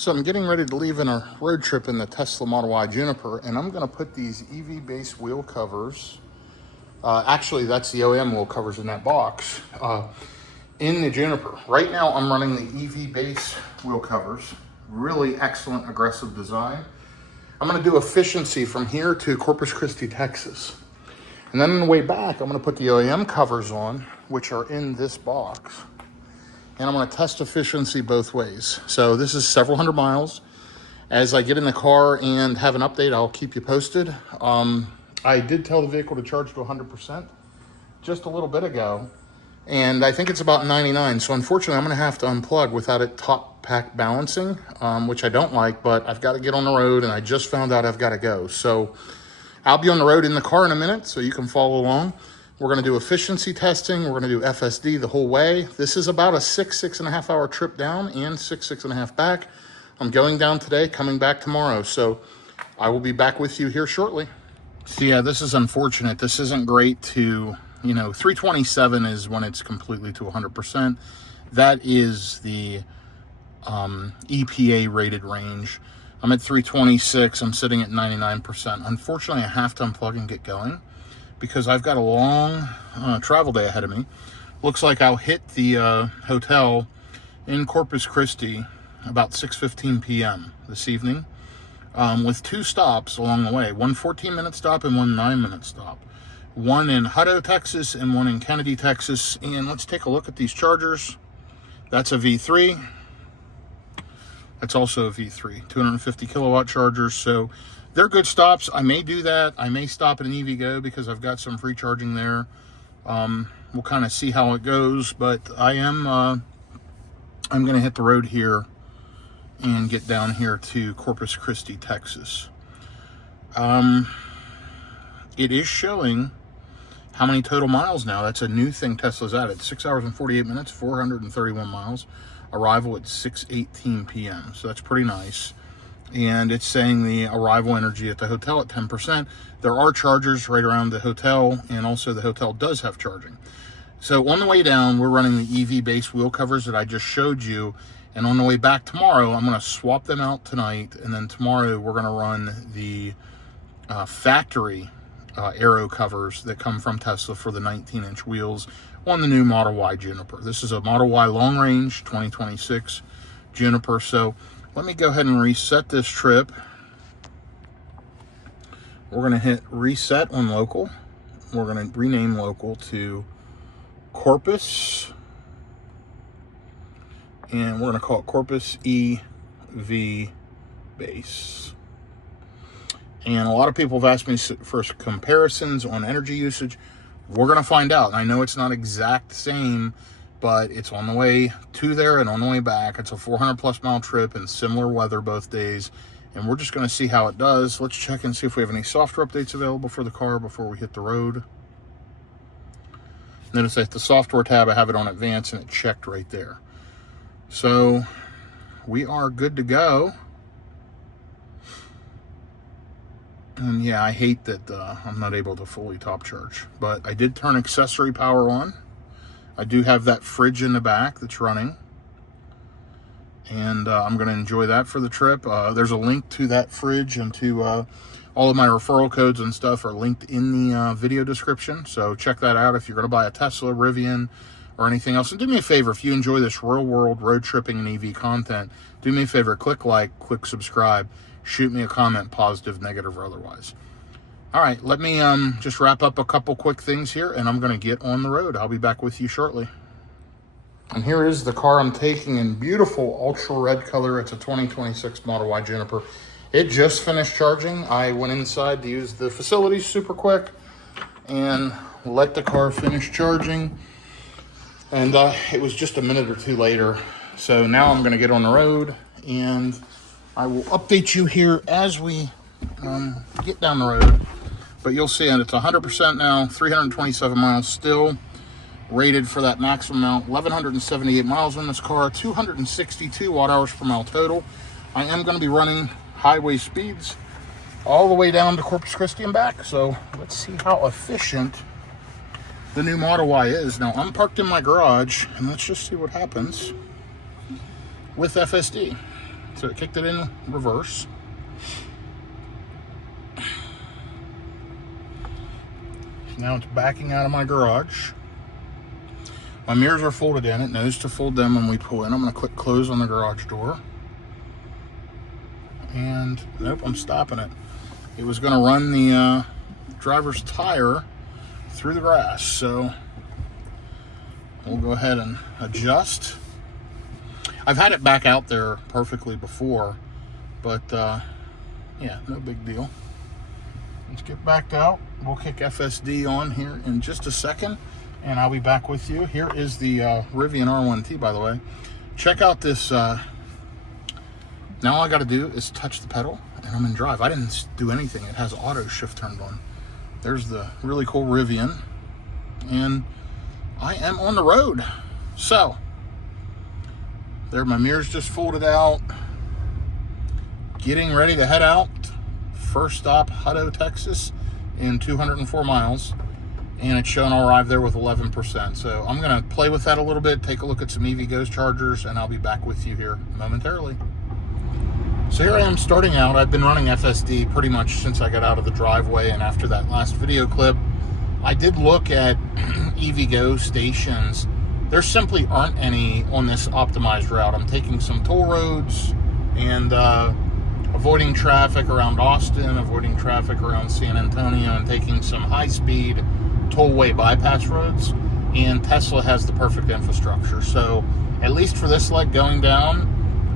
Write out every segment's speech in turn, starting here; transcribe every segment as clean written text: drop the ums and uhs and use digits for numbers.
So I'm getting ready to leave on a road trip in the Tesla Model Y Juniper, and I'm going to put these EV-based wheel covers, actually that's the OEM wheel covers in that box, in the Juniper. Right now I'm running the EV-based wheel covers. Really excellent, aggressive design. I'm going to do efficiency from here to Corpus Christi, Texas. And then on the way back, I'm going to put the OEM covers on, which are in this box. And I'm going to test efficiency both ways. So this is several hundred miles. As I get in the car and have an update, I'll keep you posted. I did tell the vehicle to charge to 100% just a little bit ago, and I think it's about 99. So unfortunately, I'm going to have to unplug without it top pack balancing, which I don't like, but I've got to get on the road, and I just found out I've got to go. So I'll be on the road in the car in a minute, so you can follow along. We're going to do efficiency testing. We're going to do FSD the whole way. This is about a 6.5 hour trip down and 6.5 back. I'm going down today, coming back tomorrow. So I will be back with you here shortly. So yeah, this is unfortunate. This isn't great to, 327 is when it's completely to 100%. That is the EPA rated range. I'm at 326. I'm sitting at 99%. Unfortunately, I have to unplug and get going, because I've got a long travel day ahead of me. Looks like I'll hit the hotel in Corpus Christi about 6:15 p.m. this evening, with 2 stops along the way. One 14-minute stop and one 9-minute stop. One in Hutto, Texas, and one in Kennedy, Texas. And let's take a look at these chargers. That's a V3. That's also a V3, 250 kilowatt chargers. So they're good stops. I may do that. I may stop at an EVgo because I've got some free charging there. We'll kind of see how it goes, but I'm going to hit the road here and get down here to Corpus Christi, Texas. It is showing how many total miles now. That's a new thing Tesla's added. 6 hours and 48 minutes, 431 miles. Arrival at 6:18 p.m. So that's pretty nice. And it's saying the arrival energy at the hotel at 10%. There are chargers right around the hotel, and also the hotel does have charging. So on the way down, we're running the EV-based wheel covers that I just showed you. And on the way back tomorrow, I'm going to swap them out tonight. And then tomorrow, we're going to run the factory aero covers that come from Tesla for the 19-inch wheels on the new Model Y Juniper. This is a Model Y long range 2026 Juniper. So let me go ahead and reset this trip. We're going to hit reset on local. We're going to rename local to Corpus. And we're going to call it Corpus EV Base. And a lot of people have asked me for comparisons on energy usage. We're going to find out. I know it's not exact same, but it's on the way to there and on the way back. It's a 400+ mile trip in similar weather both days. And we're just going to see how it does. Let's check and see if we have any software updates available for the car before we hit the road. Notice that the software tab, I have it on advanced and it checked right there. So we are good to go. And yeah, I hate that I'm not able to fully top charge, but I did turn accessory power on. I do have that fridge in the back that's running, and I'm going to enjoy that for the trip. There's a link to that fridge, and to all of my referral codes and stuff are linked in the video description. So check that out if you're going to buy a Tesla, Rivian, or anything else. And do me a favor, if you enjoy this real world road tripping and EV content, do me a favor, click like, click subscribe, shoot me a comment, positive, negative, or otherwise. All right, let me just wrap up a couple quick things here, and I'm going to get on the road. I'll be back with you shortly. And here is the car I'm taking in beautiful ultra red color. It's a 2026 Model Y Juniper. It just finished charging. I went inside to use the facilities super quick and let the car finish charging. And it was just a minute or two later. So now I'm going to get on the road, and I will update you here as we get down the road. But you'll see that it's 100% now, 327 miles still rated for that maximum amount. 1,178 miles on this car, 262 watt hours per mile total. I am going to be running highway speeds all the way down to Corpus Christi and back. So let's see how efficient the new Model Y is. Now I'm parked in my garage, and let's just see what happens with FSD. So it kicked it in reverse. Now it's backing out of my garage. My mirrors are folded in. It knows to fold them when we pull in. I'm going to click close on the garage door. And nope, I'm stopping it. It was going to run the driver's tire through the grass. So we'll go ahead and adjust. I've had it back out there perfectly before, but yeah, no big deal. Let's get backed out. We'll kick FSD on here in just a second, and I'll be back with you. Here is the Rivian R1T, by the way. Check out this. Now all I got to do is touch the pedal, and I'm in drive. I didn't do anything. It has auto shift turned on. There's the really cool Rivian, and I am on the road. So there, my mirrors just folded out. Getting ready to head out. First stop, Hutto, Texas, in 204 miles. And it's showing I'll arrive there with 11%. So I'm going to play with that a little bit, take a look at some EV Ghost chargers, and I'll be back with you here momentarily. So here I am starting out. I've been running FSD pretty much since I got out of the driveway, and after that last video clip, I did look at EVgo stations. There simply aren't any on this optimized route. I'm taking some toll roads and avoiding traffic around Austin, avoiding traffic around San Antonio, and taking some high-speed tollway bypass roads. And Tesla has the perfect infrastructure. So at least for this leg going down,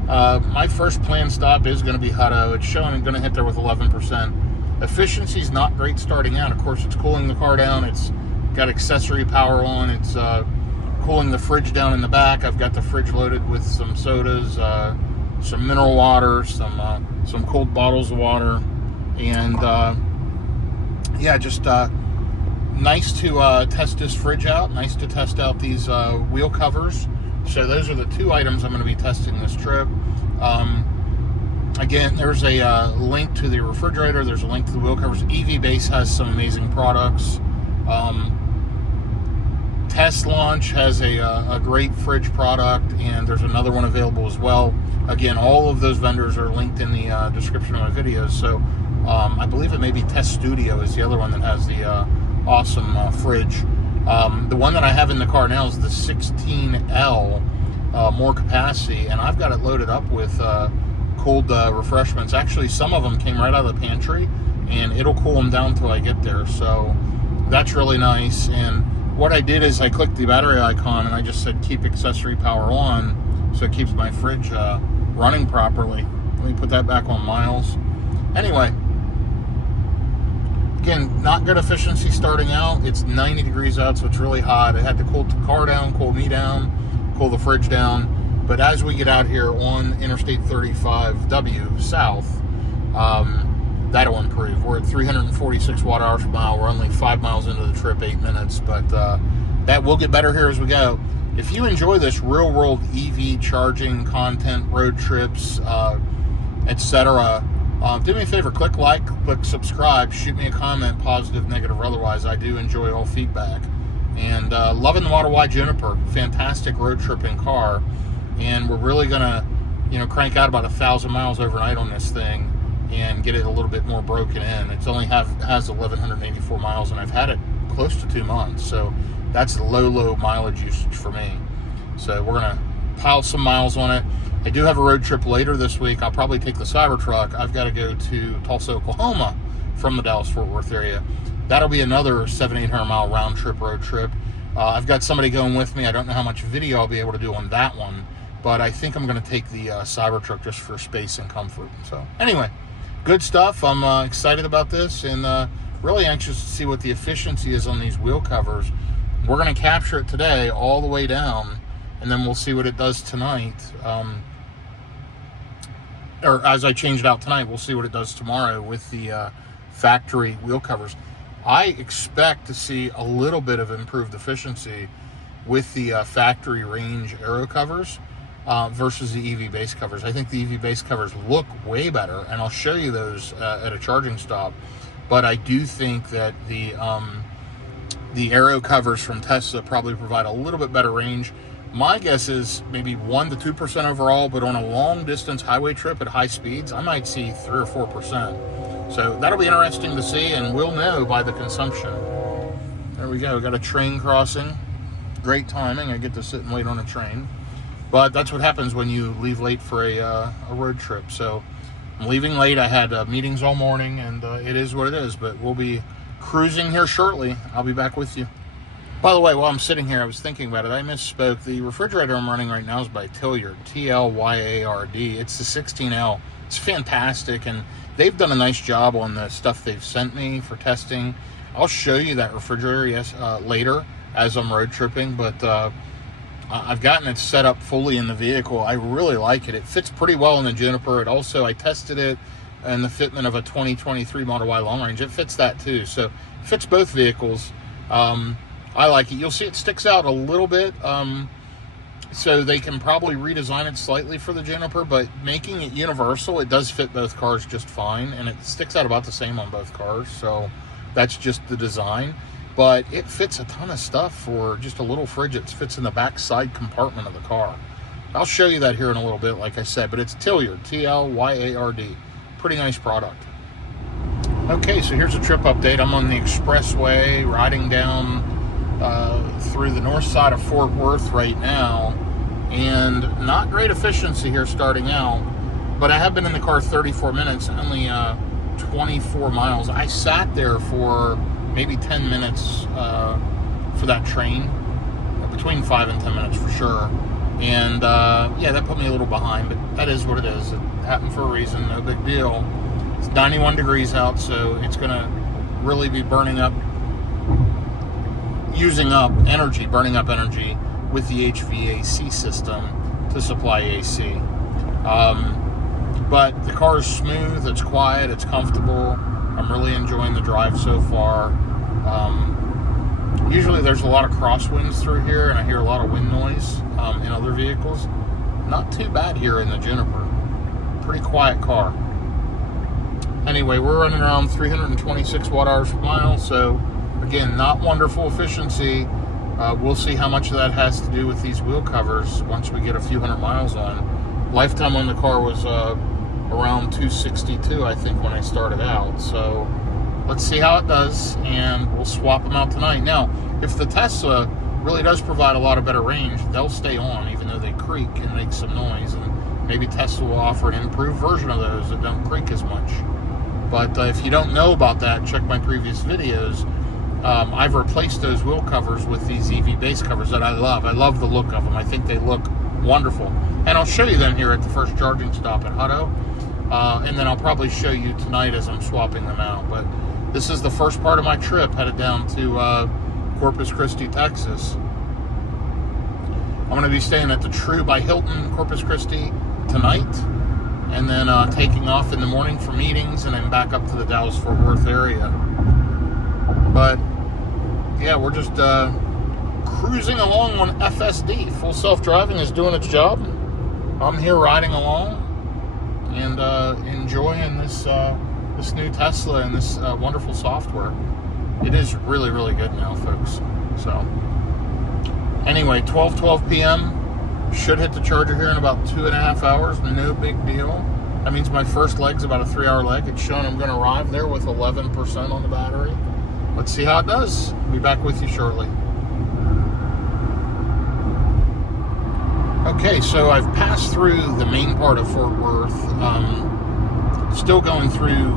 my first planned stop is going to be Hutto. It's showing I'm going to hit there with 11%. Efficiency is not great starting out. Of course, it's cooling the car down. It's got accessory power on. It's cooling the fridge down in the back. I've got the fridge loaded with some sodas, some mineral water, some cold bottles of water, and yeah, just nice to test this fridge out. Nice to test out these wheel covers. So those are the two items I'm going to be testing this trip. Again, there's a link to the refrigerator. There's a link to the wheel covers. EV Base has some amazing products. Test Launch has a great fridge product, and there's another one available as well. Again, all of those vendors are linked in the description of my videos. So I believe it may be Test Studio is the other one that has the awesome fridge. The one that I have in the car now is the 16L, more capacity, and I've got it loaded up with cold refreshments. Actually, some of them came right out of the pantry, and it'll cool them down until I get there. So that's really nice. And what I did is I clicked the battery icon and I just said keep accessory power on, so it keeps my fridge running properly. Let me put that back on miles. Anyway, again, not good efficiency starting out. It's 90 degrees out, so it's really hot. I had to cool the car down, cool me down, cool the fridge down. But as we get out here on Interstate 35W south, that'll improve. We're at 346 watt hours per mile. We're only 5 miles into the trip, 8 minutes, but that will get better here as we go. If you enjoy this real world EV charging content, road trips, etc., do me a favor, click like, click subscribe, shoot me a comment, positive, negative, or otherwise. I do enjoy all feedback. And loving the Model Y Juniper, fantastic road tripping car. And we're really gonna, crank out about 1,000 miles overnight on this thing and get it a little bit more broken in. It's only has 1,184 miles, and I've had it close to 2 months. So that's low mileage usage for me. So we're gonna pile some miles on it. I do have a road trip later this week. I'll probably take the Cybertruck. I've got to go to Tulsa, Oklahoma from the Dallas-Fort Worth area. That'll be another 700-800 mile round trip road trip. I've got somebody going with me. I don't know how much video I'll be able to do on that one, but I think I'm going to take the Cybertruck just for space and comfort. So anyway, good stuff. I'm excited about this, and really anxious to see what the efficiency is on these wheel covers. We're going to capture it today all the way down, and then we'll see what it does tonight. Or as I change it out tonight, we'll see what it does tomorrow with the factory wheel covers. I expect to see a little bit of improved efficiency with the factory range aero covers versus the EV base covers. I think the EV base covers look way better, and I'll show you those at a charging stop. But I do think that the aero covers from Tesla probably provide a little bit better range. My guess is maybe 1 to 2% overall, but on a long distance highway trip at high speeds, I might see 3 or 4%. So that'll be interesting to see, and we'll know by the consumption. There we go. We got a train crossing. Great timing. I get to sit and wait on a train. But that's what happens when you leave late for a road trip. So I'm leaving late. I had meetings all morning, and it is what it is. But we'll be cruising here shortly. I'll be back with you. By the way, while I'm sitting here, I was thinking about it. I misspoke. The refrigerator I'm running right now is by Tilliard, T-L-Y-A-R-D. It's the 16L. It's fantastic, and they've done a nice job on the stuff they've sent me for testing. I'll show you that refrigerator later as I'm road tripping, but I've gotten it set up fully in the vehicle. I really like it. It fits pretty well in the Juniper. It also, I tested it in the fitment of a 2023 Model Y long range. It fits that too, so it fits both vehicles. I like it. You'll see it sticks out a little bit, so they can probably redesign it slightly for the Juniper, but making it universal, it does fit both cars just fine, and it sticks out about the same on both cars, so that's just the design. But it fits a ton of stuff for just a little fridge. It fits in the back side compartment of the car. I'll show you that here in a little bit, like I said, but it's Tilliard, T-L-Y-A-R-D. Pretty nice product. Okay, so here's a trip update. I'm on the expressway riding down through the north side of Fort Worth right now, and not great efficiency here starting out, but I have been in the car 34 minutes, only 24 miles. I sat there for maybe 10 minutes for that train, between 5 and 10 minutes for sure, and yeah, that put me a little behind, but that is what it is. It happened for a reason, no big deal. It's 91 degrees out, so it's gonna really be burning up energy with the HVAC system to supply AC. But the car is smooth, it's quiet, it's comfortable. I'm really enjoying the drive so far. Usually there's a lot of crosswinds through here, and I hear a lot of wind noise in other vehicles. Not too bad here in the Juniper. Pretty quiet car. Anyway, we're running around 326 watt hours per mile, so again, not wonderful efficiency. We'll see how much of that has to do with these wheel covers once we get a few hundred miles on. Lifetime on the car was around 262, I think, when I started out. So let's see how it does, and we'll swap them out tonight. Now, if the Tesla really does provide a lot of better range, they'll stay on, even though they creak and make some noise. And maybe Tesla will offer an improved version of those that don't creak as much. But if you don't know about that, check my previous videos. I've replaced those wheel covers with these EV base covers that I love. I love the look of them. I think they look wonderful. And I'll show you them here at the first charging stop at Hutto. And then I'll probably show you tonight as I'm swapping them out. But this is the first part of my trip, headed down to Corpus Christi, Texas. I'm going to be staying at the True by Hilton, Corpus Christi, tonight. And then taking off in the morning for meetings, and then back up to the Dallas-Fort Worth area. But yeah, we're just cruising along on FSD. Full self-driving is doing its job. I'm here riding along and enjoying this this new Tesla and this wonderful software. It is really, really good now, folks. So anyway, 12 p.m. Should hit the charger here in about 2.5 hours. No big deal. That means my first leg's about a 3-hour leg. It's showing I'm going to arrive there with 11% on the battery. Let's see how it does. I'll be back with you shortly. Okay, so I've passed through the main part of Fort Worth. Still going through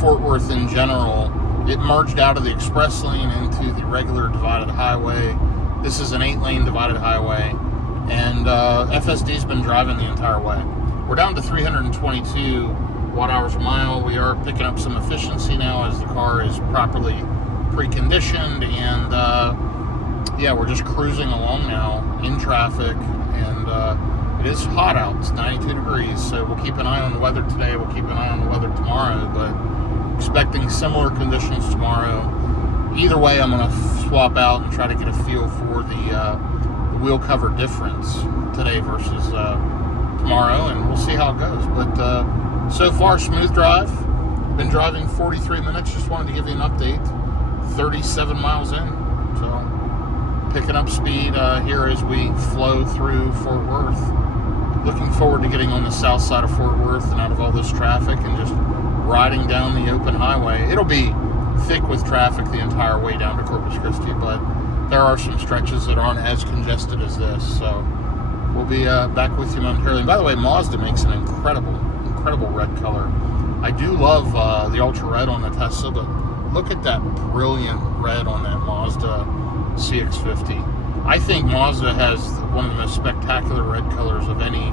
Fort Worth in general. It merged out of the express lane into the regular divided highway. This is an 8-lane divided highway, and FSD's been driving the entire way. We're down to 322 watt hours a mile. We are picking up some efficiency now as the car is properly preconditioned, and yeah, we're just cruising along now in traffic, and it is hot out. It's 92 degrees, so we'll keep an eye on the weather today. We'll keep an eye on the weather tomorrow, but expecting similar conditions tomorrow. Either way, I'm going to swap out and try to get a feel for the wheel cover difference today versus tomorrow, and we'll see how it goes. But so far, smooth drive. Been driving 43 minutes. Just wanted to give you an update. 37 miles in. So picking up speed here as we flow through Fort Worth. Looking forward to getting on the south side of Fort Worth and out of all this traffic and just riding down the open highway. It'll be thick with traffic the entire way down to Corpus Christi, but there are some stretches that aren't as congested as this, so we'll be back with you momentarily. And by the way, Mazda makes an incredible red color. I do love the ultra red on the Tesla, but look at that brilliant red on that Mazda CX-50. I think Mazda has one of the most spectacular red colors of any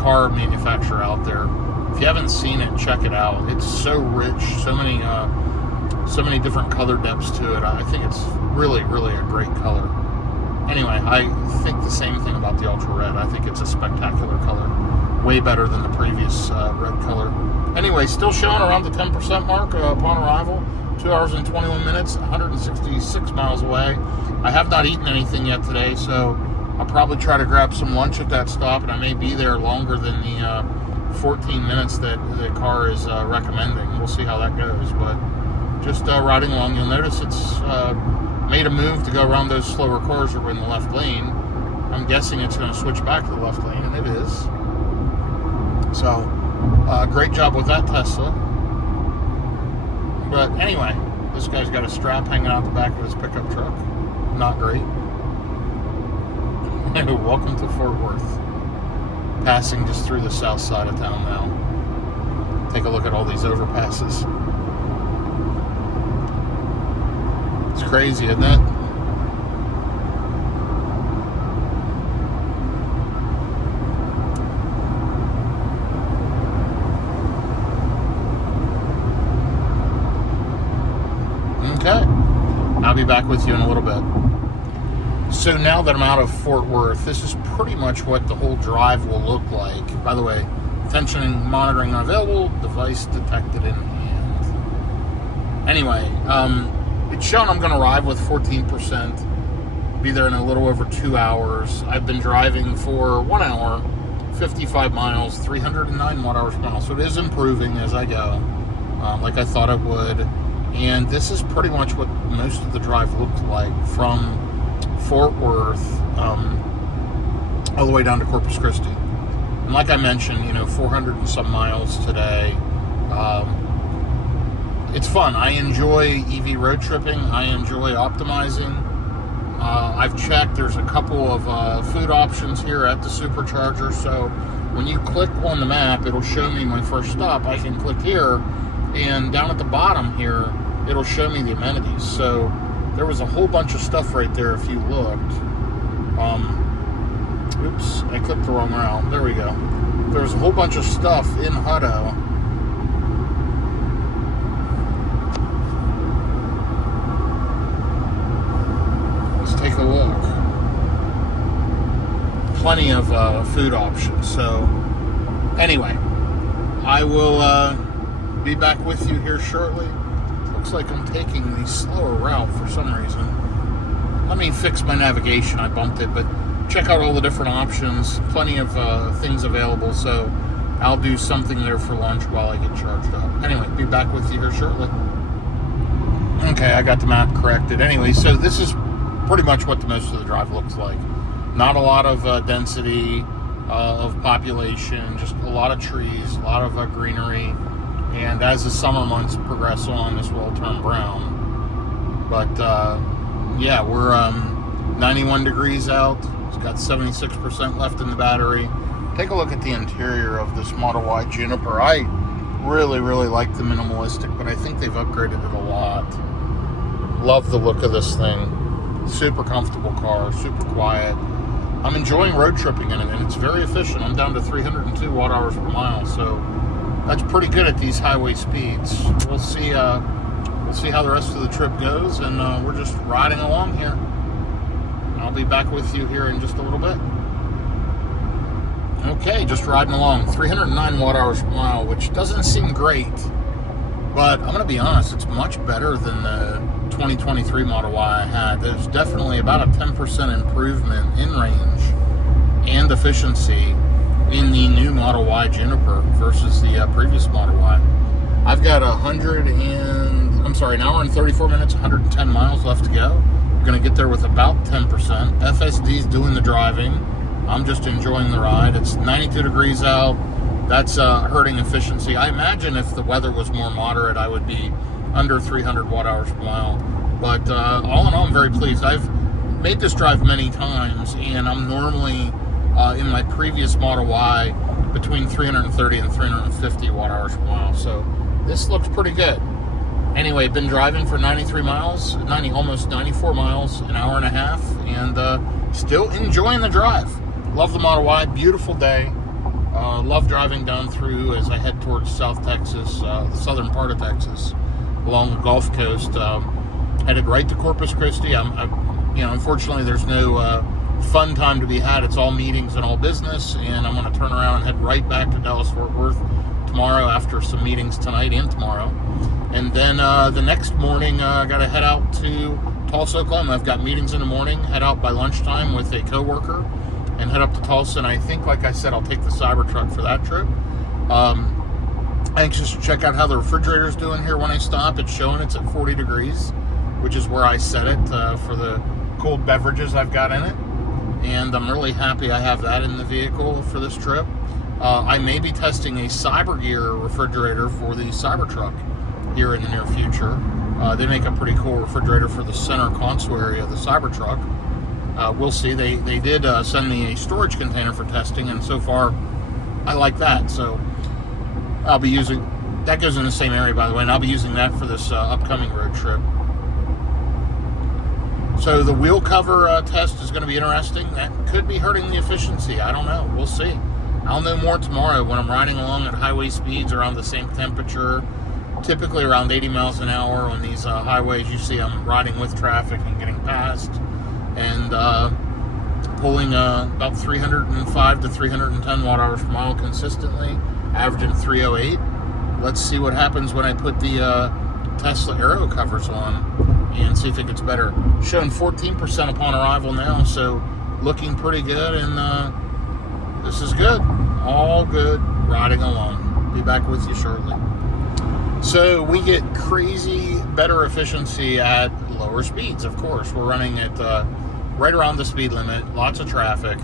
car manufacturer out there. If you haven't seen it, check it out. It's so rich, so many different color depths to it. I think it's really a great color. Anyway, I think the same thing about the ultra red. I think it's a spectacular color, way better than the previous red color. Anyway, still showing around the 10% mark upon arrival. 2 hours and 21 minutes, 166 miles away. I have not eaten anything yet today, so I'll probably try to grab some lunch at that stop, and I may be there longer than the 14 minutes that the car is recommending. We'll see how that goes, but just riding along. You'll notice it's made a move to go around those slower cars that were in the left lane. I'm guessing it's going to switch back to the left lane, and it is. So, great job with that Tesla. But anyway, this guy's got a strap hanging out the back of his pickup truck. Not great. Welcome to Fort Worth. Passing just through the south side of town now. Take a look at all these overpasses. It's crazy, isn't it? Okay. I'll be back with you in a little bit. So now that I'm out of Fort Worth, this is pretty much what the whole drive will look like. By the way, tension monitoring unavailable, device detected in hand. Anyway, it's shown I'm going to arrive with 14%, be there in a little over 2 hours. I've been driving for 1 hour, 55 miles, 309 watt-hours per mile. So it is improving as I go, like I thought it would. And this is pretty much what most of the drive looked like from Fort Worth all the way down to Corpus Christi. And like I mentioned, 400 and some miles today. It's fun. I enjoy EV road tripping. I enjoy optimizing. I've checked. There's a couple of food options here at the supercharger. So when you click on the map, it'll show me my first stop. I can click here, and down at the bottom here, it'll show me the amenities. So there was a whole bunch of stuff right there if you looked. Oops, I clicked the wrong route. There we go. There was a whole bunch of stuff in Hutto. Let's take a look. Plenty of food options. So anyway, I will be back with you here shortly. Looks like I'm taking the slower route for some reason. Let me fix my navigation. I bumped it, but check out all the different options. Plenty of things available, so I'll do something there for lunch while I get charged up. Anyway, be back with you here shortly. Okay, I got the map corrected. Anyway, so this is pretty much what the most of the drive looks like. Not a lot of density of population, just a lot of trees, a lot of greenery. And as the summer months progress on, this will turn brown. But yeah, we're 91 degrees out. It's got 76% left in the battery. Take a look at the interior of this Model Y Juniper. I really like the minimalistic, but I think they've upgraded it a lot. Love the look of this thing. Super comfortable car, super quiet. I'm enjoying road tripping in it, and it's very efficient. I'm down to 302 watt-hours per mile, so that's pretty good at these highway speeds. We'll see how the rest of the trip goes, and we're just riding along here. I'll be back with you here in just a little bit. Okay, just riding along. 309 watt-hours per mile, which doesn't seem great, but I'm going to be honest, it's much better than the 2023 Model Y I had. There's definitely about a 10% improvement in range and efficiency in the new Model Y Juniper versus the previous Model Y. I've got an hour and 34 minutes, 110 miles left to go. going to get there with about 10%. FSD's doing the driving. I'm just enjoying the ride. It's 92 degrees out. That's hurting efficiency. I imagine if the weather was more moderate, I would be under 300 watt hours per mile. But all in all, I'm very pleased. I've made this drive many times, and I'm normally in my previous Model Y between 330 and 350 watt hours per mile. So this looks pretty good. Anyway, been driving for 93 miles, almost 94 miles, an hour and a half, and still enjoying the drive. Love the Model Y, beautiful day. Love driving down through as I head towards South Texas, the southern part of Texas, along the Gulf Coast. Headed right to Corpus Christi. Unfortunately, there's no fun time to be had. It's all meetings and all business, and I'm going to turn around and head right back to Dallas-Fort Worth tomorrow after some meetings tonight and tomorrow. And then the next morning, I got to head out to Tulsa, Oklahoma. I've got meetings in the morning, head out by lunchtime with a coworker, and head up to Tulsa. And I think, like I said, I'll take the Cybertruck for that trip. Anxious to check out how the refrigerator's doing here when I stop. It's showing it's at 40 degrees, which is where I set it for the cold beverages I've got in it. And I'm really happy I have that in the vehicle for this trip. I may be testing a Cybergear refrigerator for the Cybertruck here in the near future. They make a pretty cool refrigerator for the center console area of the Cybertruck. We'll see. They did send me a storage container for testing, and so far I like that. So I'll be using that. Goes in the same area, by the way, and I'll be using that for this upcoming road trip. So the wheel cover test is going to be interesting. That could be hurting the efficiency. I don't know. We'll see. I'll know more tomorrow when I'm riding along at highway speeds around the same temperature, typically around 80 miles an hour on these highways. You see I'm riding with traffic and getting past, and pulling about 305 to 310 watt hours per mile consistently, averaging 308. Let's see what happens when I put the Tesla Aero covers on and see if it gets better. Showing 14% upon arrival now, so looking pretty good, and this is good. All good, riding along. Be back with you shortly. So we get crazy better efficiency at lower speeds, of course. We're running at right around the speed limit, lots of traffic,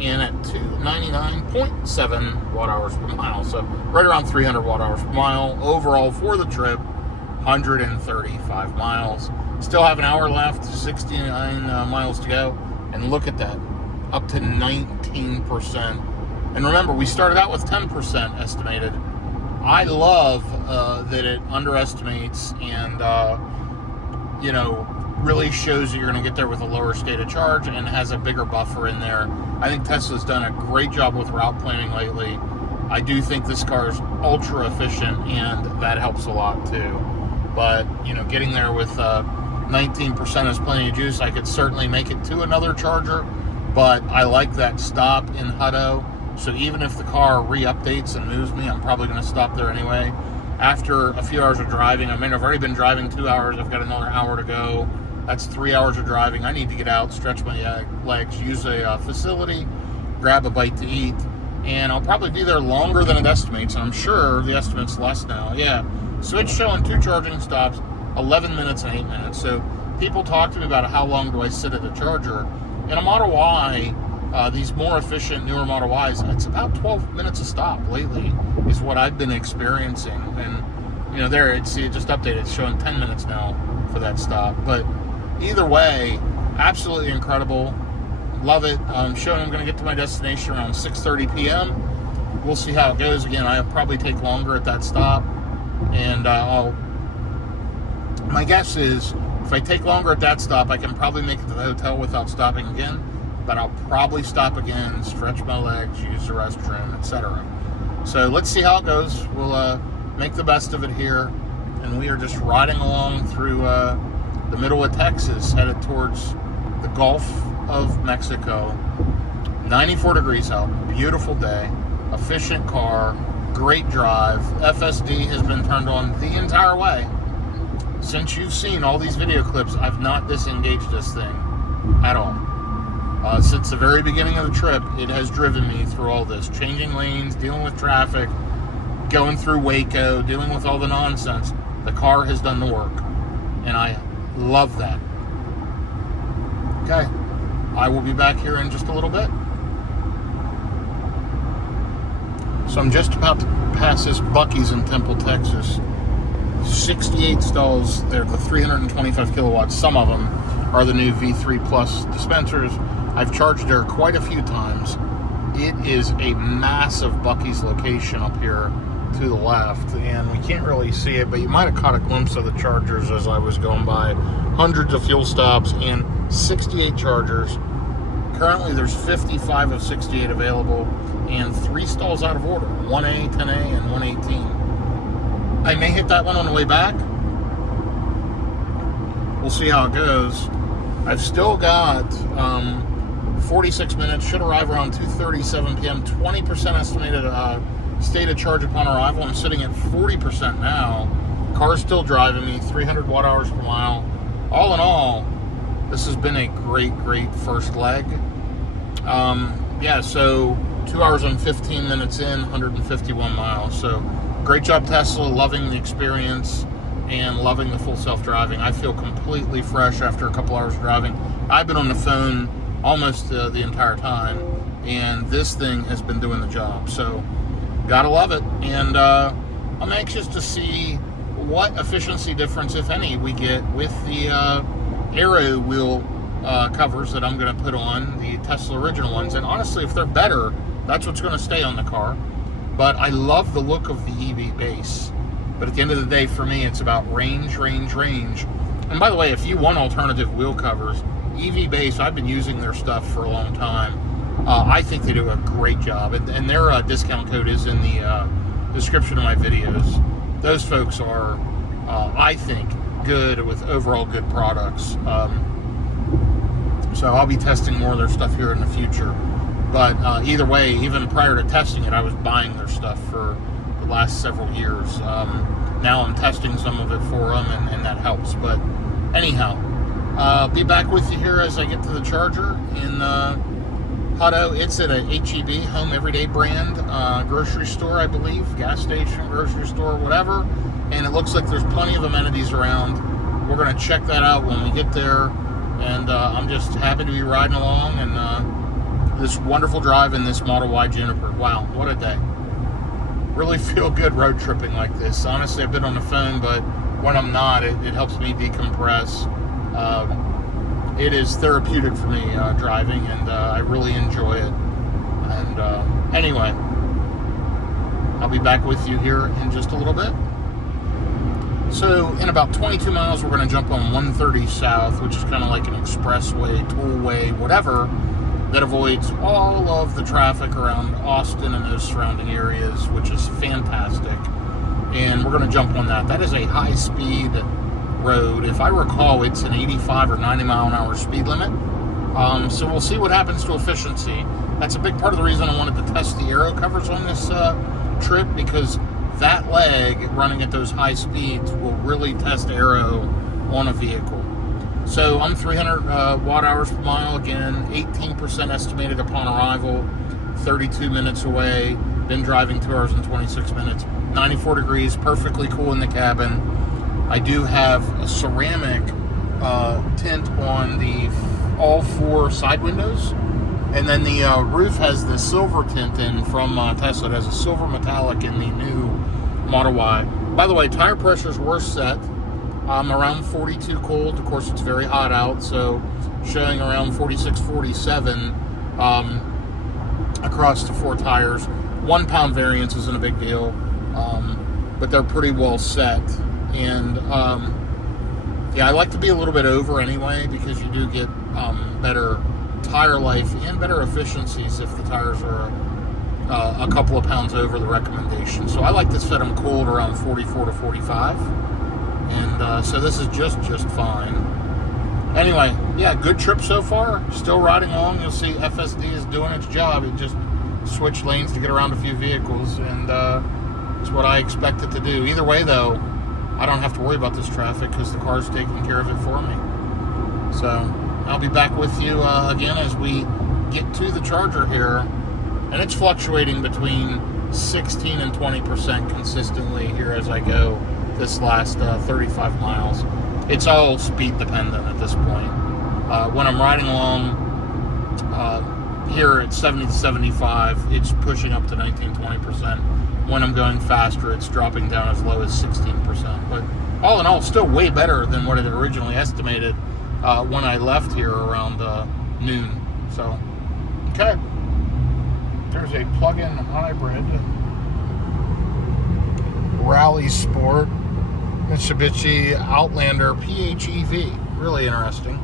and at 299.7 watt hours per mile. So right around 300 watt hours per mile. Overall for the trip, 135 miles. Still have an hour left, 69 miles to go. And look at that, up to 19%. And remember, we started out with 10% estimated. I love that it underestimates and, really shows that you're going to get there with a lower state of charge and has a bigger buffer in there. I think Tesla's done a great job with route planning lately. I do think this car is ultra efficient, and that helps a lot too. But, getting there with 19% is plenty of juice. I could certainly make it to another charger, but I like that stop in Hutto. So even if the car re-updates and moves me, I'm probably going to stop there anyway. After a few hours of driving, I've already been driving 2 hours. I've got another hour to go. That's 3 hours of driving. I need to get out, stretch my legs, use a facility, grab a bite to eat, and I'll probably be there longer than it estimates, and I'm sure the estimate's less now. Yeah, so it's showing 2 charging stops, 11 minutes and 8 minutes. So people talk to me about how long do I sit at a charger. In a Model Y, these more efficient, newer Model Ys, it's about 12 minutes a stop lately is what I've been experiencing. And, there, it just updated. It's showing 10 minutes now for that stop. But either way, absolutely incredible. Love it. Showing I'm going to get to my destination around 6:30 p.m. We'll see how it goes. Again, I'll probably take longer at that stop. And my guess is if I take longer at that stop, I can probably make it to the hotel without stopping again. But I'll probably stop again, stretch my legs, use the restroom, etc. So let's see how it goes. We'll make the best of it here. And we are just riding along through the middle of Texas, headed towards the Gulf of Mexico. 94 degrees out, beautiful day, efficient car, great drive. FSD has been turned on the entire way. Since you've seen all these video clips, I've not disengaged this thing at all. Since the very beginning of the trip, it has driven me through all this, changing lanes, dealing with traffic, going through Waco, dealing with all the nonsense. The car has done the work, and I love that. Okay, I will be back here in just a little bit. So I'm just about to pass this Buc-ee's in Temple, Texas. 68 stalls. They're the 325 kilowatts. Some of them are the new V3 Plus dispensers. I've charged there quite a few times. It is a massive Buc-ee's location up here to the left, and we can't really see it, but you might have caught a glimpse of the chargers as I was going by. Hundreds of fuel stops and 68 chargers. Currently there's 55 of 68 available and 3 stalls out of order, 1A, 10A, and 118. I may hit that one on the way back. We'll see how it goes. I've still got 46 minutes, should arrive around 2:37 p.m., 20% estimated state of charge upon arrival. I'm sitting at 40% now. Car's still driving me, 300 watt hours per mile. All in all, this has been a great first leg. Yeah, so 2 hours and 15 minutes in, 151 miles. So great job, Tesla. Loving the experience and loving the full self-driving. I feel completely fresh after a couple hours of driving. I've been on the phone almost the entire time, and this thing has been doing the job. So gotta love it. And I'm anxious to see what efficiency difference, if any, we get with the Aero wheel covers that I'm going to put on, the Tesla original ones. And honestly, if they're better, that's what's going to stay on the car. But I love the look of the EV base. But at the end of the day, for me, it's about range. And by the way, if you want alternative wheel covers, EV base, I've been using their stuff for a long time. I think they do a great job. And their discount code is in the description of my videos. Those folks are, I think, good with overall good products. So I'll be testing more of their stuff here in the future. But either way, even prior to testing it, I was buying their stuff for the last several years. Now I'm testing some of it for them, and that helps. But anyhow, be back with you here as I get to the charger in Hutto. It's at a HEB, Home Everyday brand, grocery store, I believe, gas station, grocery store, whatever. And it looks like there's plenty of amenities around. We're going to check that out when we get there. And I'm just happy to be riding along and this wonderful drive in this Model Y Juniper. Wow, what a day. Really feel good road tripping like this. Honestly, I've been on the phone, but when I'm not, it helps me decompress. It is therapeutic for me driving, and I really enjoy it. And anyway, I'll be back with you here in just a little bit. So in about 22 miles, we're going to jump on 130 South, which is kind of like an expressway, tollway, whatever, that avoids all of the traffic around Austin and those surrounding areas, which is fantastic. And we're going to jump on that. That is a high-speed road. If I recall, it's an 85 or 90 mile an hour speed limit. So we'll see what happens to efficiency. That's a big part of the reason I wanted to test the Aero covers on this trip, because that leg running at those high speeds will really test Aero on a vehicle. So I'm 300 watt hours per mile again, 18% estimated upon arrival, 32 minutes away, been driving 2 hours and 26 minutes, 94 degrees, perfectly cool in the cabin. I do have a ceramic tint on the all 4 side windows, and then the roof has the silver tint in from Tesla. It has a silver metallic in the new Model Y. By the way, tire pressures were set around 42 cold. Of course, it's very hot out, so showing around 46, 47 across the 4 tires. 1 pound variance isn't a big deal, but they're pretty well set. And yeah, I like to be a little bit over anyway, because you do get better tire life and better efficiencies if the tires are a couple of pounds over the recommendation. So I like to set them cold around 44 to 45, and so this is just fine. Anyway, yeah, good trip so far. Still riding along. You'll see FSD is doing its job. It just switched lanes to get around a few vehicles, and it's what I expect it to do. Either way, though, I don't have to worry about this traffic because the car's taking care of it for me. So I'll be back with you again as we get to the charger here. And it's fluctuating between 16 and 20% consistently here as I go this last 35 miles. It's all speed dependent at this point. When I'm riding along here at 70 to 75, it's pushing up to 19-20%. When I'm going faster, it's dropping down as low as 16%. But all in all, still way better than what it originally estimated when I left here around noon. So, okay. There's a plug-in hybrid Rally Sport Mitsubishi Outlander PHEV. Really interesting.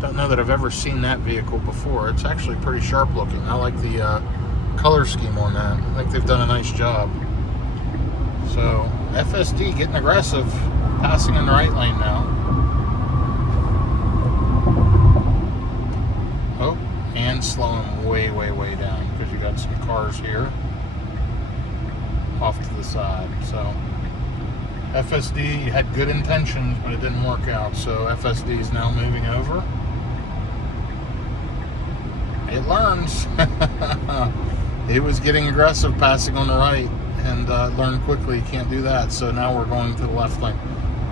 Don't know that I've ever seen that vehicle before. It's actually pretty sharp looking. I like the color scheme on that. I think they've done a nice job. So FSD getting aggressive, passing in the right lane now. Oh, and slowing way down because you got some cars here off to the side. So FSD had good intentions, but it didn't work out. So FSD is now moving over. It learns. It was getting aggressive, passing on the right, and learned quickly you can't do that. So now we're going to the left lane.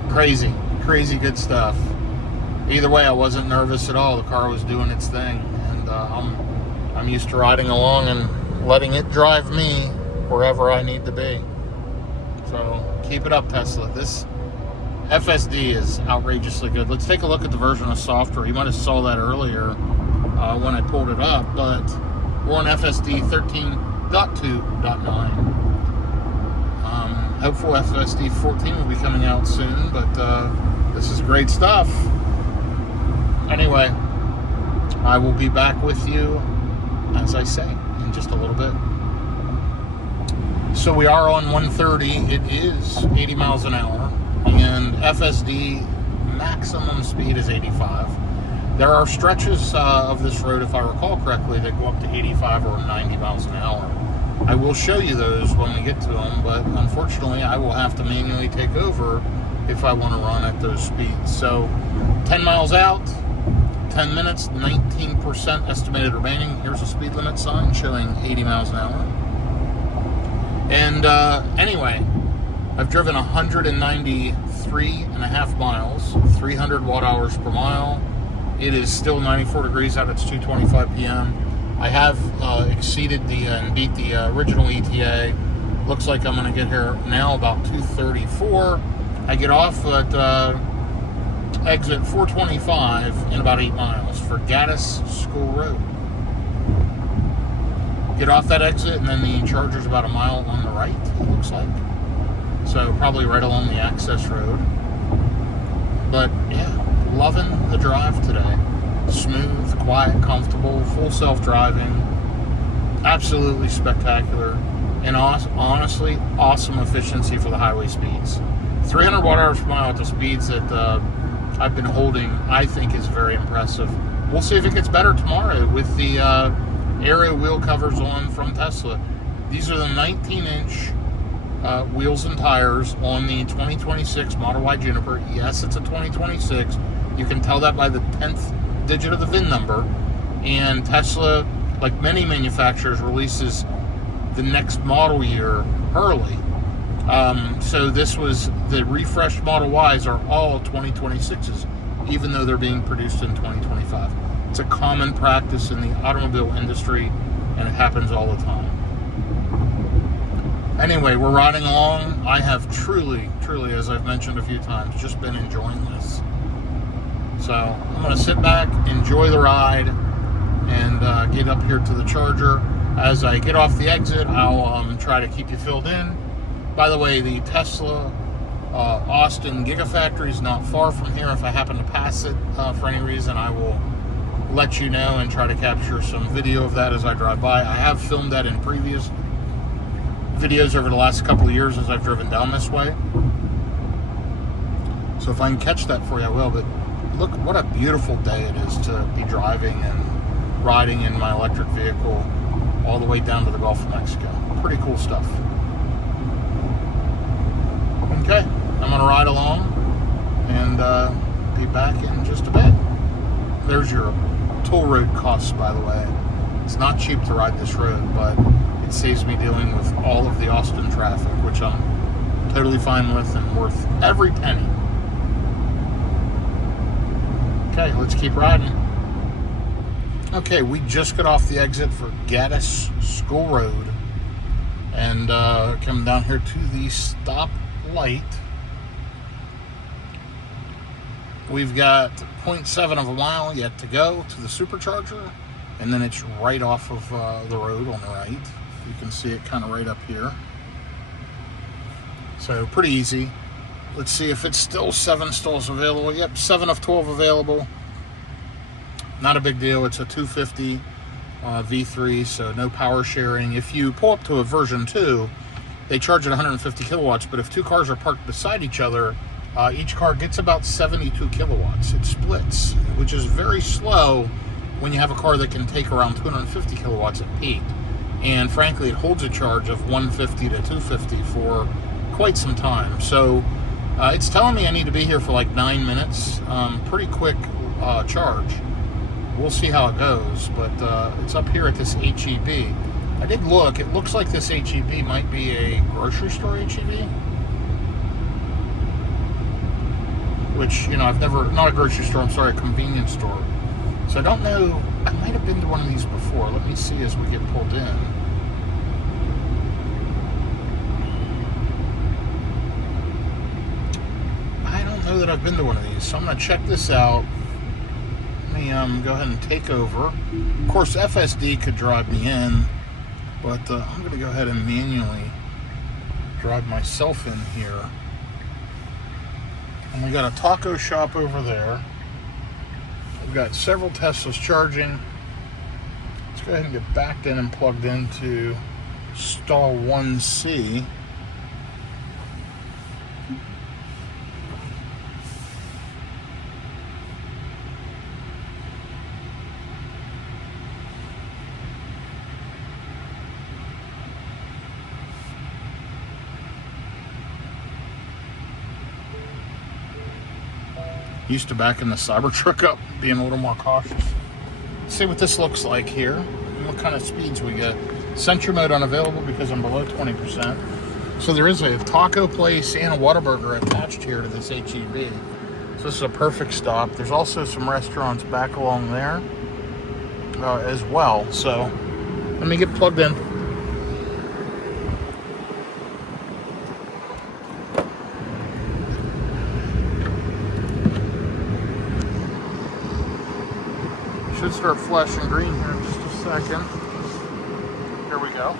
Crazy good stuff. Either way, I wasn't nervous at all. The car was doing its thing, and I'm used to riding along and letting it drive me wherever I need to be. So keep it up, Tesla. This FSD is outrageously good. Let's take a look at the version of software. You might have saw that earlier when I pulled it up, but we're on FSD 13.2.9. Hopeful FSD 14 will be coming out soon, but this is great stuff. Anyway, I will be back with you, as I say, in just a little bit. So we are on 130. It is 80 miles an hour, and FSD maximum speed is 85. There are stretches of this road, if I recall correctly, that go up to 85 or 90 miles an hour. I will show you those when we get to them, but unfortunately I will have to manually take over if I want to run at those speeds. So 10 miles out, 10 minutes, 19% estimated remaining. Here's a speed limit sign showing 80 miles an hour. And anyway, I've driven 193.5 miles, 300 watt hours per mile. It is still 94 degrees out. It's 2:25 p.m. I have exceeded and beat the original ETA. Looks like I'm going to get here now about 2:34. I get off at exit 425 in about 8 miles for Gaddis School Road. Get off that exit, and then the charger's about a mile on the right, it looks like. So probably right along the access road. But yeah, loving the drive today. Smooth, quiet, comfortable, full self-driving. Absolutely spectacular. And honestly, awesome efficiency for the highway speeds. 300 watt hours per mile at the speeds that I've been holding, I think is very impressive. We'll see if it gets better tomorrow with the aero wheel covers on from Tesla. These are the 19-inch wheels and tires on the 2026 Model Y Juniper. Yes, it's a 2026. You can tell that by the 10th digit of the VIN number. And Tesla, like many manufacturers, releases the next model year early. So this was the refreshed Model Ys are all 2026s, even though they're being produced in 2025. It's a common practice in the automobile industry, and it happens all the time. Anyway, we're riding along. I have truly, as I've mentioned a few times, just been enjoying this. So I'm going to sit back, enjoy the ride, and get up here to the charger. As I get off the exit, I'll try to keep you filled in. By the way, the Tesla Austin Gigafactory is not far from here. If I happen to pass it for any reason, I will let you know and try to capture some video of that as I drive by. I have filmed that in previous videos over the last couple of years as I've driven down this way. So if I can catch that for you, I will. But look, what a beautiful day it is to be driving and riding in my electric vehicle all the way down to the Gulf of Mexico. Pretty cool stuff. Okay, I'm going to ride along and be back in just a bit. There's your toll road costs, by the way. It's not cheap to ride this road, but it saves me dealing with all of the Austin traffic, which I'm totally fine with and worth every penny. Okay, let's keep riding. Okay, we just got off the exit for Gaddis School Road and coming down here to the stop light. We've got 0.7 of a mile yet to go to the supercharger, and then it's right off of the road on the right. You can see it kind of right up here. So pretty easy. Let's see if it's still 7 stalls available. Yep, 7 of 12 available. Not a big deal. It's a 250 V3, so no power sharing. If you pull up to a version 2, they charge at 150 kilowatts, but if 2 cars are parked beside each other, each car gets about 72 kilowatts. It splits, which is very slow when you have a car that can take around 250 kilowatts at peak. And frankly, it holds a charge of 150 to 250 for quite some time. So it's telling me I need to be here for like 9 minutes. Pretty quick charge. We'll see how it goes, but it's up here at this HEB. I did look. It looks like this HEB might be a grocery store HEB. Which, you know, I've never, not a grocery store, I'm sorry, a convenience store. So I don't know, I might have been to one of these before. Let me see as we get pulled in. I don't know that I've been to one of these, so I'm going to check this out. Let me go ahead and take over. Of course, FSD could drive me in, but I'm going to go ahead and manually drive myself in here. And we got a taco shop over there. We've got several Teslas charging. Let's go ahead and get backed in and plugged into stall 1C. Used to backing the Cybertruck up, being a little more cautious. Let's see what this looks like here, and what kind of speeds we get. Sentry mode unavailable because I'm below 20%. So there is a taco place and a Whataburger attached here to this HEB. So this is a perfect stop. There's also some restaurants back along there as well. So let me get plugged in. Should start flashing green here in just a second. Here we go.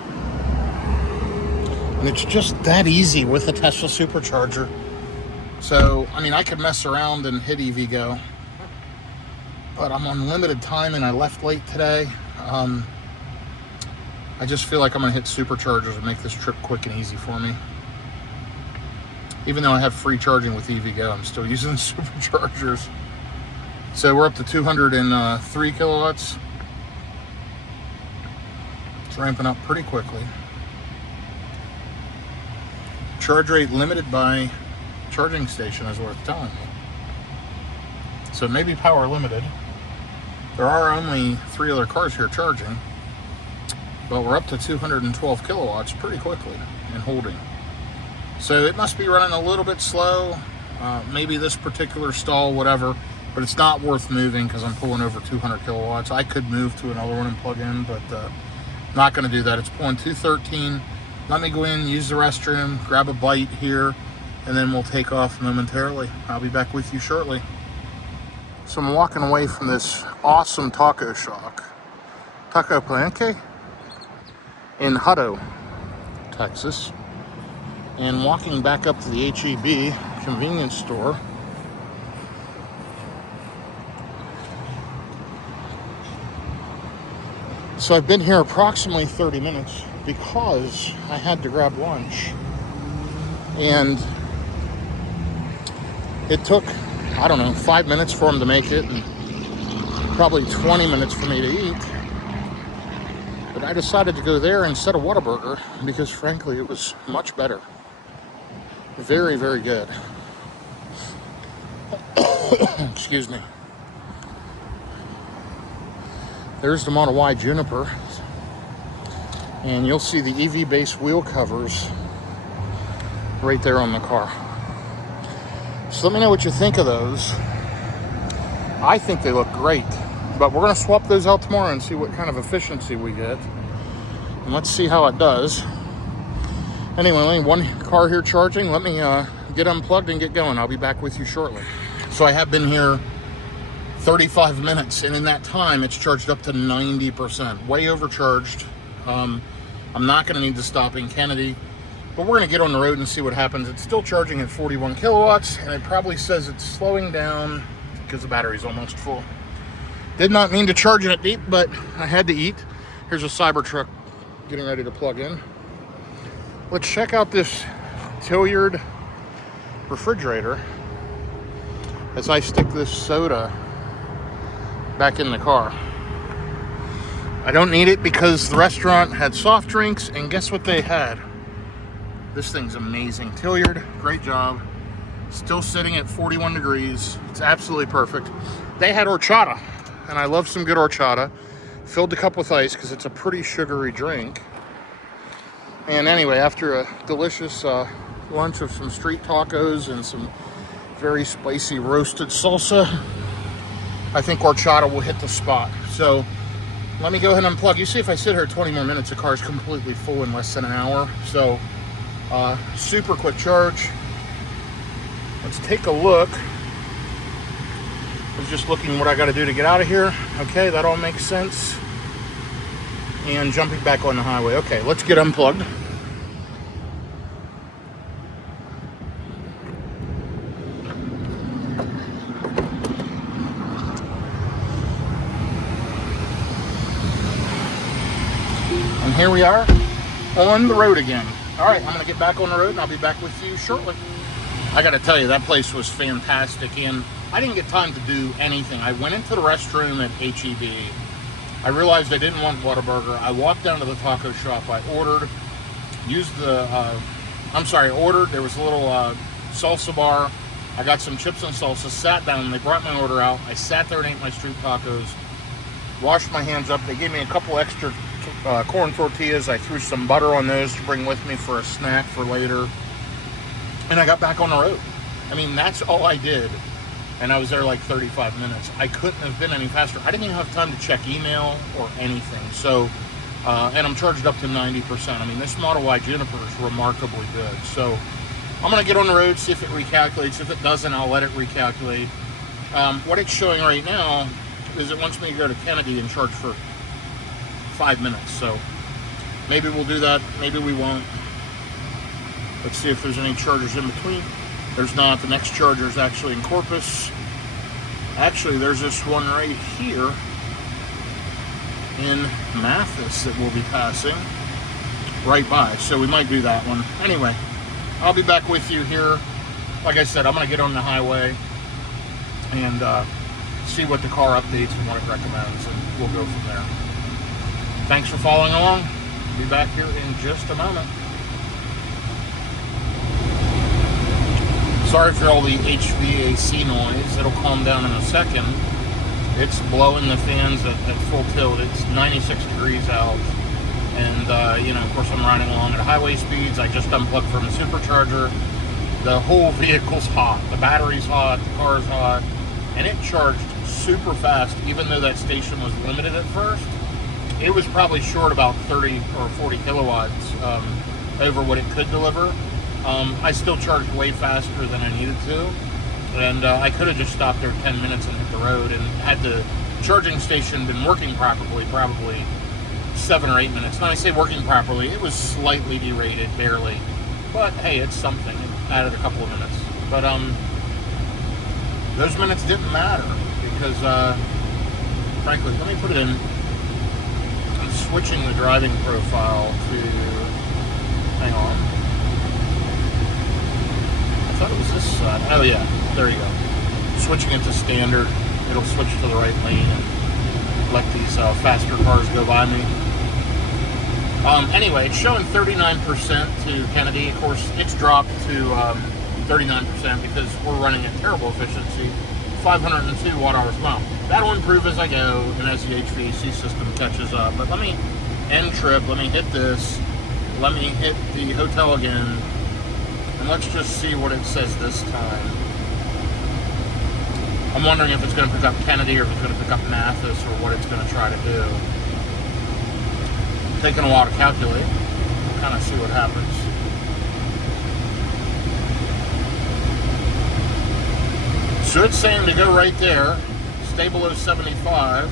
And it's just that easy with the Tesla supercharger. So, I mean, I could mess around and hit EVgo, but I'm on limited time and I left late today. I just feel like I'm gonna hit superchargers and make this trip quick and easy for me. Even though I have free charging with EVgo, I'm still using the superchargers. So we're up to 203 kilowatts. It's ramping up pretty quickly. Charge rate limited by charging station is what it's telling me. So maybe power limited. There are only 3 other cars here charging, but we're up to 212 kilowatts pretty quickly and holding. So it must be running a little bit slow. Maybe this particular stall, whatever. But it's not worth moving because I'm pulling over 200 kilowatts. I could move to another one and plug in, but not going to do that. It's pulling 213. Let me go in, use the restroom, grab a bite here, and then we'll take off momentarily. I'll be back with you shortly. So I'm walking away from this awesome taco shop, Taco Palenque, in Hutto, Texas, and walking back up to the HEB convenience store. So I've been here approximately 30 minutes because I had to grab lunch. And it took, I don't know, 5 minutes for them to make it and probably 20 minutes for me to eat. But I decided to go there instead of Whataburger because frankly it was much better. Very, very good. Excuse me. There's the Model Y Juniper, and you'll see the EV-based wheel covers right there on the car. So let me know what you think of those. I think they look great. But we're going to swap those out tomorrow and see what kind of efficiency we get. And let's see how it does. Anyway, only one car here charging. Let me get unplugged and get going. I'll be back with you shortly. So I have been here 35 minutes, and in that time, it's charged up to 90%. Way overcharged. I'm not going to need to stop in Kennedy, but we're going to get on the road and see what happens. It's still charging at 41 kilowatts, and it probably says it's slowing down because the battery's almost full. Did not mean to charge it deep, but I had to eat. Here's a Cybertruck getting ready to plug in. Let's check out this Tilliard refrigerator as I stick this soda back in the car. I don't need it because the restaurant had soft drinks, and guess what they had? This thing's amazing. Tilliard, great job. Still sitting at 41 degrees. It's absolutely perfect. They had horchata, and I love some good horchata. Filled the cup with ice because it's a pretty sugary drink. And anyway, after a delicious lunch of some street tacos and some very spicy roasted salsa, I think horchata will hit the spot. So let me go ahead and unplug. You see, if I sit here 20 more minutes, the car's completely full in less than an hour. So super quick charge. Let's take a look. I was just looking what I got to do to get out of here. Okay, that all makes sense. And jumping back on the highway. Okay, let's get unplugged. And here we are on the road again. All right, I'm going to get back on the road and I'll be back with you shortly. I got to tell you, that place was fantastic, and I didn't get time to do anything. I went into the restroom at HEB. I realized I didn't want Whataburger. I walked down to the taco shop. I ordered, ordered. There was a little salsa bar. I got some chips and salsa, sat down. They brought my order out. I sat there and ate my street tacos, washed my hands up. They gave me a couple extra corn tortillas. I threw some butter on those to bring with me for a snack for later. And I got back on the road. I mean, that's all I did. And I was there like 35 minutes. I couldn't have been any faster. I didn't even have time to check email or anything. So, and I'm charged up to 90%. I mean, this Model Y Juniper is remarkably good. So I'm going to get on the road, see if it recalculates. If it doesn't, I'll let it recalculate. What it's showing right now is it wants me to go to Kennedy and charge for 5 minutes. So maybe we'll do that. Maybe we won't. Let's see if there's any chargers in between. There's not. The next charger is actually in Corpus. Actually, there's this one right here in Mathis that we'll be passing right by. So we might do that one. Anyway, I'll be back with you here. Like I said, I'm going to get on the highway and see what the car updates and what it recommends, and we'll go from there. Thanks for following along. Be back here in just a moment. Sorry for all the HVAC noise. It'll calm down in a second. It's blowing the fans at full tilt. It's 96 degrees out. And, of course, I'm riding along at highway speeds. I just unplugged from the supercharger. The whole vehicle's hot. The battery's hot. The car's hot. And it charged super fast, even though that station was limited at first. It was probably short about 30 or 40 kilowatts over what it could deliver. I still charged way faster than I needed to, and I could have just stopped there 10 minutes and hit the road, and had the charging station been working properly, probably 7 or 8 minutes. Now I say working properly, it was slightly derated, barely, but hey, it's something. It added a couple of minutes, but those minutes didn't matter, because frankly, let me put it in. I'm switching the driving profile to, hang on. I thought it was this side. Oh yeah, there you go. Switching it to standard, it'll switch to the right lane and let these faster cars go by me. Anyway, it's showing 39% to Kennedy. Of course, it's dropped to 39% because we're running at terrible efficiency, 502 watt-hours a mile. That'll improve as I go and as the HVAC system catches up. But let me end trip. Let me hit this. Let me hit the hotel again. And let's just see what it says this time. I'm wondering if it's going to pick up Kennedy or if it's going to pick up Mathis or what it's going to try to do. Taking a while to calculate. We'll kind of see what happens. So it's saying to go right there, stay below 75,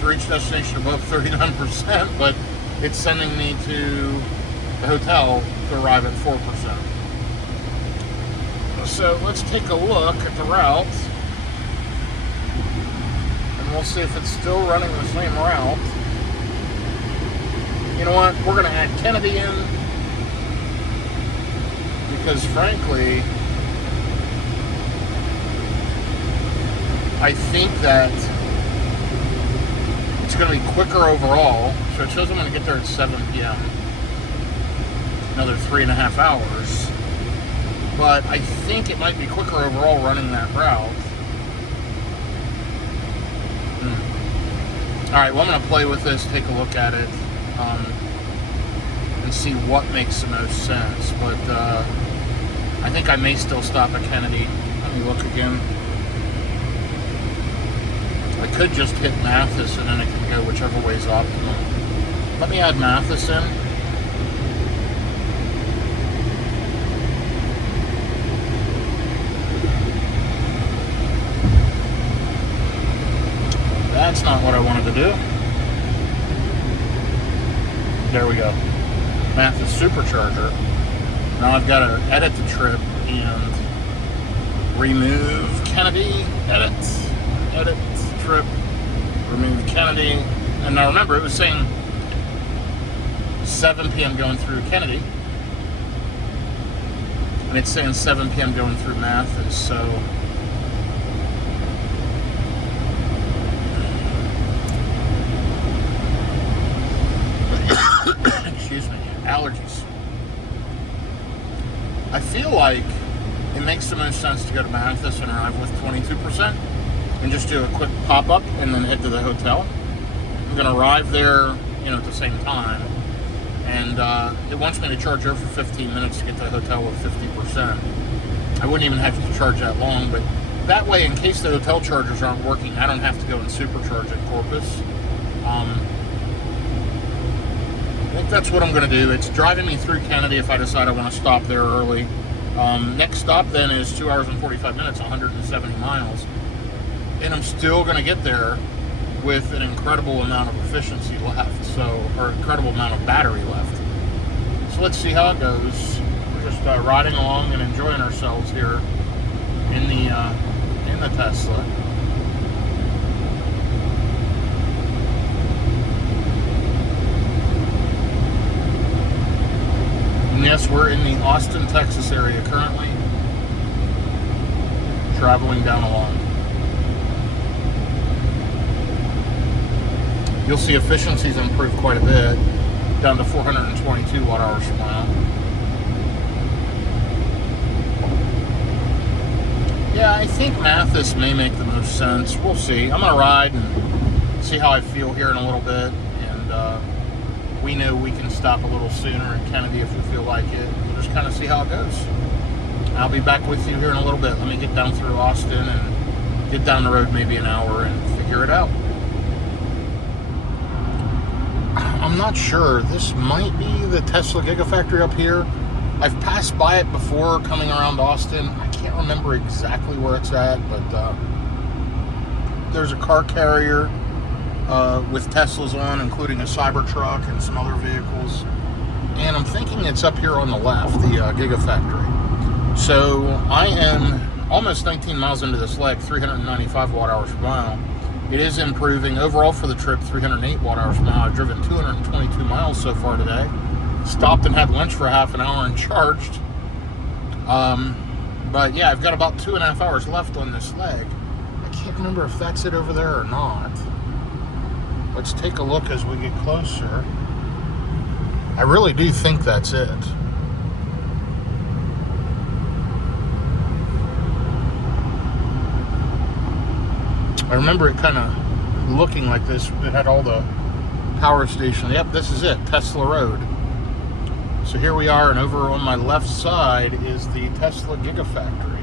to reach destination above 39%, but it's sending me to the hotel to arrive at 4%. So let's take a look at the route, and we'll see if it's still running the same route. You know what? We're going to add Kennedy in, because frankly, I think that it's going to be quicker overall. So it shows I'm going to get there at 7 p.m. Another 3.5 hours. But I think it might be quicker overall running that route. Alright, well I'm going to play with this, take a look at it, and see what makes the most sense. But I think I may still stop at Kennedy. Let me look again. I could just hit Mathis and then it can go whichever way is optimal. Let me add Mathis in. That's not what I wanted to do. There we go. Mathis Supercharger. Now I've got to edit the trip and remove Kennedy. Edit trip. Remove Kennedy. And now remember, it was saying 7 p.m. going through Kennedy. And it's saying 7 p.m. going through Mathis. So excuse me, allergies. I feel like it makes the most sense to go to Mathis and arrive with 22% and just do a quick pop-up and then head to the hotel. I'm going to arrive there, at the same time, and it wants me to charge over for 15 minutes to get to the hotel with 50%. I wouldn't even have to charge that long, but that way, in case the hotel chargers aren't working, I don't have to go and supercharge at Corpus. I think that's what I'm going to do. It's driving me through Kennedy if I decide I want to stop there early. Next stop then is 2 hours and 45 minutes, 170 miles. And I'm still going to get there with an incredible amount of efficiency left, or incredible amount of battery left. So let's see how it goes. We're just riding along and enjoying ourselves here in the Tesla. And yes, we're in the Austin, Texas area currently, traveling down along. You'll see efficiencies improve quite a bit, down to 422 watt-hours per mile. Yeah, I think Mathis may make the most sense. We'll see. I'm going to ride and see how I feel here in a little bit, and we know we can stop a little sooner in Kennedy if we feel like it. We'll just kind of see how it goes. I'll be back with you here in a little bit. Let me get down through Austin and get down the road maybe an hour and figure it out. I'm not sure. This might be the Tesla Gigafactory up here. I've passed by it before coming around Austin. I can't remember exactly where it's at, but there's a car carrier with Teslas on, including a Cybertruck and some other vehicles. And I'm thinking it's up here on the left, the Gigafactory. So I am almost 19 miles into this leg, 395 watt-hours per mile. It is improving. Overall for the trip, 308 watt-hours per mile. I've driven 222 miles so far today. Stopped and had lunch for half an hour and charged. But yeah, I've got about 2.5 hours left on this leg. I can't remember if that's it over there or not. Let's take a look as we get closer. I really do think that's it. I remember it kind of looking like this. It had all the power station. Yep, this is it, Tesla Road. So here we are, and over on my left side is the Tesla Gigafactory.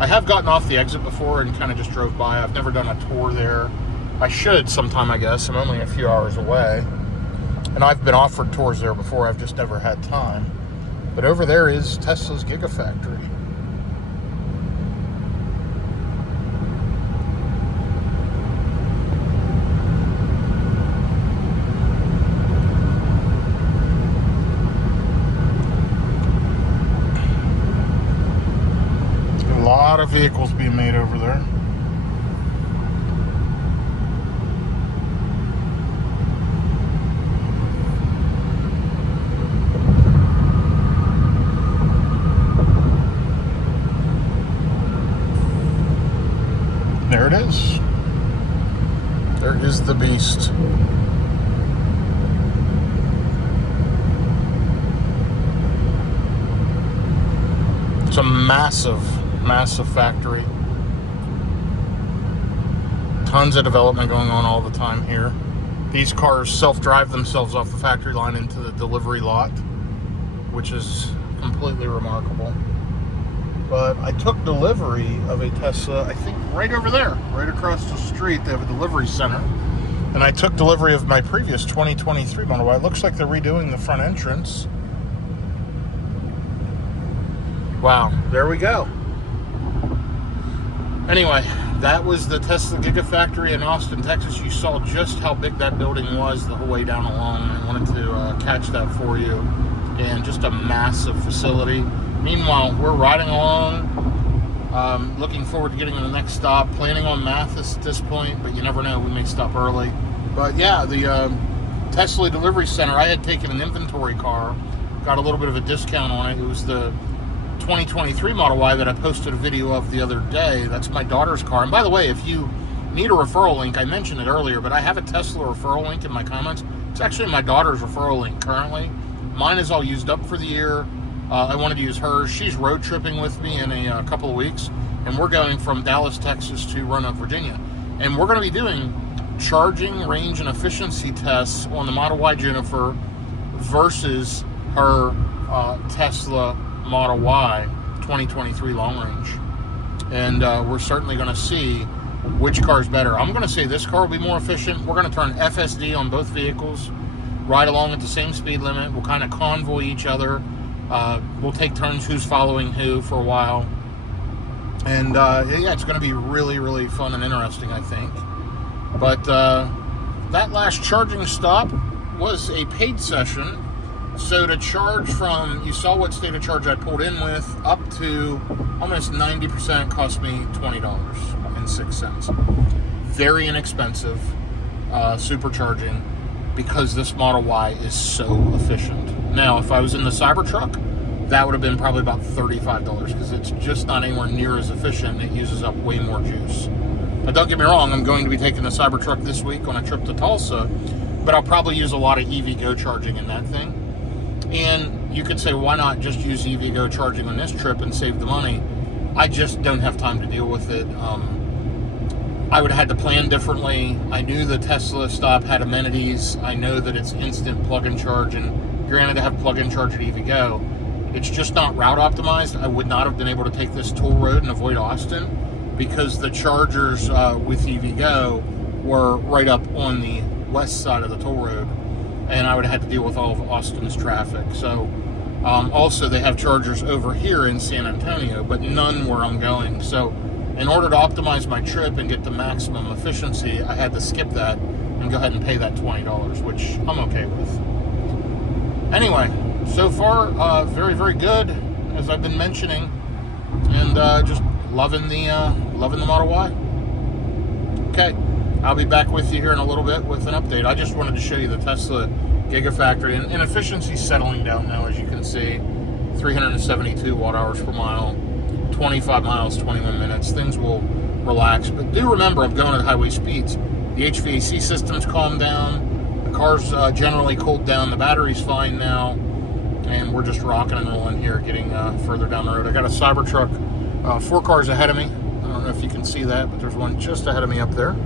I have gotten off the exit before and kind of just drove by. I've never done a tour there. I should sometime, I guess. I'm only a few hours away. And I've been offered tours there before. I've just never had time. But over there is Tesla's Gigafactory. A lot of vehicles being made over there. There it is. There is the beast. It's a massive factory. Tons of development going on all the time here. These cars self-drive themselves off the factory line into the delivery lot, which is completely remarkable. But I took delivery of a Tesla, I think right over there, right across the street. They have a delivery center. And I took delivery of my previous 2023 Model Y. It looks like they're redoing the front entrance. Wow, there we go. Anyway, that was the Tesla Gigafactory in Austin, Texas. You saw just how big that building was the whole way down along. I wanted to catch that for you. And just a massive facility. Meanwhile, we're riding along, looking forward to getting to the next stop. Planning on Mathis at this point, but you never know, we may stop early. But yeah, the Tesla Delivery Center, I had taken an inventory car, got a little bit of a discount on it. It was the 2023 Model Y that I posted a video of the other day. That's my daughter's car. And by the way, if you need a referral link, I mentioned it earlier, but I have a Tesla referral link in my comments. It's actually my daughter's referral link currently. Mine is all used up for the year. I wanted to use hers. She's road tripping with me in a couple of weeks, and we're going from Dallas, Texas to Roanoke, Virginia. And we're going to be doing charging range and efficiency tests on the Model Y Juniper versus her Tesla Model Y 2023 long range. And we're certainly going to see which car is better. I'm going to say this car will be more efficient. We're going to turn FSD on both vehicles, ride along at the same speed limit. We'll kind of convoy each other. We'll take turns who's following who for a while. And yeah, it's going to be really, really fun and interesting, I think. But that last charging stop was a paid session. So to charge from, you saw what state of charge I pulled in with, up to almost 90% cost me $20.06. Very inexpensive supercharging, because this Model Y is so efficient. Now, if I was in the Cybertruck, that would have been probably about $35, because it's just not anywhere near as efficient. It uses up way more juice. But don't get me wrong, I'm going to be taking the Cybertruck this week on a trip to Tulsa, but I'll probably use a lot of EVgo charging in that thing. And you could say, why not just use EVgo charging on this trip and save the money? I just don't have time to deal with it. I would have had to plan differently. I knew the Tesla stop had amenities. I know that it's instant plug and charge, and granted, I have plug and charge at EVgo. It's just not route optimized. I would not have been able to take this toll road and avoid Austin, because the chargers with EVgo were right up on the west side of the toll road, and I would have had to deal with all of Austin's traffic. So also they have chargers over here in San Antonio, but none where I'm going. So in order to optimize my trip and get the maximum efficiency, I had to skip that and go ahead and pay that $20, which I'm okay with. Anyway, so far, very, very good, as I've been mentioning, and just loving the Model Y. Okay, I'll be back with you here in a little bit with an update. I just wanted to show you the Tesla Gigafactory, and efficiency's settling down now, as you can see. 372 watt-hours per mile, 25 miles, 21 minutes. Things will relax, but do remember, I'm going at highway speeds. The HVAC system's calmed down, the car's generally cooled down, the battery's fine now, and we're just rocking and rolling here, getting further down the road. I got a Cybertruck 4 cars ahead of me. I don't know if you can see that, but there's one just ahead of me up there.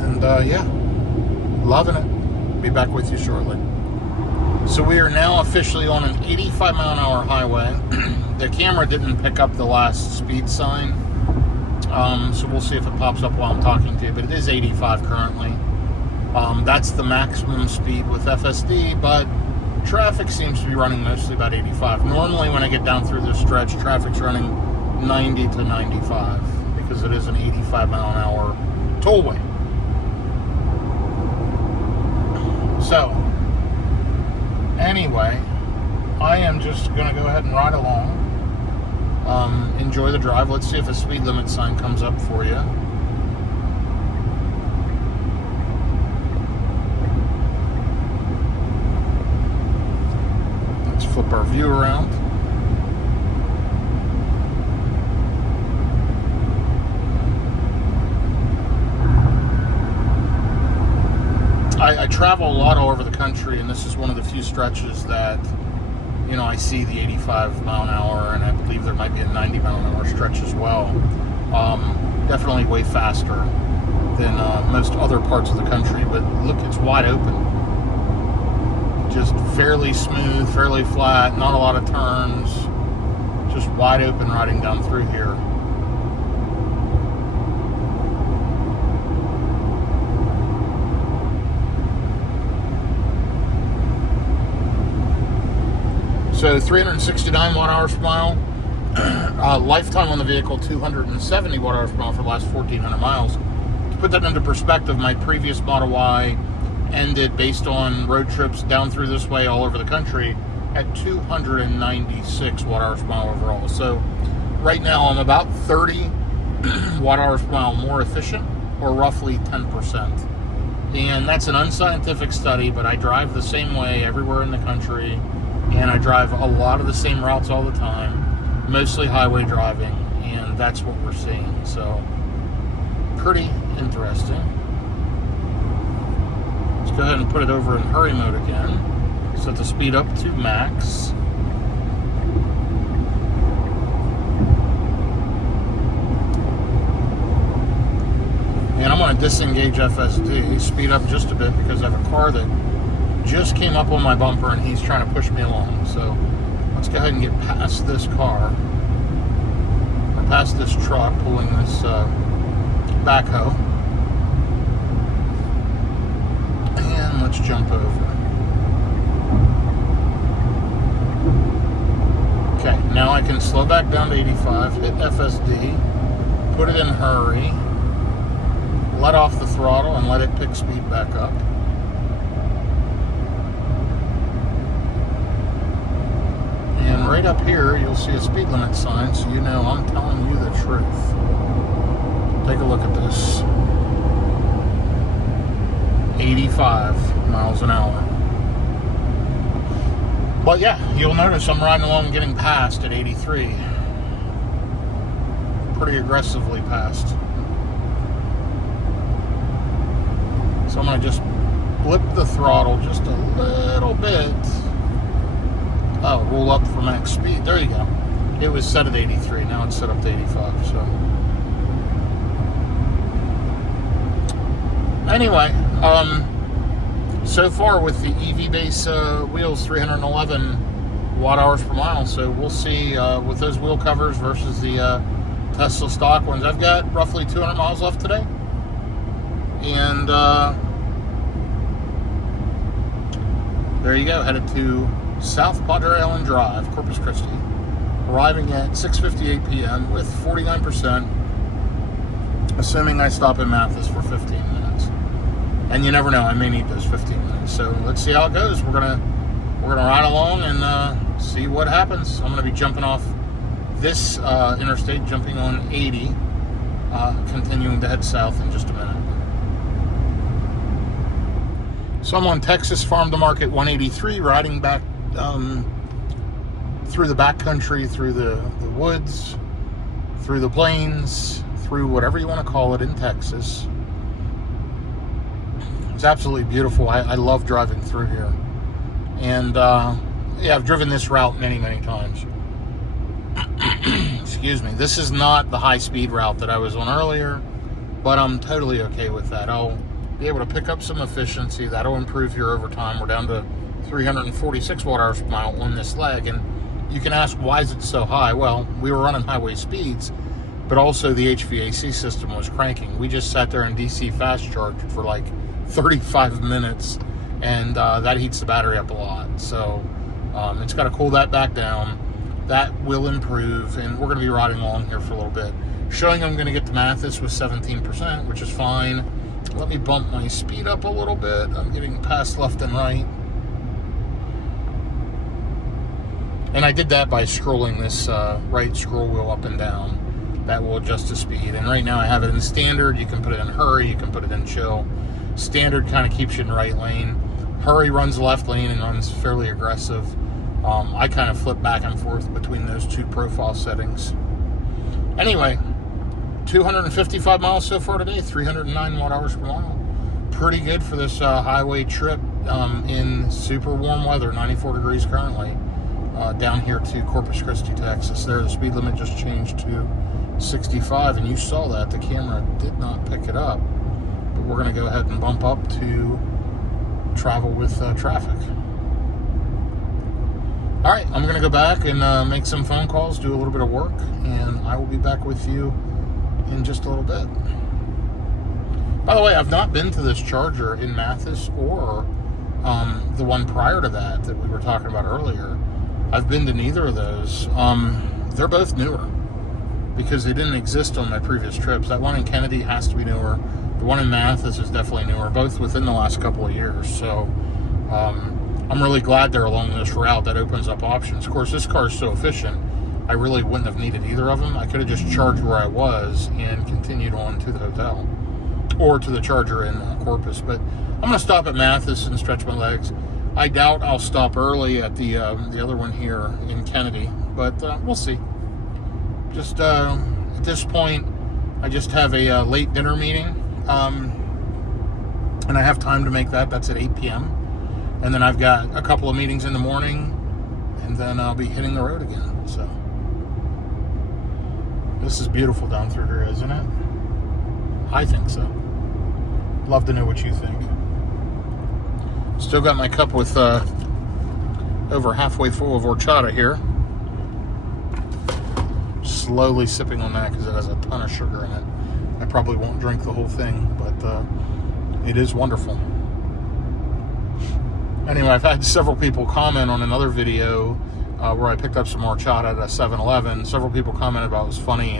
And yeah, loving it. Be back with you shortly. So we are now officially on an 85 mile an hour highway. The camera didn't pick up the last speed sign. So we'll see if it pops up while I'm talking to you, but it is 85 currently. That's the maximum speed with FSD, but traffic seems to be running mostly about 85. Normally when I get down through this stretch, traffic's running 90 to 95 because it is an 85 mile an hour tollway. So, anyway, I am just going to go ahead and ride along. Enjoy the drive. Let's see if a speed limit sign comes up for you. Let's flip our view around. I travel a lot all over the country, and this is one of the few stretches that, you know, I see the 85 mile an hour, and I believe there might be a 90 mile an hour stretch as well. Definitely way faster than most other parts of the country, but look, it's wide open. Just fairly smooth, fairly flat, not a lot of turns, just wide open riding down through here. So 369 watt hours per mile. Lifetime on the vehicle, 270 watt hours per mile for the last 1,400 miles. To put that into perspective, my previous Model Y ended based on road trips down through this way all over the country at 296 watt hours per mile overall. So right now I'm about 30 watt hours per mile more efficient, or roughly 10%. And that's an unscientific study, but I drive the same way everywhere in the country. And I drive a lot of the same routes all the time, mostly highway driving, and that's what we're seeing. So, pretty interesting. Let's go ahead and put it over in hurry mode again. Set the speed up to max. And I'm going to disengage FSD, speed up just a bit because I have a car that just came up on my bumper and he's trying to push me along. So let's go ahead and get past this car, or past this truck pulling this backhoe, and let's jump over. Okay, now I can slow back down to 85, hit FSD, put it in hurry, let off the throttle and let it pick speed back up. And right up here, you'll see a speed limit sign, so you know I'm telling you the truth. Take a look at this. 85 miles an hour. But yeah, you'll notice I'm riding along getting past at 83. Pretty aggressively past. So I'm going to just flip the throttle just a little bit. Oh, roll up for max speed. There you go. It was set at 83. Now it's set up to 85. So anyway, so far with the EV base wheels, 311 watt hours per mile. So we'll see with those wheel covers versus the Tesla stock ones. I've got roughly 200 miles left today, and there you go. Headed to South Padre Island Drive, Corpus Christi, arriving at 6:58 p.m. with 49%, assuming I stop in Mathis for 15 minutes. And you never know, I may need those 15 minutes. So let's see how it goes. We're gonna ride along and see what happens. I'm gonna be jumping off this interstate, jumping on 80, continuing to head south in just a minute. So I'm on Texas Farm to Market 183, riding back through the backcountry, through the woods, through the plains, through whatever you want to call it in Texas. It's absolutely beautiful. I love driving through here. And yeah, I've driven this route many, many times. Excuse me. This is not the high-speed route that I was on earlier, but I'm totally okay with that. I'll be able to pick up some efficiency. That'll improve your overtime. We're down to 346 watt hours per mile on this leg. And you can ask, why is it so high? Well, we were running highway speeds, but also the HVAC system was cranking. We just sat there in DC fast charged for like 35 minutes, and that heats the battery up a lot. So it's got to cool that back down. That will improve, and we're going to be riding along here for a little bit. Showing I'm going to get to Mathis with 17%, which is fine. Let me bump my speed up a little bit. I'm getting past left and right. And I did that by scrolling this right scroll wheel up and down. That will adjust the speed. And right now I have it in standard. You can put it in hurry. You can put it in chill. Standard kind of keeps you in the right lane. Hurry runs the left lane and runs fairly aggressive. I kind of flip back and forth between those two profile settings. Anyway, 255 miles so far today, 309 watt hours per mile. Pretty good for this highway trip in super warm weather, 94 degrees currently. Down here to Corpus Christi, Texas. There, the speed limit just changed to 65, and you saw that. The camera did not pick it up, but we're going to go ahead and bump up to travel with traffic. All right, I'm going to go back and make some phone calls, do a little bit of work, and I will be back with you in just a little bit. By the way, I've not been to this charger in Mathis or the one prior to that we were talking about earlier. I've been to neither of those. They're both newer because they didn't exist on my previous trips. That one in Kennedy has to be newer. The one in Mathis is definitely newer, both within the last couple of years. So I'm really glad they're along this route. That opens up options. Of course, this car is so efficient, I really wouldn't have needed either of them. I could have just charged where I was and continued on to the hotel or to the charger in Corpus. But I'm going to stop at Mathis and stretch my legs. I doubt I'll stop early at the other one here in Kennedy, but we'll see. Just at this point, I just have a late dinner meeting, and I have time to make that. That's at 8 p.m. And then I've got a couple of meetings in the morning, and then I'll be hitting the road again. So this is beautiful down through here, isn't it? I think so. Love to know what you think. Still got my cup with over halfway full of horchata here. Slowly sipping on that because it has a ton of sugar in it. I probably won't drink the whole thing, but it is wonderful. Anyway, I've had several people comment on another video where I picked up some horchata at a 7-Eleven. Several people commented about it was funny.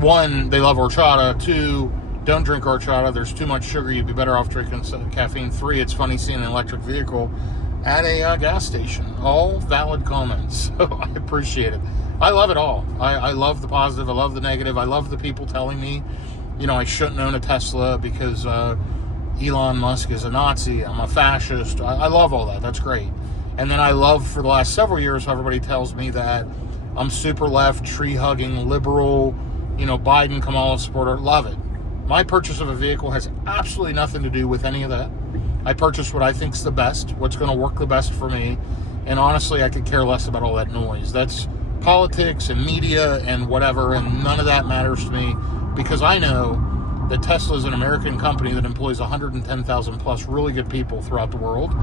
One, they love horchata. Two, don't drink horchata. There's too much sugar. You'd be better off drinking some caffeine. Three, it's funny seeing an electric vehicle at a gas station. All valid comments. So I appreciate it. I love it all. I love the positive. I love the negative. I love the people telling me, I shouldn't own a Tesla because Elon Musk is a Nazi. I'm a fascist. I love all that. That's great. And then I love, for the last several years, how everybody tells me that I'm super left, tree-hugging, liberal, Biden, Kamala supporter. Love it. My purchase of a vehicle has absolutely nothing to do with any of that. I purchase what I think's the best, what's going to work the best for me. And honestly, I could care less about all that noise. That's politics and media and whatever, and none of that matters to me because I know that Tesla is an American company that employs 110,000 plus really good people throughout the world.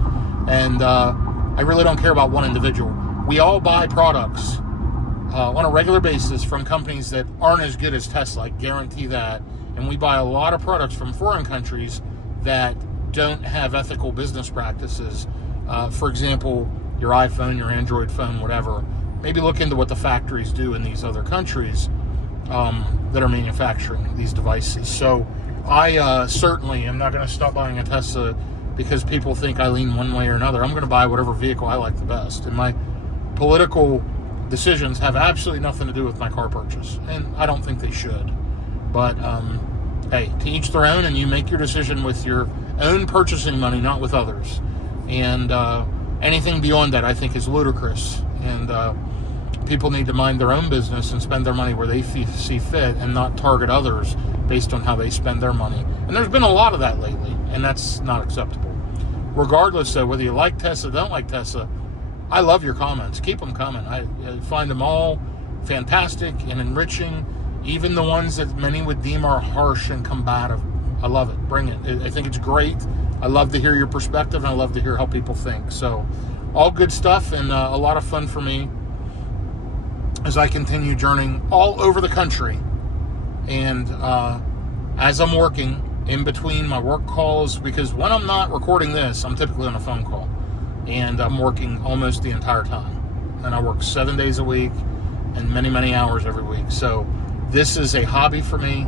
And I really don't care about one individual. We all buy products on a regular basis from companies that aren't as good as Tesla. I guarantee that. And we buy a lot of products from foreign countries that don't have ethical business practices. For example, your iPhone, your Android phone, whatever. Maybe look into what the factories do in these other countries that are manufacturing these devices. So I certainly am not going to stop buying a Tesla because people think I lean one way or another. I'm going to buy whatever vehicle I like the best. And my political decisions have absolutely nothing to do with my car purchase. And I don't think they should. But, hey, to each their own, and you make your decision with your own purchasing money, not with others. And anything beyond that, I think, is ludicrous. And people need to mind their own business and spend their money where they see fit and not target others based on how they spend their money. And there's been a lot of that lately, and that's not acceptable. Regardless, though, whether you like Tesla or don't like Tesla, I love your comments. Keep them coming. I find them all fantastic and enriching. Even the ones that many would deem are harsh and combative. I love it. Bring it. I think it's great. I love to hear your perspective, and I love to hear how people think. So all good stuff, and a lot of fun for me as I continue journeying all over the country. And as I'm working in between my work calls, because when I'm not recording this, I'm typically on a phone call, and I'm working almost the entire time. And I work 7 days a week and many, many hours every week. So this is a hobby for me,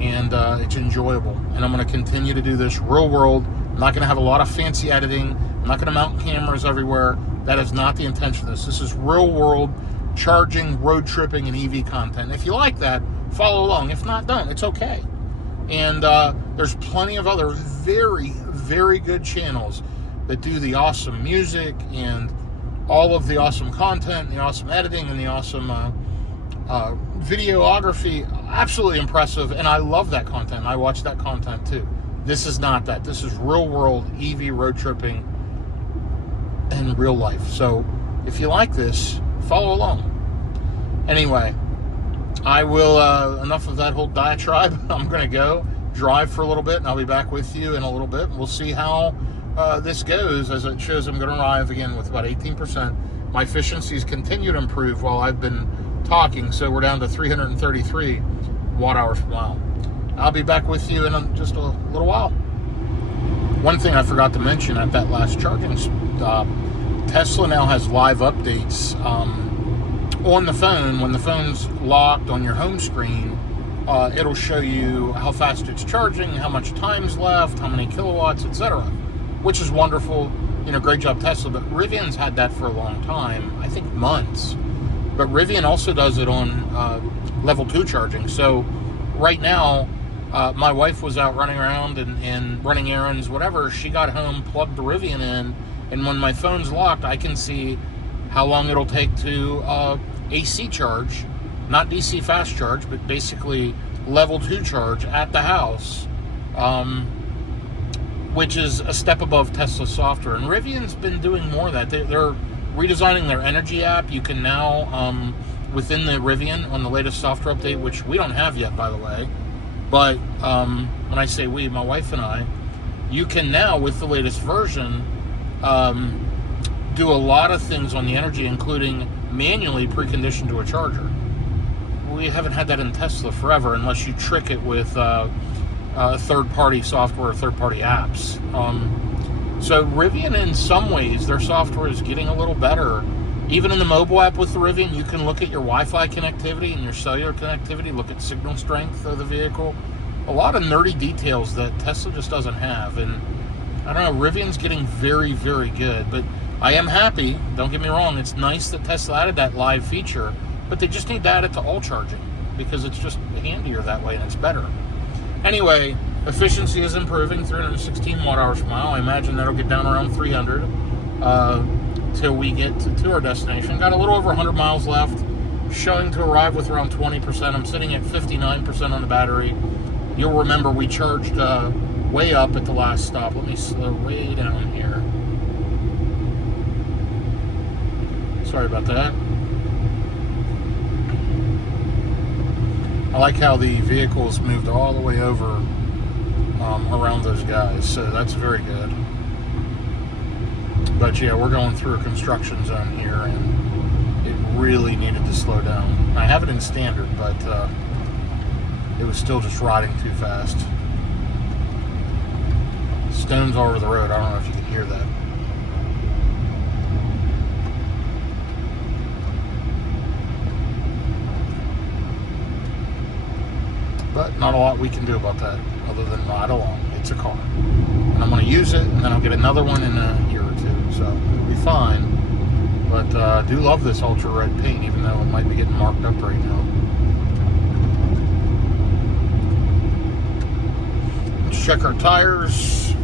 and it's enjoyable. And I'm going to continue to do this real world. I'm not going to have a lot of fancy editing. I'm not going to mount cameras everywhere. That is not the intention of this. This is real world charging, road tripping, and EV content. If you like that, follow along. If not, don't. It's okay. And there's plenty of other very, very good channels that do the awesome music and all of the awesome content, the awesome editing, and the awesome videography. Absolutely impressive, and I love that content. I watch that content too. This is not that. This is real world EV road tripping in real life. So if you like this, follow along. Anyway, I will, enough of that whole diatribe. I'm going to go drive for a little bit, and I'll be back with you in a little bit. We'll see how this goes. As it shows, I'm going to arrive again with about 18%. My efficiencies continue to improve while I've been talking, so we're down to 333 watt hours per mile. I'll be back with you in just a little while. One thing I forgot to mention at that last charging stop, Tesla now has live updates on the phone. When the phone's locked on your home screen, it'll show you how fast it's charging, how much time's left, how many kilowatts, etc., which is wonderful. Great job, Tesla. But Rivian's had that for a long time, I think months. But Rivian also does it on level 2 charging. So right now, my wife was out running around and running errands, whatever. She got home, plugged the Rivian in, and when my phone's locked, I can see how long it'll take to AC charge, not DC fast charge, but basically level 2 charge at the house, which is a step above Tesla software. And Rivian's been doing more of that. They're redesigning their energy app. You can now, within the Rivian, on the latest software update, which we don't have yet, by the way, but when I say we, my wife and I, you can now, with the latest version, do a lot of things on the energy, including manually precondition to a charger. We haven't had that in Tesla forever, unless you trick it with third-party software or third-party apps. So Rivian, in some ways, their software is getting a little better. Even in the mobile app with the Rivian, you can look at your Wi-Fi connectivity and your cellular connectivity, look at signal strength of the vehicle. A lot of nerdy details that Tesla just doesn't have. And I don't know, Rivian's getting very, very good. But I am happy, don't get me wrong, it's nice that Tesla added that live feature, but they just need to add it to all charging, because it's just handier that way and it's better. Anyway, efficiency is improving, 316 watt hours per mile. I imagine that'll get down around 300 till we get to our destination. Got a little over 100 miles left, showing to arrive with around 20%. I'm sitting at 59% on the battery. You'll remember we charged way up at the last stop. Let me slow way down here. Sorry about that. I like how the vehicle's moved all the way over around those guys, so that's very good. But yeah, we're going through a construction zone here, and it really needed to slow down. I have it in standard, but it was still just riding too fast. Stones all over the road. I don't know if you can hear that. But not a lot we can do about that other than ride along. It's a car. And I'm going to use it, and then I'll get another one in a year or two. So it'll be fine. But I do love this ultra red paint, even though it might be getting marked up right now. Let's check our tires.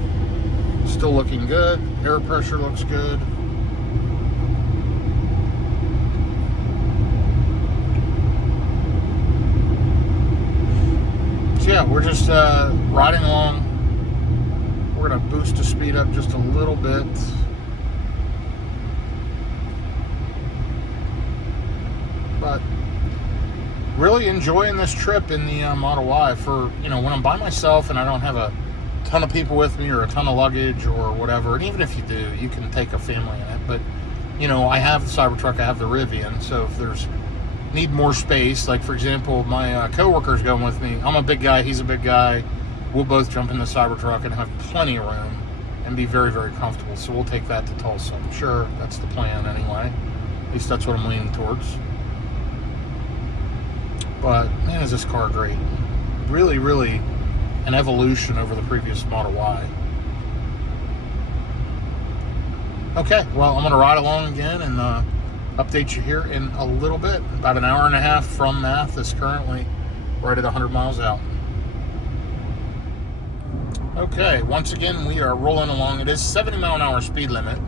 Still looking good. Air pressure looks good. So yeah, we're just riding along. We're going to boost the speed up just a little bit. But really enjoying this trip in the Model Y. For, when I'm by myself and I don't have a ton of people with me or a ton of luggage or whatever, and even if you do, you can take a family in it. But, you know, I have the Cybertruck, I have the Rivian, so if there's need more space, like for example, my coworker's going with me. I'm a big guy, he's a big guy. We'll both jump in the Cybertruck and have plenty of room and be very, very comfortable. So we'll take that to Tulsa. I'm sure that's the plan anyway. At least that's what I'm leaning towards. But man, is this car great. Really, really an evolution over the previous Model Y. Okay, well, I'm going to ride along again and update you here in a little bit. About an hour and a half from Mathis currently, right at 100 miles out. Okay, once again, we are rolling along. It is 70 mile an hour speed limit,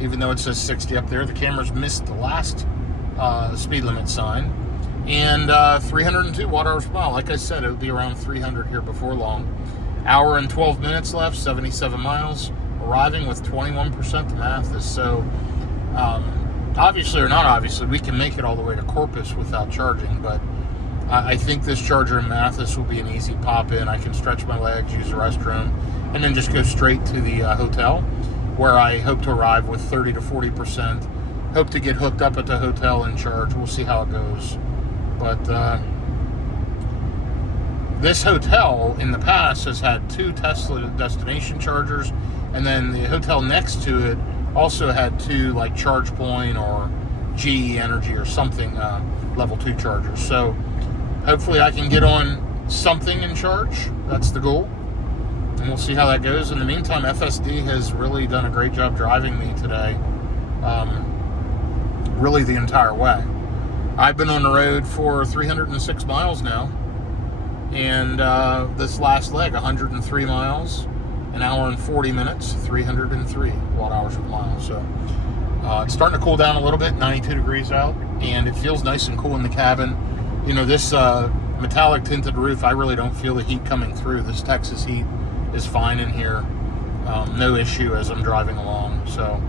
even though it says 60 up there. The cameras missed the last speed limit sign. And 302 watt-hours per mile. Like I said, it would be around 300 here before long. Hour and 12 minutes left, 77 miles. Arriving with 21% to Mathis. So, obviously or not obviously, we can make it all the way to Corpus without charging, but I think this charger in Mathis will be an easy pop-in. I can stretch my legs, use the restroom, and then just go straight to the hotel, where I hope to arrive with 30 to 40%. Hope to get hooked up at the hotel and charge. We'll see how it goes. But this hotel in the past has had 2 Tesla destination chargers, and then the hotel next to it also had 2 like ChargePoint or GE Energy or something level 2 chargers. So hopefully I can get on something and charge. That's the goal. And we'll see how that goes. In the meantime, FSD has really done a great job driving me today. Really the entire way. I've been on the road for 306 miles now. And this last leg, 103 miles, an hour and 40 minutes, 303 watt-hours per mile. So it's starting to cool down a little bit, 92 degrees out. And it feels nice and cool in the cabin. You know, this metallic tinted roof, I really don't feel the heat coming through. This Texas heat is fine in here. No issue as I'm driving along. So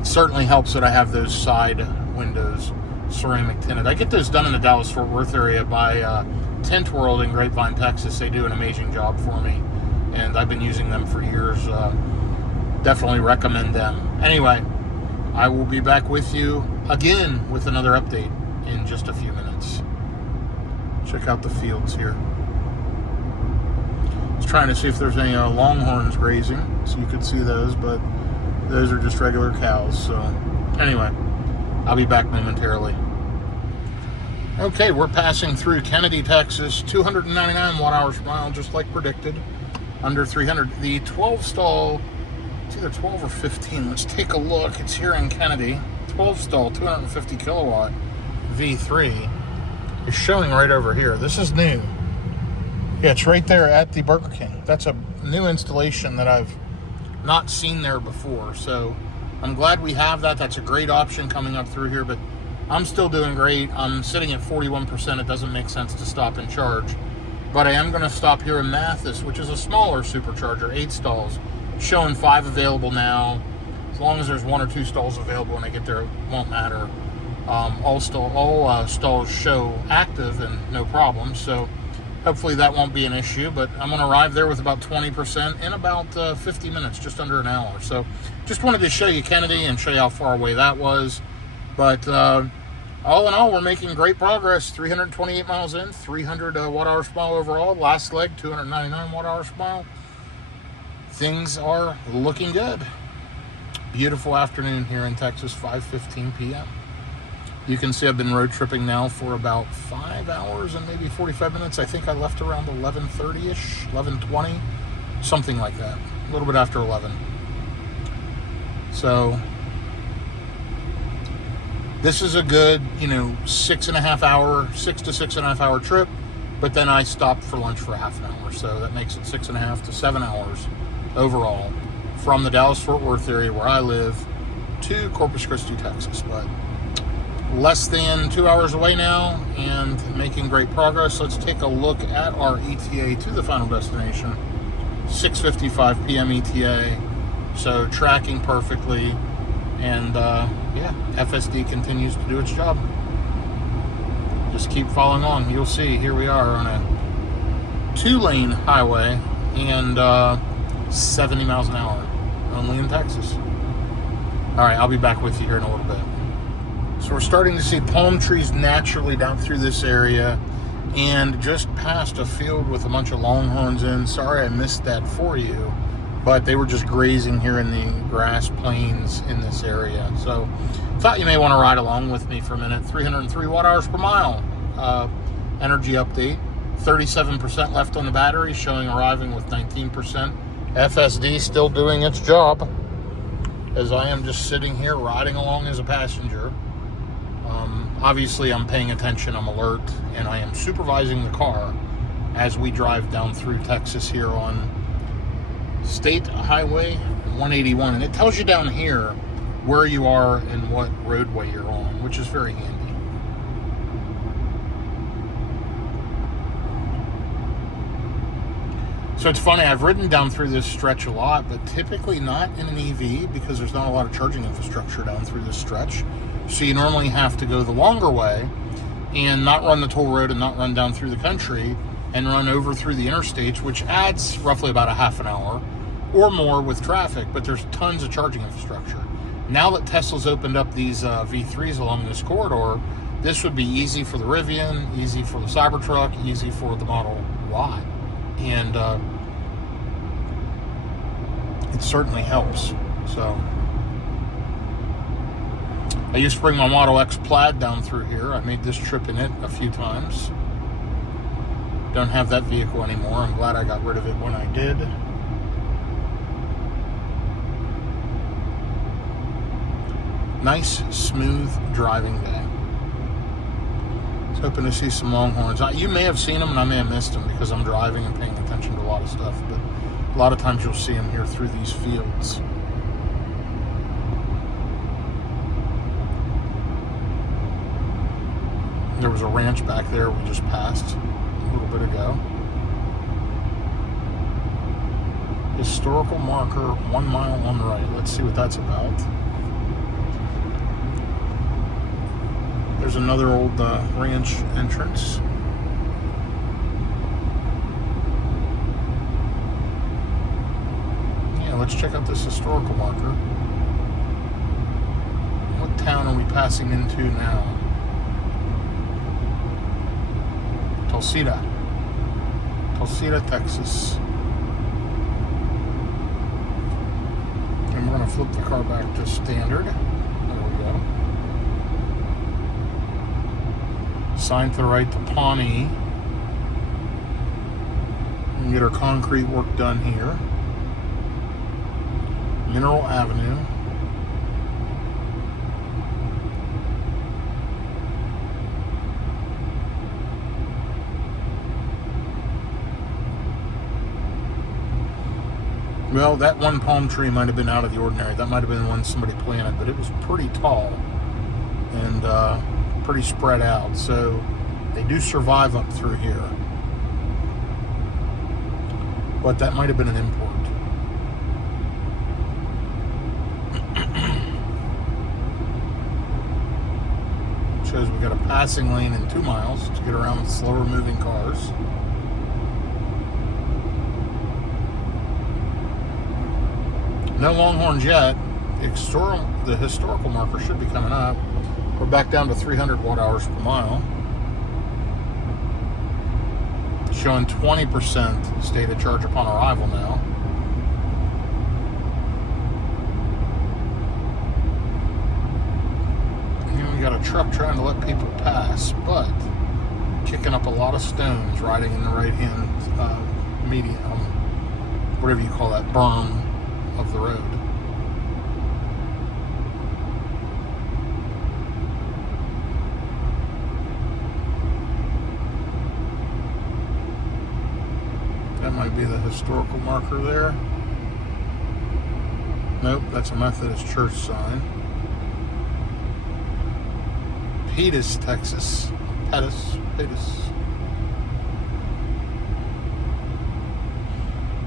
it certainly helps that I have those side windows ceramic tinted. I get those done in the Dallas-Fort Worth area by Tint World in Grapevine, Texas. They do an amazing job for me, and I've been using them for years. Definitely recommend them. Anyway, I will be back with you again with another update in just a few minutes. Check out the fields here. I was trying to see if there's any longhorns grazing, so you could see those, but those are just regular cows. So anyway, I'll be back momentarily. Okay, we're passing through Kennedy, Texas. 299 watt-hours per mile, just like predicted. Under 300. The 12 stall, it's either 12 or 15. Let's take a look. It's here in Kennedy. 12 stall, 250 kilowatt V3 is showing right over here. This is new. Yeah, it's right there at the Burger King. That's a new installation that I've not seen there before. So I'm glad we have that. That's a great option coming up through here, but I'm still doing great. I'm sitting at 41%. It doesn't make sense to stop and charge. But I am going to stop here in Mathis, which is a smaller supercharger, 8 stalls. Showing 5 available now. As long as there's 1 or 2 stalls available when I get there, it won't matter. All stalls show active and no problem. So hopefully that won't be an issue. But I'm going to arrive there with about 20% in about 50 minutes, just under an hour. So just wanted to show you Kennedy and show you how far away that was. But all in all, we're making great progress. 328 miles in, 300 watt-hours per mile overall. Last leg, 299 watt-hours per mile. Things are looking good. Beautiful afternoon here in Texas, 5:15 p.m. You can see I've been road tripping now for about 5 hours and maybe 45 minutes. I think I left around 11:30-ish, 11:20, something like that. A little bit after 11. So this is a good, 6 to 6.5 hour trip, but then I stopped for lunch for half an hour. So that makes it 6.5 to 7 hours overall from the Dallas-Fort Worth area where I live to Corpus Christi, Texas. But less than 2 hours away now and making great progress. Let's take a look at our ETA to the final destination. 6:55 p.m. ETA. So tracking perfectly. And FSD continues to do its job. Just keep following on. You'll see, here we are on a 2-lane highway, and 70 miles an hour, only in Texas. All right, I'll be back with you here in a little bit. So we're starting to see palm trees naturally down through this area, and just past a field with a bunch of longhorns in. Sorry I missed that for you, but they were just grazing here in the grass plains in this area. So thought you may want to ride along with me for a minute. 303 watt hours per mile. Energy update. 37% left on the battery, showing arriving with 19%. FSD still doing its job, as I am just sitting here riding along as a passenger. Obviously, I'm paying attention, I'm alert, and I am supervising the car as we drive down through Texas here on State Highway 181. And it tells you down here where you are and what roadway you're on, which is very handy. So it's funny, I've ridden down through this stretch a lot, but typically not in an EV because there's not a lot of charging infrastructure down through this stretch. So you normally have to go the longer way and not run the toll road and not run down through the country and run over through the interstates, which adds roughly about a half an hour or more with traffic, but there's tons of charging infrastructure. Now that Tesla's opened up these V3s along this corridor, this would be easy for the Rivian, easy for the Cybertruck, easy for the Model Y. And it certainly helps. So I used to bring my Model X Plaid down through here. I made this trip in it a few times. Don't have that vehicle anymore. I'm glad I got rid of it when I did. Nice, smooth driving day. I was hoping to see some longhorns. You may have seen them and I may have missed them because I'm driving and paying attention to a lot of stuff, but a lot of times you'll see them here through these fields. There was a ranch back there we just passed a little bit ago. Historical marker, 1 mile on the right. Let's see what that's about. There's another old ranch entrance. Yeah, let's check out this historical marker. What town are we passing into now? Tulsita, Texas. And we're going to flip the car back to standard. There we go. Sign to the right to Pawnee. We can get our concrete work done here. Mineral Avenue. Well, that one palm tree might have been out of the ordinary. That might have been one somebody planted, but it was pretty tall and pretty spread out. So they do surive up through here. But that might have been an import. Shows we got a passing lane in 2 miles to get around slower moving cars. No longhorns yet. The historical marker should be coming up. We're back down to 300 watt hours per mile. Showing 20% state of charge upon arrival now. And we got a truck trying to let people pass, but kicking up a lot of stones, riding in the right-hand median, whatever you call that, berm of the road. That might be the historical marker there. Nope, that's a Methodist church sign. Pettis, Texas. Pettis.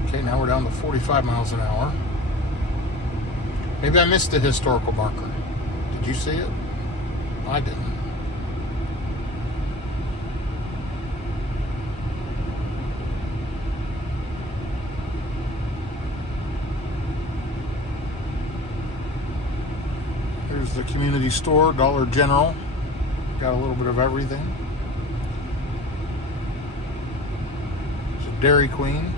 Okay, now we're down to 45 miles an hour. Maybe I missed the historical marker. Did you see it? I didn't. There's the community store, Dollar General. Got a little bit of everything. There's a Dairy Queen.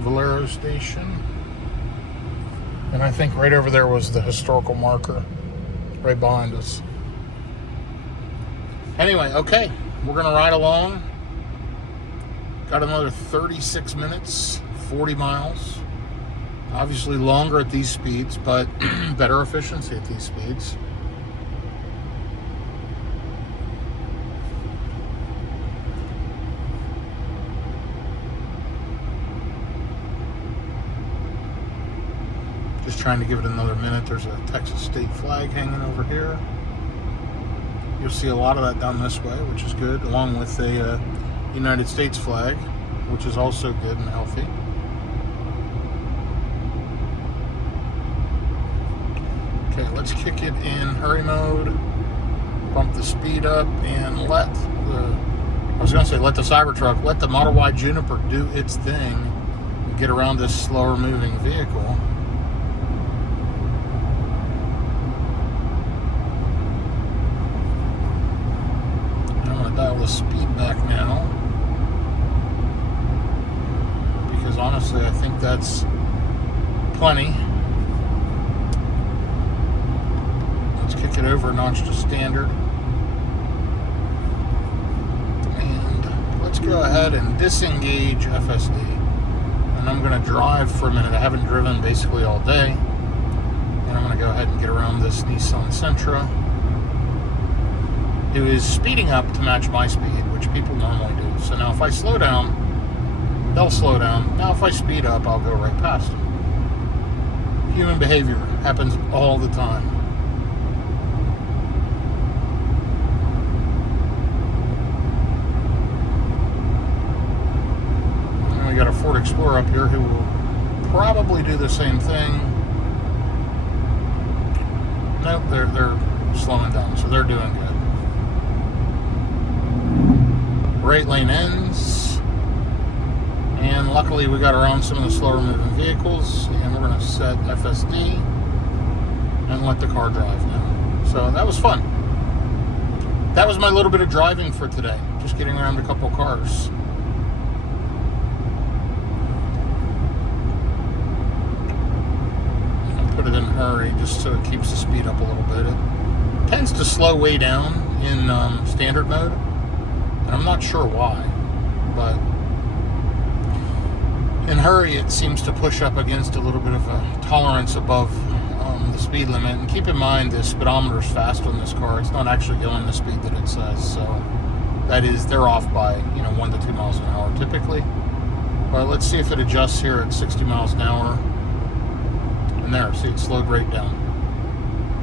Valero Station. And I think right over there was the historical marker right behind us. Anyway, okay, we're gonna ride along. Got another 36 minutes, 40 miles. Obviously longer at these speeds, but better efficiency at these speeds. Just trying to give it another minute. There's a Texas state flag hanging over here. You'll see a lot of that down this way, which is good, along with a United States flag, which is also good and healthy. Okay, let's kick it in hurry mode, bump the speed up, and let the Cybertruck, let the Model Y Juniper do its thing and get around this slower moving vehicle. Dial the speed back now, because honestly I think that's plenty. Let's kick it over a notch to standard, and let's go ahead and disengage FSD, and I'm going to drive for a minute. I haven't driven basically all day, and I'm going to go ahead and get around this Nissan Sentra. It is speeding up to match my speed, which people normally do. So now if I slow down, they'll slow down. Now if I speed up, I'll go right past them. Human behavior happens all the time. And we got a Ford Explorer up here who will probably do the same thing. Nope, they're slowing down, so they're doing good. Right lane ends, and luckily we got around some of the slower moving vehicles, and we're going to set FSD and let the car drive now. So that was fun. That was my little bit of driving for today, just getting around a couple cars. I'll put it in hurry just so it keeps the speed up a little bit. It tends to slow way down in standard mode. And I'm not sure why, but in hurry it seems to push up against a little bit of a tolerance above the speed limit. And keep in mind, the speedometer is fast on this car. It's not actually going the speed that it says, so that is, they're off by 1 to 2 miles an hour typically. But let's see if it adjusts here at 60 miles an hour. And there, see, it slowed right down.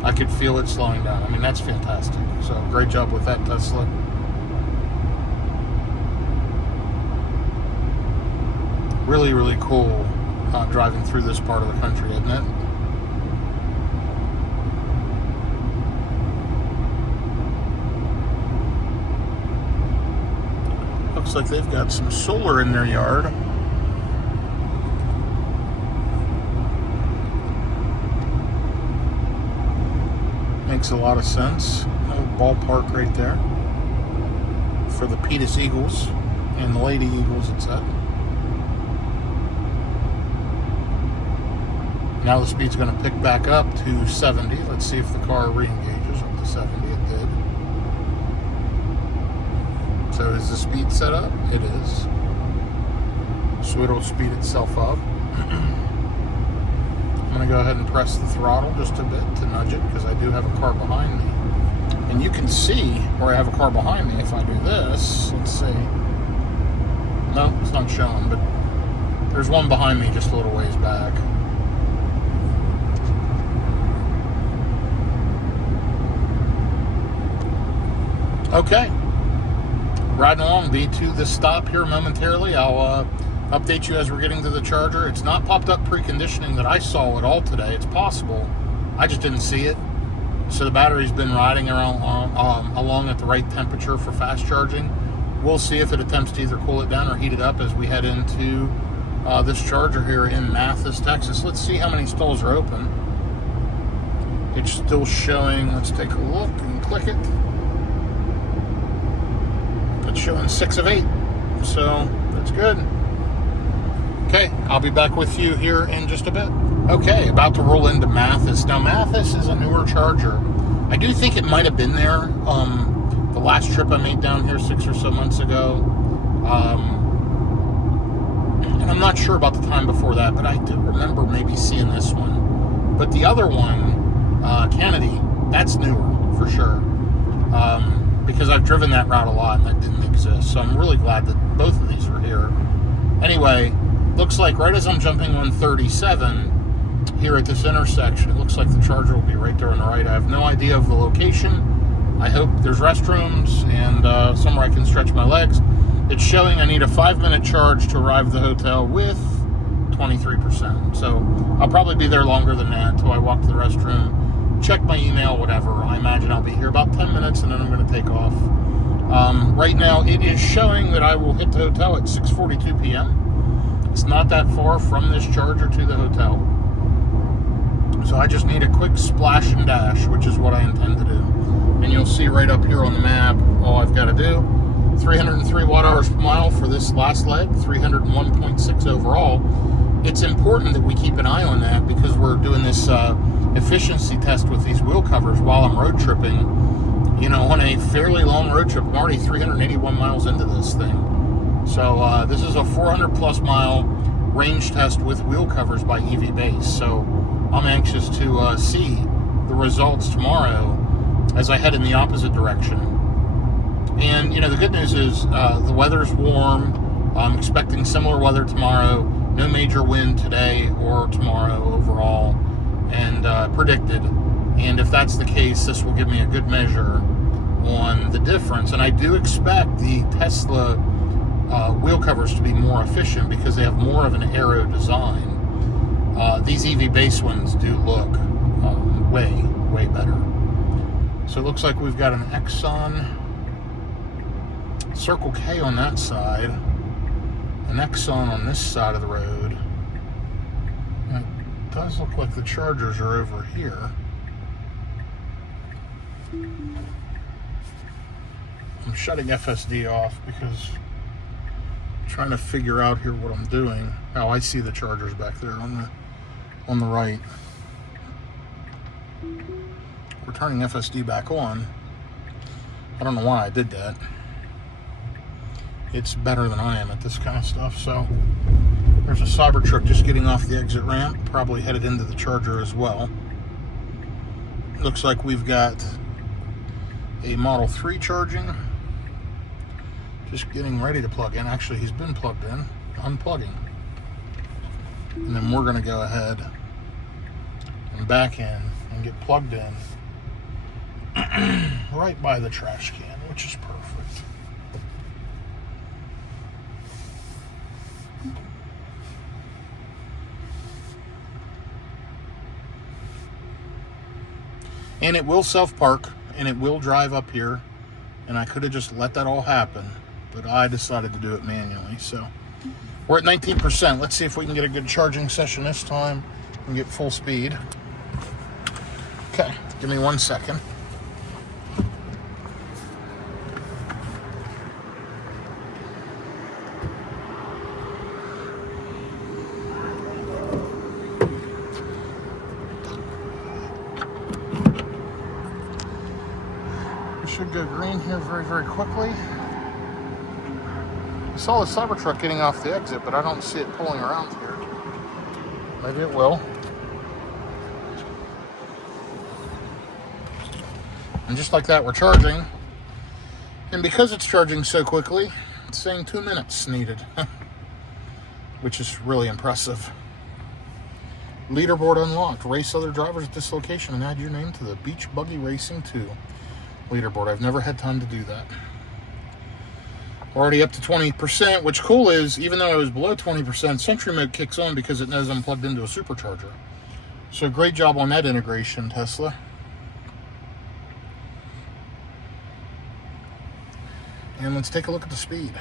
I could feel it slowing down. I mean, that's fantastic. So great job with that, Tesla. Really, really cool driving through this part of the country, isn't it? Looks like they've got some solar in their yard. Makes a lot of sense. Little ballpark right there for the Petus Eagles and the Lady Eagles, it said. Now the speed's going to pick back up to 70. Let's see if the car re-engages up to 70. It did. So is the speed set up? It is. So it'll speed itself up. I'm going to go ahead and press the throttle just a bit to nudge it, because I do have a car behind me. And you can see where I have a car behind me if I do this. Let's see. No, it's not showing, but there's one behind me just a little ways back. Okay, riding along, be to the stop here momentarily. I'll update you as we're getting to the charger. It's not popped up preconditioning that I saw at all today. It's possible, I just didn't see it. So the battery's been riding around along at the right temperature for fast charging. We'll see if it attempts to either cool it down or heat it up as we head into this charger here in Mathis, Texas. Let's see how many stalls are open. It's still showing. Let's take a look and click it. It's showing 6 of 8. So that's good. Okay, I'll be back with you here in just a bit. Okay, about to roll into Mathis. Now, Mathis is a newer charger. I do think it might have been there the last trip I made down here 6 or so months ago. And I'm not sure about the time before that, but I do remember maybe seeing this one. But the other one, Kennedy, that's newer for sure. Because I've driven that route a lot and that didn't exist. So I'm really glad that both of these are here. Anyway, looks like right as I'm jumping on 37 here at this intersection, it looks like the charger will be right there on the right. I have no idea of the location. I hope there's restrooms and somewhere I can stretch my legs. It's showing I need a 5-minute charge to arrive at the hotel with 23%. So I'll probably be there longer than that until I walk to the restroom, check my email, whatever. I imagine I'll be here about 10 minutes and then I'm going to take off. Right now it is showing that I will hit the hotel at 6:42 p.m. It's not that far from this charger to the hotel. So I just need a quick splash and dash, which is what I intend to do. And you'll see right up here on the map, all I've got to do, 303 watt-hours per mile for this last leg, 301.6 overall. It's important that we keep an eye on that because we're doing this efficiency test with these wheel covers while I'm road tripping. You know, on a fairly long road trip, I'm already 381 miles into this thing. So this is a 400-plus mile range test with wheel covers by EV Base. So I'm anxious to see the results tomorrow as I head in the opposite direction. And, you know, the good news is the weather's warm. I'm expecting similar weather tomorrow. No major wind today or tomorrow overall and predicted. And if that's the case, this will give me a good measure on the difference. And I do expect the Tesla wheel covers to be more efficient because they have more of an aero design. These EV base ones do look way better. So it looks like we've got an Exxon Circle K on that side, an Exxon on this side of the road. And it does look like the chargers are over here. I'm shutting FSD off because I'm trying to figure out here what I'm doing. Oh, I see the chargers back there on the right. We're turning FSD back on. I don't know why I did that. It's better than I am at this kind of stuff. So there's a Cybertruck just getting off the exit ramp, probably headed into the charger as well. Looks like we've got a Model 3 charging. Just getting ready to plug in. Actually, he's been plugged in. Unplugging. And then we're going to go ahead and back in and get plugged in right by the trash can, which is perfect. And it will self-park, and it will drive up here, and I could have just let that all happen, but I decided to do it manually. So we're at 19%. Let's see if we can get a good charging session this time and get full speed. Okay, give me 1 second. Should go green here very quickly. I saw the Cybertruck getting off the exit, but I don't see it pulling around here. Maybe it will. And just like that, we're charging. And because it's charging so quickly, it's saying 2 minutes needed, which is really impressive. Leaderboard unlocked. Race other drivers at this location and add your name to the Beach Buggy Racing 2 leaderboard. I've never had time to do that. Already up to 20%, which cool is, even though I was below 20%, Sentry Mode kicks on because it knows I'm plugged into a supercharger. So great job on that integration, Tesla. And let's take a look at the speed.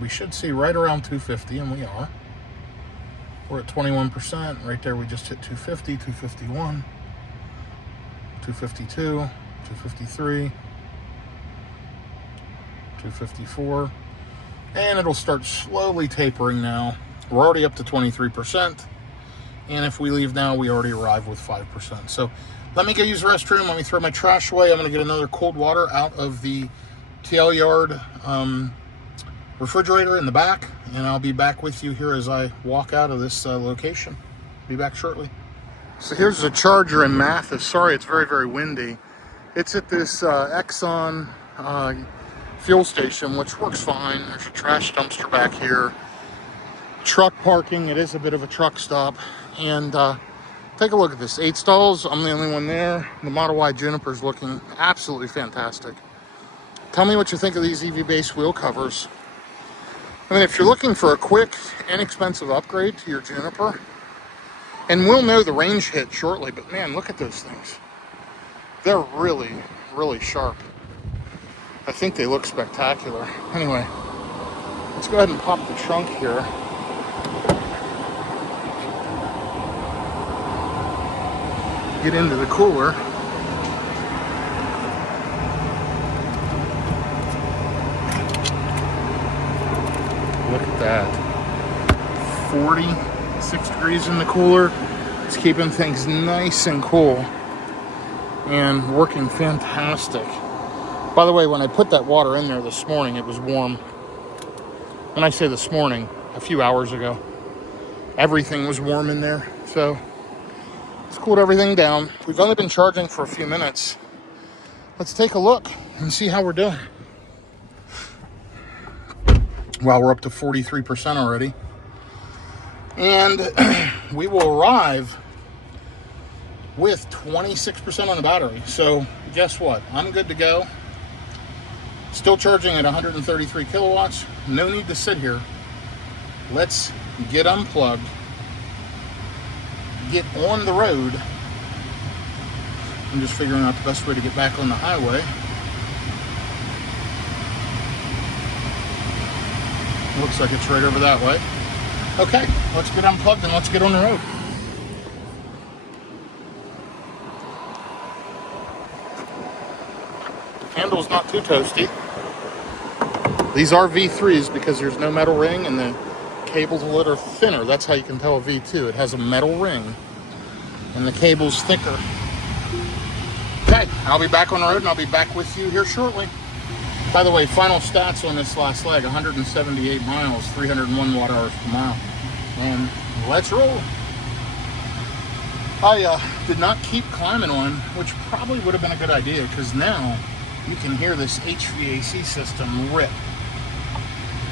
we should see right around 250, and we are. We're at 21%. Right there, we just hit 250, 251, 252, 253, 254. And it'll start slowly tapering now. We're already up to 23%. And if we leave now, we already arrive with 5%. So let me go use the restroom. Let me throw my trash away. I'm going to get another cold water out of the TL yard refrigerator in the back. And I'll be back with you here as I walk out of this location. Be back shortly. So here's the charger in Mathis. Sorry, it's very, very windy. It's at this Exxon fuel station, which works fine. There's a trash dumpster back here. Truck parking. It is a bit of a truck stop. And take a look at this. 8 stalls. I'm the only one there. The Model Y Juniper is looking absolutely fantastic. Tell me what you think of these EV-based wheel covers. I mean, if you're looking for a quick, inexpensive upgrade to your Juniper, and we'll know the range hit shortly, but man, look at those things. They're really, really sharp. I think they look spectacular. Anyway, let's go ahead and pop the trunk here. Get into the cooler. Look at that. 46 degrees in the cooler. It's keeping things nice and cool and working fantastic. By the way, when I put that water in there this morning, it was warm. When I say this morning, a few hours ago, everything was warm in there. So it's cooled everything down. We've only been charging for a few minutes. Let's take a look and see how we're doing. Wow, we're up to 43% already. And we will arrive with 26% on the battery. So guess what? I'm good to go. Still charging at 133 kilowatts. No need to sit here. Let's get unplugged. Get on the road. I'm just figuring out the best way to get back on the highway. Looks like it's right over that way. Okay, let's get unplugged and let's get on the road. Handle's not too toasty. These are V3s because there's no metal ring and the cable's a little thinner. That's how you can tell a V2. It has a metal ring and the cable's thicker. Okay, I'll be back on the road and I'll be back with you here shortly. By the way, final stats on this last leg, 178 miles, 301 watt hours per mile. And let's roll. I did not keep climbing on, which probably would have been a good idea because now you can hear this HVAC system rip.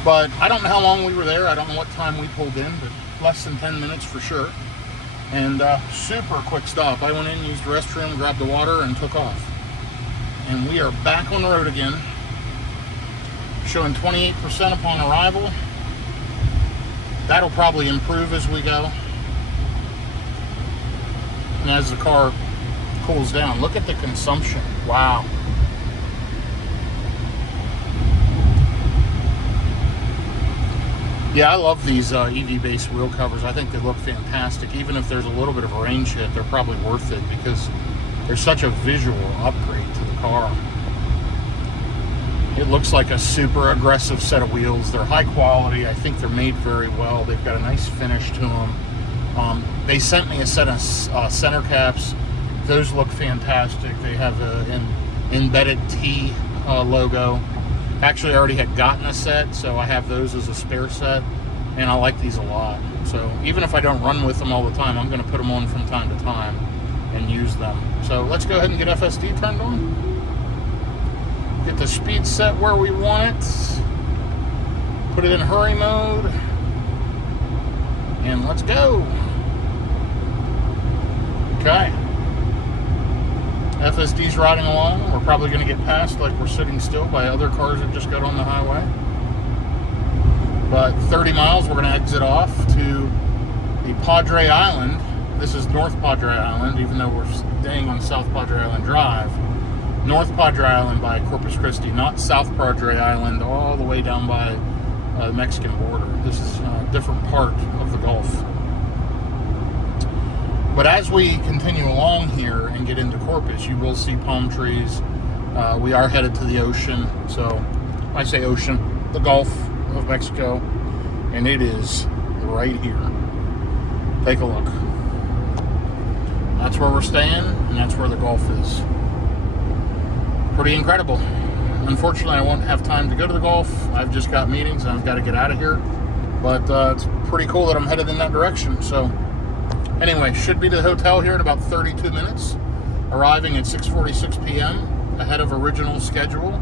But I don't know how long we were there. I don't know what time we pulled in, but less than 10 minutes for sure. And super quick stop. I went in, used the restroom, grabbed the water, and took off. And we are back on the road again. Showing 28% upon arrival. That'll probably improve as we go. And as the car cools down, look at the consumption. Wow. Yeah, I love these EV-based wheel covers. I think they look fantastic. Even if there's a little bit of a range hit, they're probably worth it because they're such a visual upgrade to the car. It looks like a super aggressive set of wheels. They're high quality. I think they're made very well. They've got a nice finish to them. They sent me a set of center caps. Those look fantastic. They have an embedded T logo. Actually, I already had gotten a set, so I have those as a spare set, and I like these a lot. So even if I don't run with them all the time, I'm going to put them on from time to time and use them. So let's go ahead and get FSD turned on. Get the speed set where we want it. Put it in hurry mode. And let's go. Okay. FSD's riding along. We're probably going to get passed like we're sitting still by other cars that just got on the highway. But 30 miles, we're going to exit off to the Padre Island. This is North Padre Island, even though we're staying on South Padre Island Drive. North Padre Island by Corpus Christi, not South Padre Island all the way down by the Mexican border. This is a different part of the Gulf. But as we continue along here and get into Corpus, you will see palm trees. We are headed to the ocean. So when I say ocean, the Gulf of Mexico, and it is right here. Take a look. That's where we're staying, and that's where the Gulf is. Pretty incredible. Unfortunately, I won't have time to go to the Gulf. I've just got meetings, and I've got to get out of here. But it's pretty cool that I'm headed in that direction. So anyway, should be to the hotel here in about 32 minutes. Arriving at 6:46 p.m. ahead of original schedule.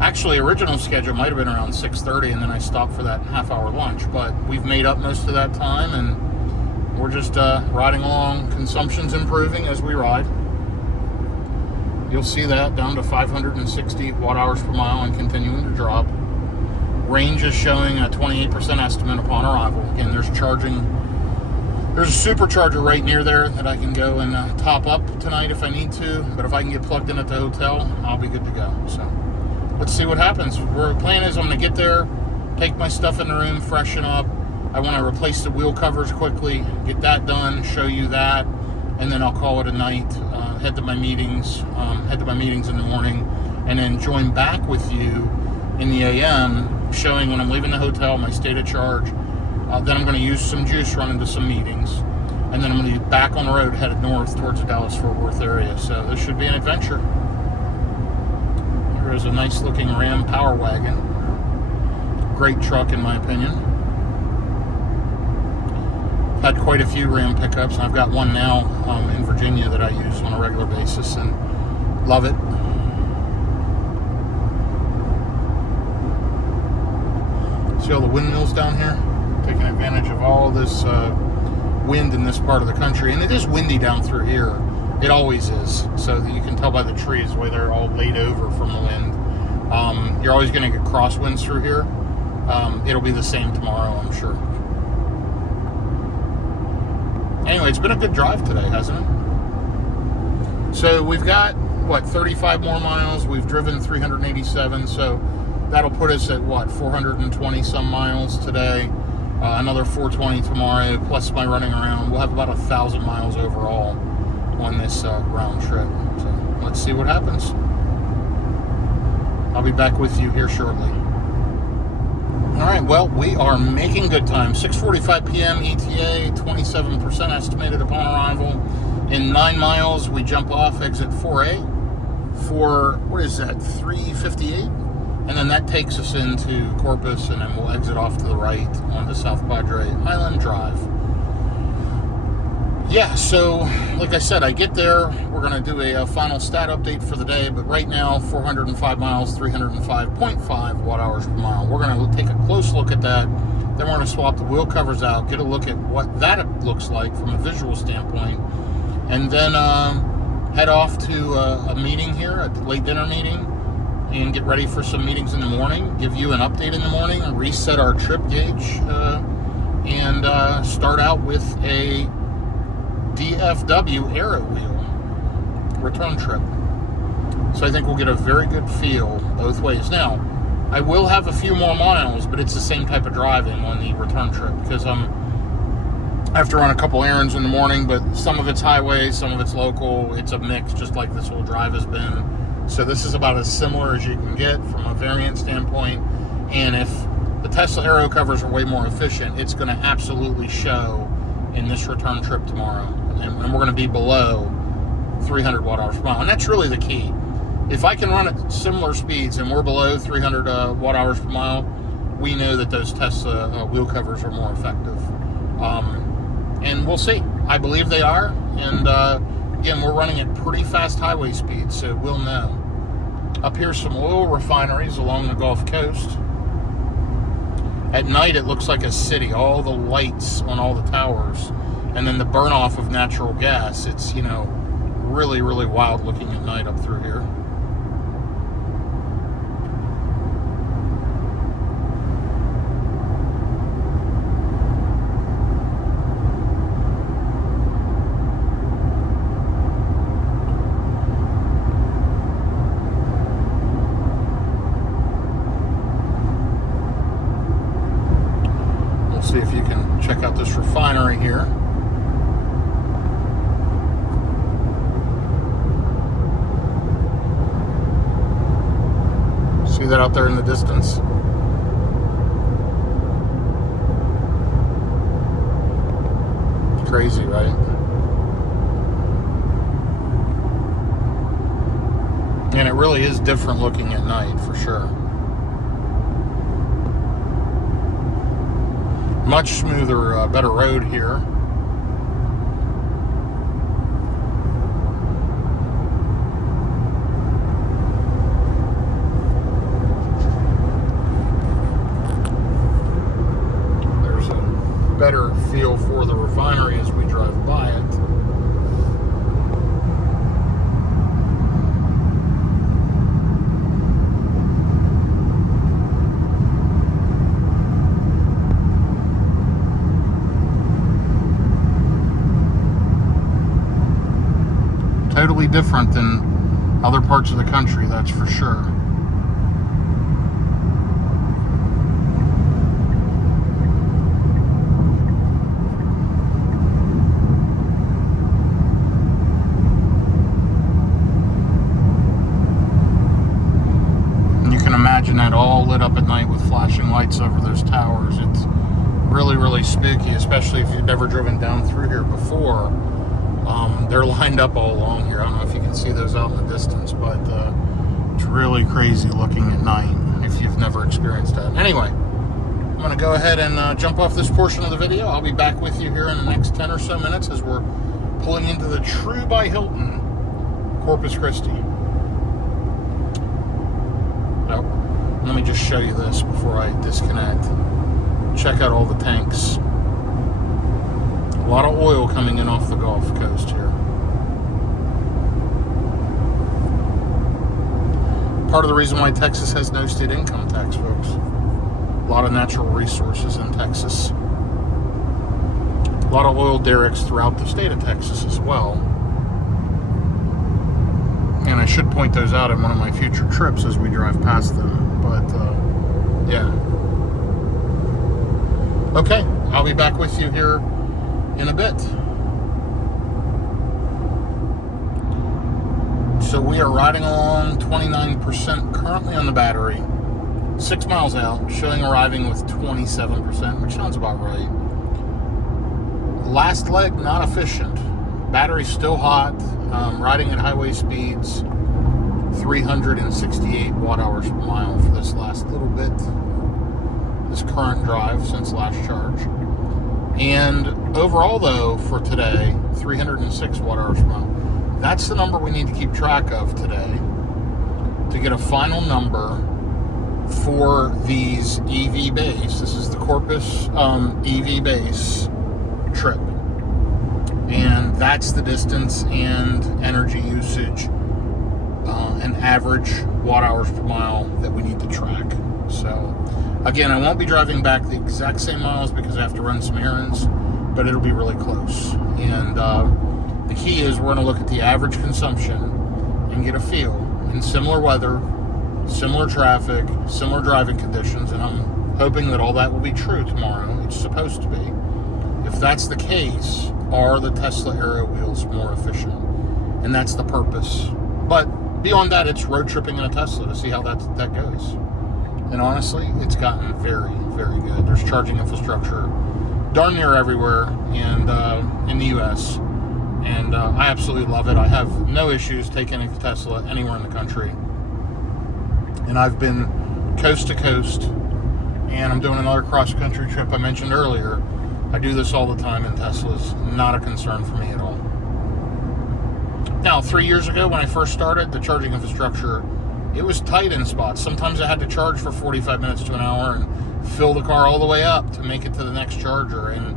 Actually, original schedule might have been around 6:30, and then I stopped for that half-hour lunch. But we've made up most of that time, and we're just riding along. Consumption's improving as we ride. You'll see that down to 560 watt-hours per mile and continuing to drop. Range is showing a 28% estimate upon arrival. Again, there's a supercharger right near there that I can go and top up tonight if I need to. But if I can get plugged in at the hotel, I'll be good to go. So let's see what happens. The plan is I'm going to get there, take my stuff in the room, freshen up. I want to replace the wheel covers quickly, get that done, show you that, and then I'll call it a night. Head to my meetings in the morning, and then join back with you in the AM, showing when I'm leaving the hotel my state of charge. Then I'm going to use some juice, run into some meetings, and then I'm going to be back on the road headed north towards the Dallas-Fort Worth area. So this should be an adventure. Here is a nice looking Ram Power Wagon. Great truck in my opinion. I've had quite a few Ram pickups, and I've got one now in Virginia that I use on a regular basis and love it. See all the windmills down here? Taking advantage of all this wind in this part of the country. And it is windy down through here. It always is. So that you can tell by the trees the way they're all laid over from the wind. You're always going to get crosswinds through here. It'll be the same tomorrow, I'm sure. Anyway, it's been a good drive today, hasn't it? So we've got, 35 more miles. We've driven 387, so that'll put us at, 420 some miles today. Another 420 tomorrow, plus my running around. We'll have about 1,000 miles overall on this round trip. So let's see what happens. I'll be back with you here shortly. All right, well, we are making good time. 6:45 p.m. ETA, 27% estimated upon arrival. In 9 miles, we jump off exit 4A for, 358? And then that takes us into Corpus, and then we'll exit off to the right onto South Padre Island Drive. Yeah, so like I said, I get there. We're going to do a final stat update for the day, but right now, 405 miles, 305.5 watt-hours per mile. We're going to take a close look at that. Then we're going to swap the wheel covers out, get a look at what that looks like from a visual standpoint, and then head off to a meeting here, a late dinner meeting, and get ready for some meetings in the morning, give you an update in the morning, reset our trip gauge, and start out with a DFW Aero Wheel return trip. So I think we'll get a very good feel both ways. Now, I will have a few more miles, but it's the same type of driving on the return trip because I have to run a couple errands in the morning, but some of it's highway, some of it's local. It's a mix, just like this whole drive has been. So this is about as similar as you can get from a variant standpoint. And if the Tesla Aero covers are way more efficient, it's going to absolutely show in this return trip tomorrow. And we're going to be below 300 watt-hours per mile. And that's really the key. If I can run at similar speeds and we're below 300 watt-hours per mile, we know that those Tesla wheel covers are more effective. And we'll see. I believe they are. And again, we're running at pretty fast highway speeds, so we'll know. Up here's some oil refineries along the Gulf Coast. At night, it looks like a city. All the lights on all the towers. And then the burn off of natural gas. It's, really, really wild looking at night up through here. see if you can check out this refinery here. See that out there in the distance? Crazy, right? And it really is different looking at night, for sure. Much smoother, better road here. There's a better feel for the refinery as we drive by it. Totally different than other parts of the country, that's for sure. And you can imagine that all lit up at night with flashing lights over those towers. It's really, really spooky, especially if you've never driven down through here before. They're lined up all along here. I don't know if you can see those out in the distance, but it's really crazy looking at night if you've never experienced that. Anyway, I'm going to go ahead and jump off this portion of the video. I'll be back with you here in the next 10 or so minutes as we're pulling into the True by Hilton, Corpus Christi. Oh, let me just show you this before I disconnect. Check out all the tanks. A lot of oil coming in off the Gulf Coast here. Part of the reason why Texas has no state income tax, folks. A lot of natural resources in Texas. A lot of oil derricks throughout the state of Texas as well. And I should point those out in one of my future trips as we drive past them. But, yeah. Okay, I'll be back with you here in a bit. So we are riding along 29% currently on the battery, 6 miles out, showing arriving with 27%, which sounds about right. Last leg, not efficient. Battery's still hot, riding at highway speeds, 368 watt hours per mile for this last little bit, this current drive since last charge. And overall, though, for today, 306 watt hours per mile. That's the number we need to keep track of today to get a final number for these EV base. This is the Corpus EV base trip. And that's the distance and energy usage and average watt hours per mile that we need to track. So, again, I won't be driving back the exact same miles because I have to run some errands, but it'll be really close. And the key is we're going to look at the average consumption and get a feel in similar weather, similar traffic, similar driving conditions, and I'm hoping that all that will be true tomorrow. It's supposed to be. If that's the case, are the Tesla Aero wheels more efficient? And that's the purpose. But beyond that, it's road tripping in a Tesla to see how that goes. And honestly, it's gotten very, very good. There's charging infrastructure darn near everywhere and in the U.S. And I absolutely love it. I have no issues taking a Tesla anywhere in the country. And I've been coast to coast. And I'm doing another cross-country trip I mentioned earlier. I do this all the time, and Tesla's not a concern for me at all. Now, 3 years ago when I first started, the charging infrastructure, it was tight in spots. Sometimes I had to charge for 45 minutes to an hour and fill the car all the way up to make it to the next charger. And,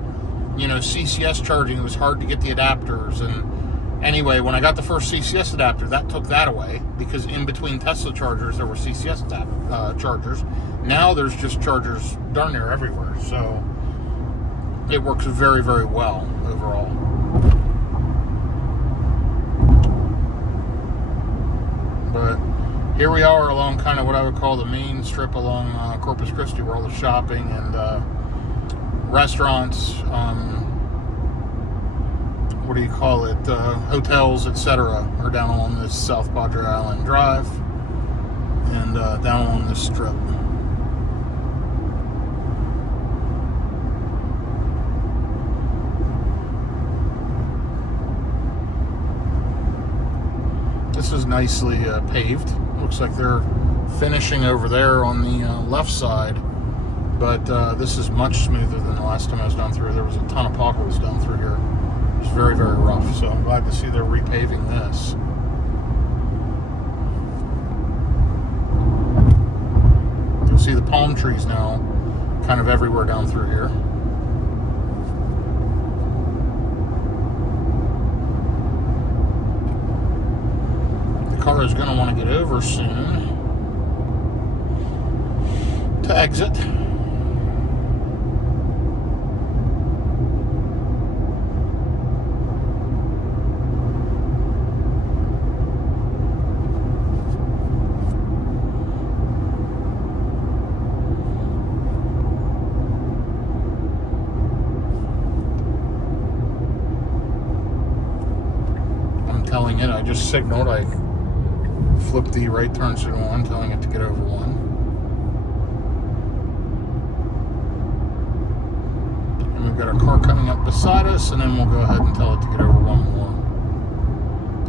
you know, CCS charging, it was hard to get the adapters. And anyway, when I got the first CCS adapter, that took that away because in between Tesla chargers, there were CCS chargers. Now there's just chargers darn near everywhere. So it works very, very well overall. But here we are along kind of what I would call the main strip along Corpus Christi where all the shopping and restaurants, what do you call it, hotels, etc. are down along this South Padre Island Drive and down along this strip. This is nicely paved. Looks like they're finishing over there on the left side, but this is much smoother than the last time I was down through. There was a ton of potholes down through here. It was very, very rough, so I'm glad to see they're repaving this. You'll see the palm trees now kind of everywhere down through here. The car is going to want to get over soon to exit. Telling it, I just signaled, I flipped the right turn signal on, telling it to get over one. And we've got a car coming up beside us, and then we'll go ahead and tell it to get over one more.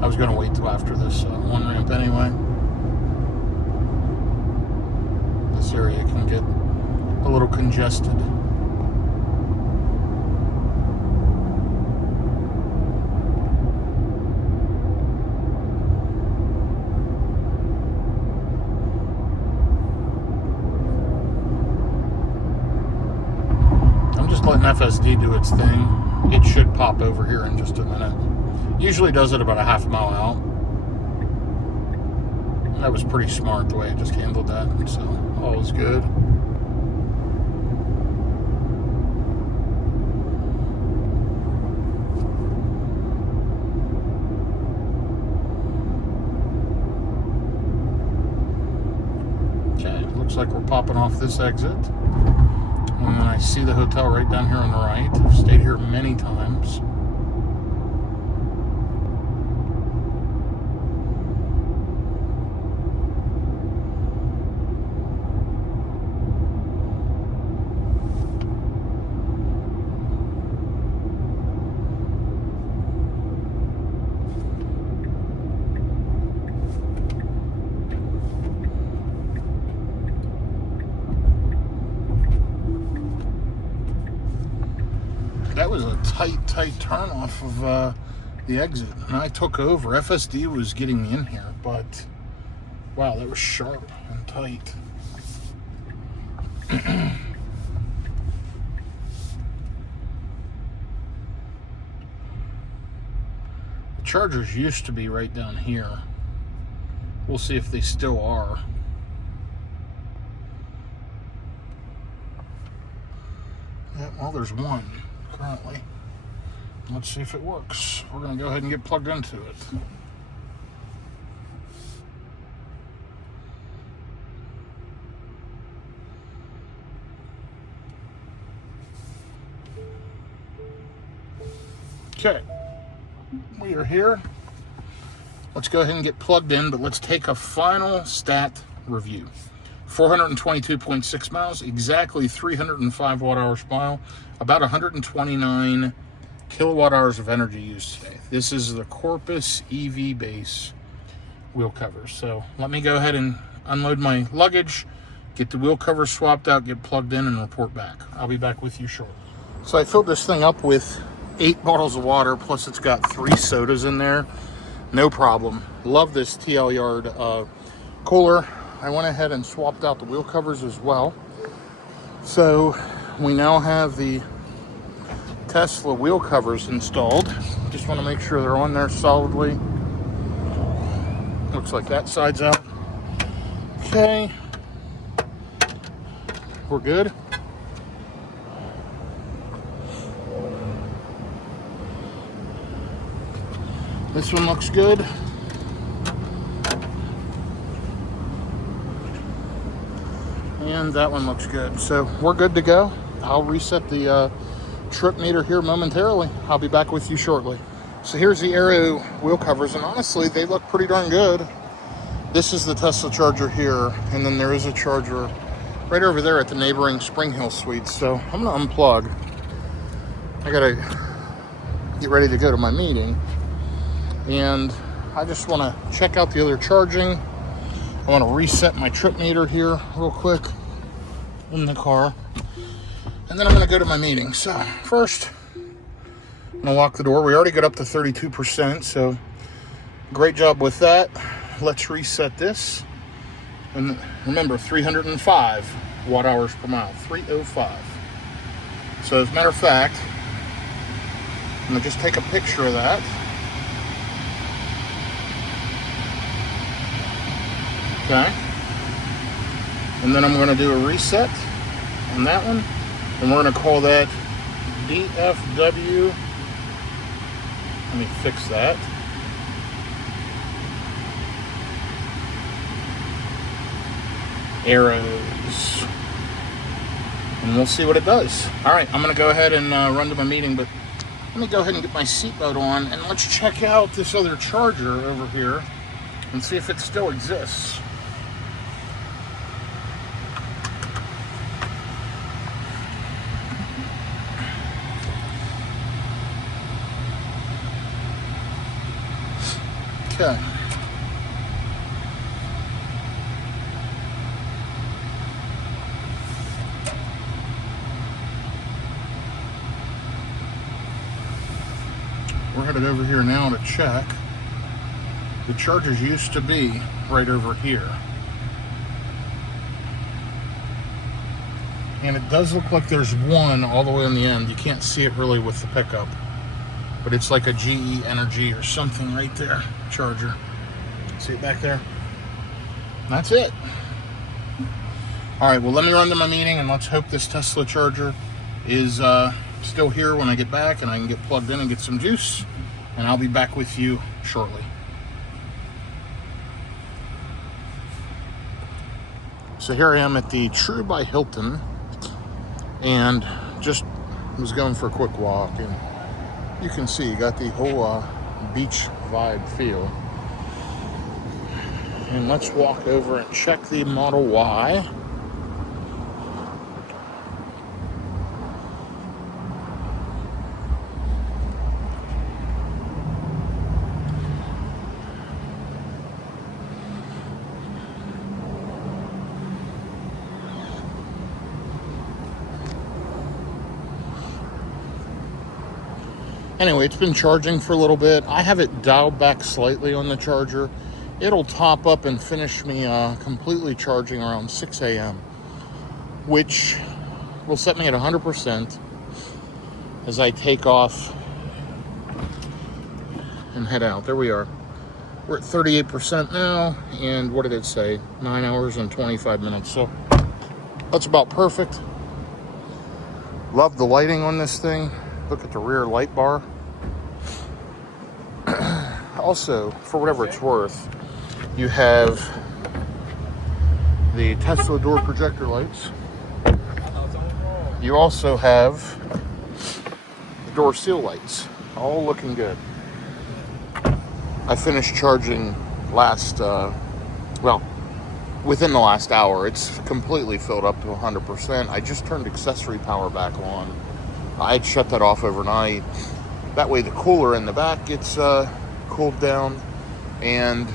I was going to wait till after this one ramp anyway. This area can get a little congested. Letting FSD do its thing. It should pop over here in just a minute. Usually does it about a half mile out. That was pretty smart the way it just handled that, so all is good. Okay, looks like we're popping off this exit. And then I see the hotel right down here on the right. I've stayed here many times. That was a tight turn off of the exit, and I took over. FSD was getting me in here, but wow, that was sharp and tight. The Chargers used to be right down here. We'll see if they still are. Yeah, well, there's one currently. Let's see if it works. We're going to go ahead and get plugged into it. Okay, we are here. Let's go ahead and get plugged in, but let's take a final stat review. 422.6 miles, exactly 305 watt hours per mile, about 129 kilowatt hours of energy used today. This is the Corpus EV base wheel covers. So let me go ahead and unload my luggage, get the wheel covers swapped out, get plugged in, and report back. I'll be back with you shortly. So I filled this thing up with 8 bottles of water, plus it's got 3 sodas in there. No problem. Love this TL Yard cooler. I went ahead and swapped out the wheel covers as well. So we now have the Tesla wheel covers installed. Just want to make sure they're on there solidly. Looks like that side's out. Okay. We're good. This one looks good. And that one looks good. So we're good to go. I'll reset the trip meter here momentarily. I'll be back with you shortly. So here's the Aero wheel covers, and honestly, they look pretty darn good. This is the Tesla charger here, and then there is a charger right over there at the neighboring Spring Hill Suites. So I'm gonna unplug. I gotta get ready to go to my meeting, and I just wanna check out the other charging. I wanna reset my trip meter here real quick in the car, and then I'm gonna go to my meeting. So first, I'm gonna lock the door. We already got up to 32%, so great job with that. Let's reset this. And remember, 305 watt hours per mile, 305. So as a matter of fact, I'm gonna just take a picture of that. Okay. And then I'm gonna do a reset on that one. And we're gonna call that DFW. Let me fix that. Arrows. And we'll see what it does. All right, I'm gonna go ahead and run to my meeting, but let me go ahead and get my seatbelt on, and let's check out this other charger over here and see if it still exists. Okay. We're headed over here now to check. The chargers used to be right over here. And it does look like there's one all the way on the end. You can't see it really with the pickup, but it's like a GE Energy or something right there, charger. See it back there? That's it. All right, well, let me run to my meeting, and let's hope this Tesla charger is still here when I get back, and I can get plugged in and get some juice, and I'll be back with you shortly. So here I am at the True by Hilton, and just was going for a quick walk, and you can see you got the whole beach vibe feel. And let's walk over and check the Model Y. Anyway, it's been charging for a little bit. I have it dialed back slightly on the charger. It'll top up and finish me completely charging around 6 a.m., which will set me at 100% as I take off and head out. There we are. We're at 38% now, and what did it say? 9 hours and 25 minutes. So that's about perfect. Love the lighting on this thing. Look at the rear light bar. Also, for whatever it's worth, you have the Tesla door projector lights. You also have the door seal lights, all looking good. I finished charging within the last hour. It's completely filled up to 100%. I just turned accessory power back on. I'd shut that off overnight. That way the cooler in the back gets cooled down, and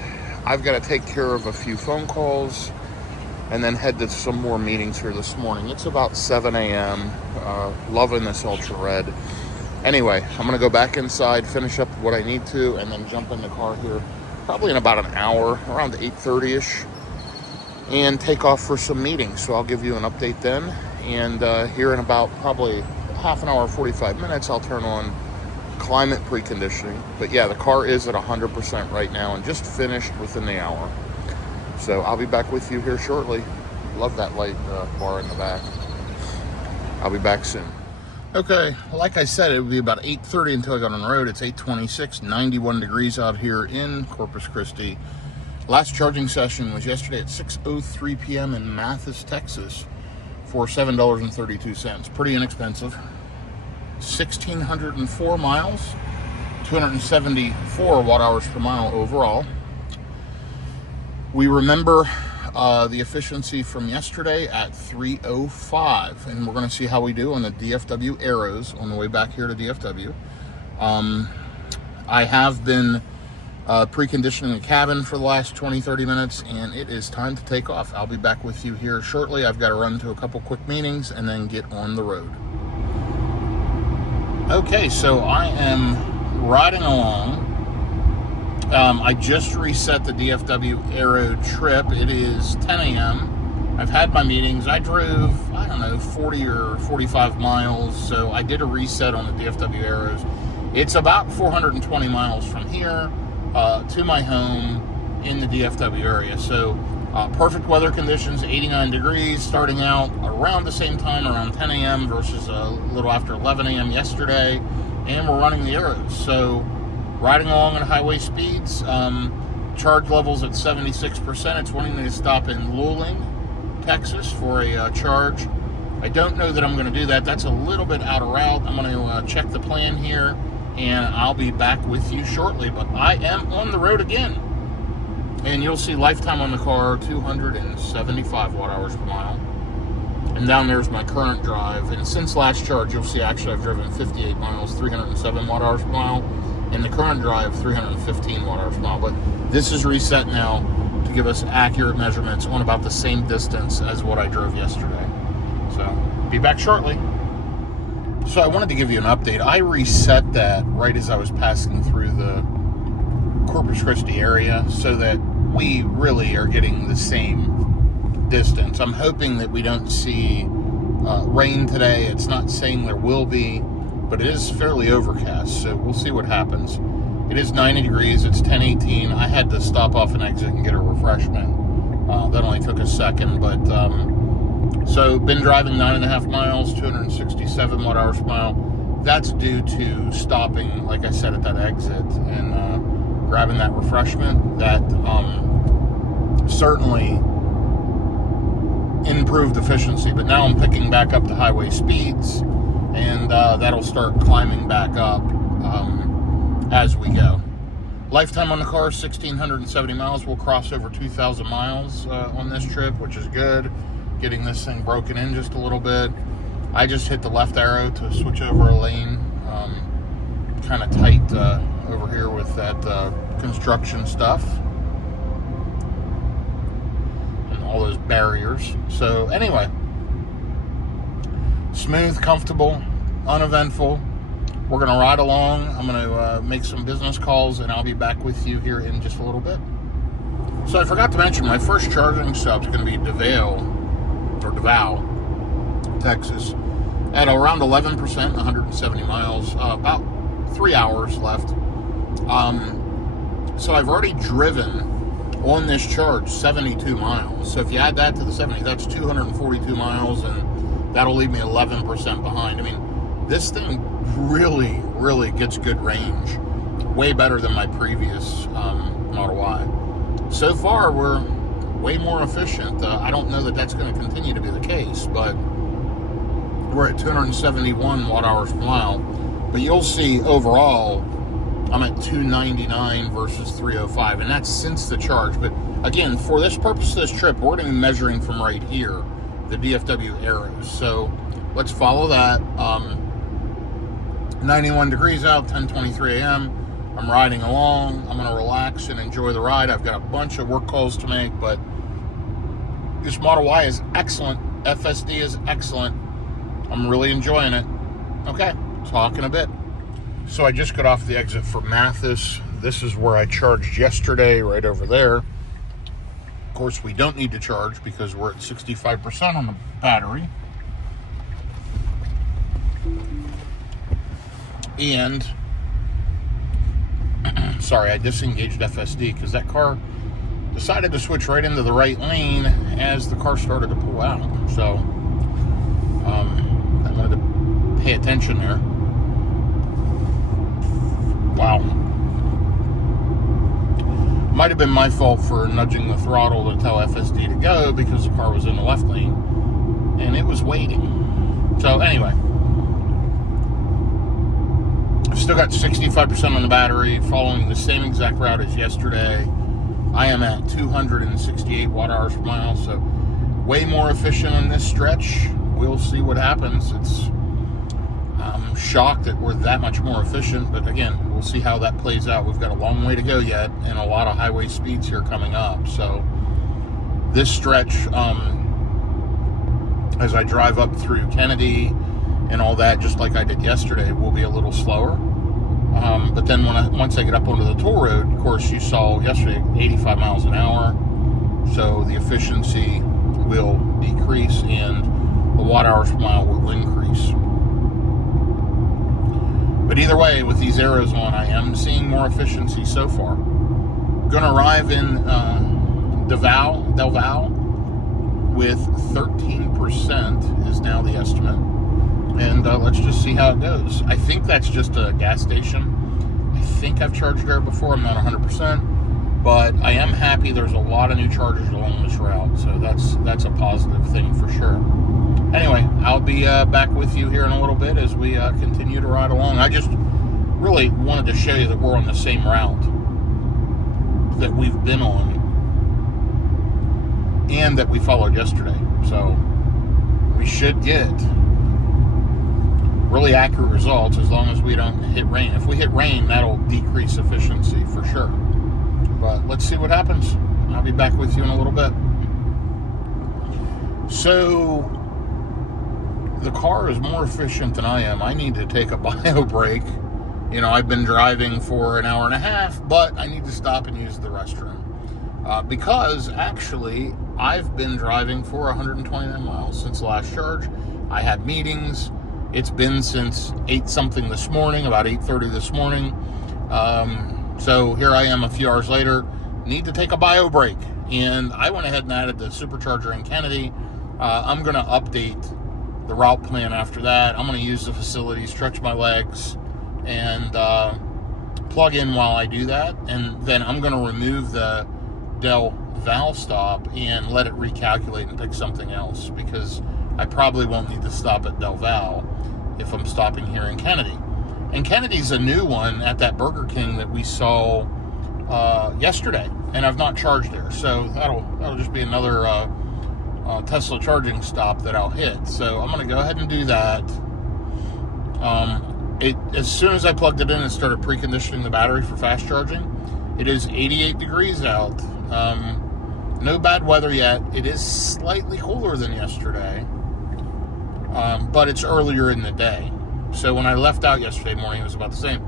I've got to take care of a few phone calls and then head to some more meetings here this morning. It's about 7 a.m. Loving this Ultra Red. Anyway, I'm going to go back inside, finish up what I need to, and then jump in the car here probably in about an hour, around 8:30ish, and take off for some meetings. So I'll give you an update then, and here in about probably half an hour, 45 minutes, I'll turn on climate preconditioning. But yeah, the car is at 100% right now and just finished within the hour. So I'll be back with you here shortly. Love that light bar in the back. I'll be back soon. Okay, like I said, it would be about 8:30 until I got on the road. It's 8:26, 91 degrees out here in Corpus Christi. Last charging session was yesterday at 6:03 p.m. in Mathis, Texas, for $7.32. Pretty inexpensive. 1,604 miles, 274 watt hours per mile overall. We remember the efficiency from yesterday at 305, and we're going to see how we do on the DFW Arrows on the way back here to DFW. I have been preconditioning the cabin for the last 20-30 minutes, and it is time to take off. I'll be back with you here shortly. I've got to run to a couple quick meetings and then get on the road. Okay, so I am riding along. I just reset the DFW Arrow trip. It is 10 a.m. I've had my meetings. I drove, I don't know, 40 or 45 miles, so I did a reset on the DFW Arrows. It's about 420 miles from here to my home in the DFW area. So perfect weather conditions, 89 degrees, starting out around the same time, around 10 a.m. versus a little after 11 a.m. yesterday, and we're running the Arrows. So riding along at highway speeds, charge levels at 76%. It's wanting me to stop in Luling, Texas for a charge. I don't know that I'm going to do that. That's a little bit out of route. I'm going to check the plan here, and I'll be back with you shortly. But I am on the road again. And you'll see lifetime on the car, 275 watt hours per mile. And down there's my current drive. And since last charge, you'll see actually I've driven 58 miles, 307 watt hours per mile. And the current drive, 315 watt hours per mile. But this is reset now to give us accurate measurements on about the same distance as what I drove yesterday. So, be back shortly. So I wanted to give you an update. I reset that right as I was passing through the Corpus Christi area so that we really are getting the same distance. I'm hoping that we don't see rain today. It's not saying there will be, but it is fairly overcast, so we'll see what happens. It is 90 degrees. It's 10:18. I had to stop off and exit and get a refreshment. That only took a second, but so been driving 9.5 miles, 267 watt hours per mile. That's due to stopping, like I said, at that exit and grabbing that refreshment. That certainly improved efficiency, but now I'm picking back up to highway speeds, and that'll start climbing back up as we go. Lifetime on the car, 1,670 miles. We'll cross over 2,000 miles on this trip, which is good. Getting this thing broken in just a little bit. I just hit the left arrow to switch over a lane. Kind of tight over here with that construction stuff and all those barriers. So anyway, smooth, comfortable, uneventful. We're going to ride along. I'm going to make some business calls, and I'll be back with you here in just a little bit. So I forgot to mention, my first charging stop is going to be Davao, Texas, at around 11%, 170 miles, about 3 hours left. So I've already driven on this charge 72 miles. So if you add that to the 70, that's 242 miles, and that'll leave me 11% behind. I mean, this thing really, really gets good range. Way better than my previous Model Y. So far, we're way more efficient. I don't know that that's going to continue to be the case, but we're at 271 watt hours per mile. But you'll see overall, I'm at 299 versus 305, and that's since the charge. But again, for this purpose of this trip, we're going to be measuring from right here, the DFW Arrows. So let's follow that. 91 degrees out, 10:23 a.m. I'm riding along. I'm going to relax and enjoy the ride. I've got a bunch of work calls to make, but this Model Y is excellent. FSD is excellent. I'm really enjoying it. Okay, talk in a bit. So I just got off the exit for Mathis. This is where I charged yesterday, right over there. Of course, we don't need to charge because we're at 65% on the battery. And, sorry, I disengaged FSD because that car decided to switch right into the right lane as the car started to pull out. So, I wanted to pay attention there. Wow. Might have been my fault for nudging the throttle to tell FSD to go because the car was in the left lane. and it was waiting. So anyway, I've still got 65% on the battery, following the same exact route as yesterday. I am at 268 watt hours per mile, so way more efficient on this stretch. We'll see what happens. I'm shocked that we're that much more efficient, but again, we'll see how that plays out. We've got a long way to go yet, and a lot of highway speeds here coming up. So this stretch, as I drive up through Kennedy and all that, just like I did yesterday, will be a little slower. But then once I get up onto the toll road, of course, you saw yesterday 85 miles an hour. So the efficiency will decrease and the watt hours per mile will increase. But either way, with these arrows on, I am seeing more efficiency so far. Going to arrive in Del Val with 13% is now the estimate. And let's just see how it goes. I think that's just a gas station. I think I've charged there before. I'm not 100%. But I am happy there's a lot of new chargers along this route. So that's a positive thing for sure. Anyway, I'll be back with you here in a little bit as we continue to ride along. I just really wanted to show you that we're on the same route that we've been on and that we followed yesterday. So we should get really accurate results as long as we don't hit rain. If we hit rain, that'll decrease efficiency for sure. But let's see what happens. I'll be back with you in a little bit. So the car is more efficient than I am. I need to take a bio break. You know, I've been driving for an hour and a half, but I need to stop and use the restroom. Because actually, I've been driving for 129 miles since the last charge. I had meetings. It's been since 8-something this morning, about 8:30 this morning. So here I am a few hours later. Need to take a bio break. And I went ahead and added the supercharger in Kennedy. I'm going to update the route plan after that. I'm going to use the facility, stretch my legs, and plug in while I do that. And then I'm going to remove the Del Val stop and let it recalculate and pick something else, because I probably won't need to stop at Del Val if I'm stopping here in Kennedy. And Kennedy's a new one at that Burger King that we saw yesterday, and I've not charged there. So that'll just be another Tesla charging stop that I'll hit. So I'm going to go ahead and do that. As soon as I plugged it in and started preconditioning the battery for fast charging, it is 88 degrees out. No bad weather yet. It is slightly cooler than yesterday, but it's earlier in the day. So when I left out yesterday morning, it was about the same.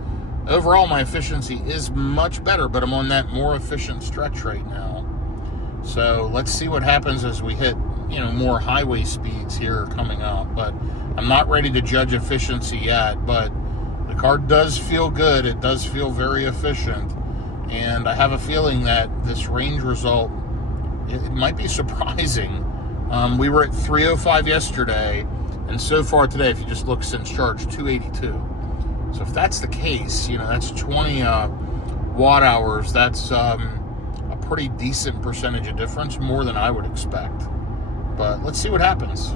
Overall, my efficiency is much better, but I'm on that more efficient stretch right now. So let's see what happens as we hit, more highway speeds here coming up. But I'm not ready to judge efficiency yet, but the car does feel good. It does feel very efficient. And I have a feeling that this range result, it might be surprising. We were at 305 yesterday, and so far today, if you just look since charge, 282. So if that's the case, that's 20 watt hours. That's a pretty decent percentage of difference, more than I would expect. But let's see what happens.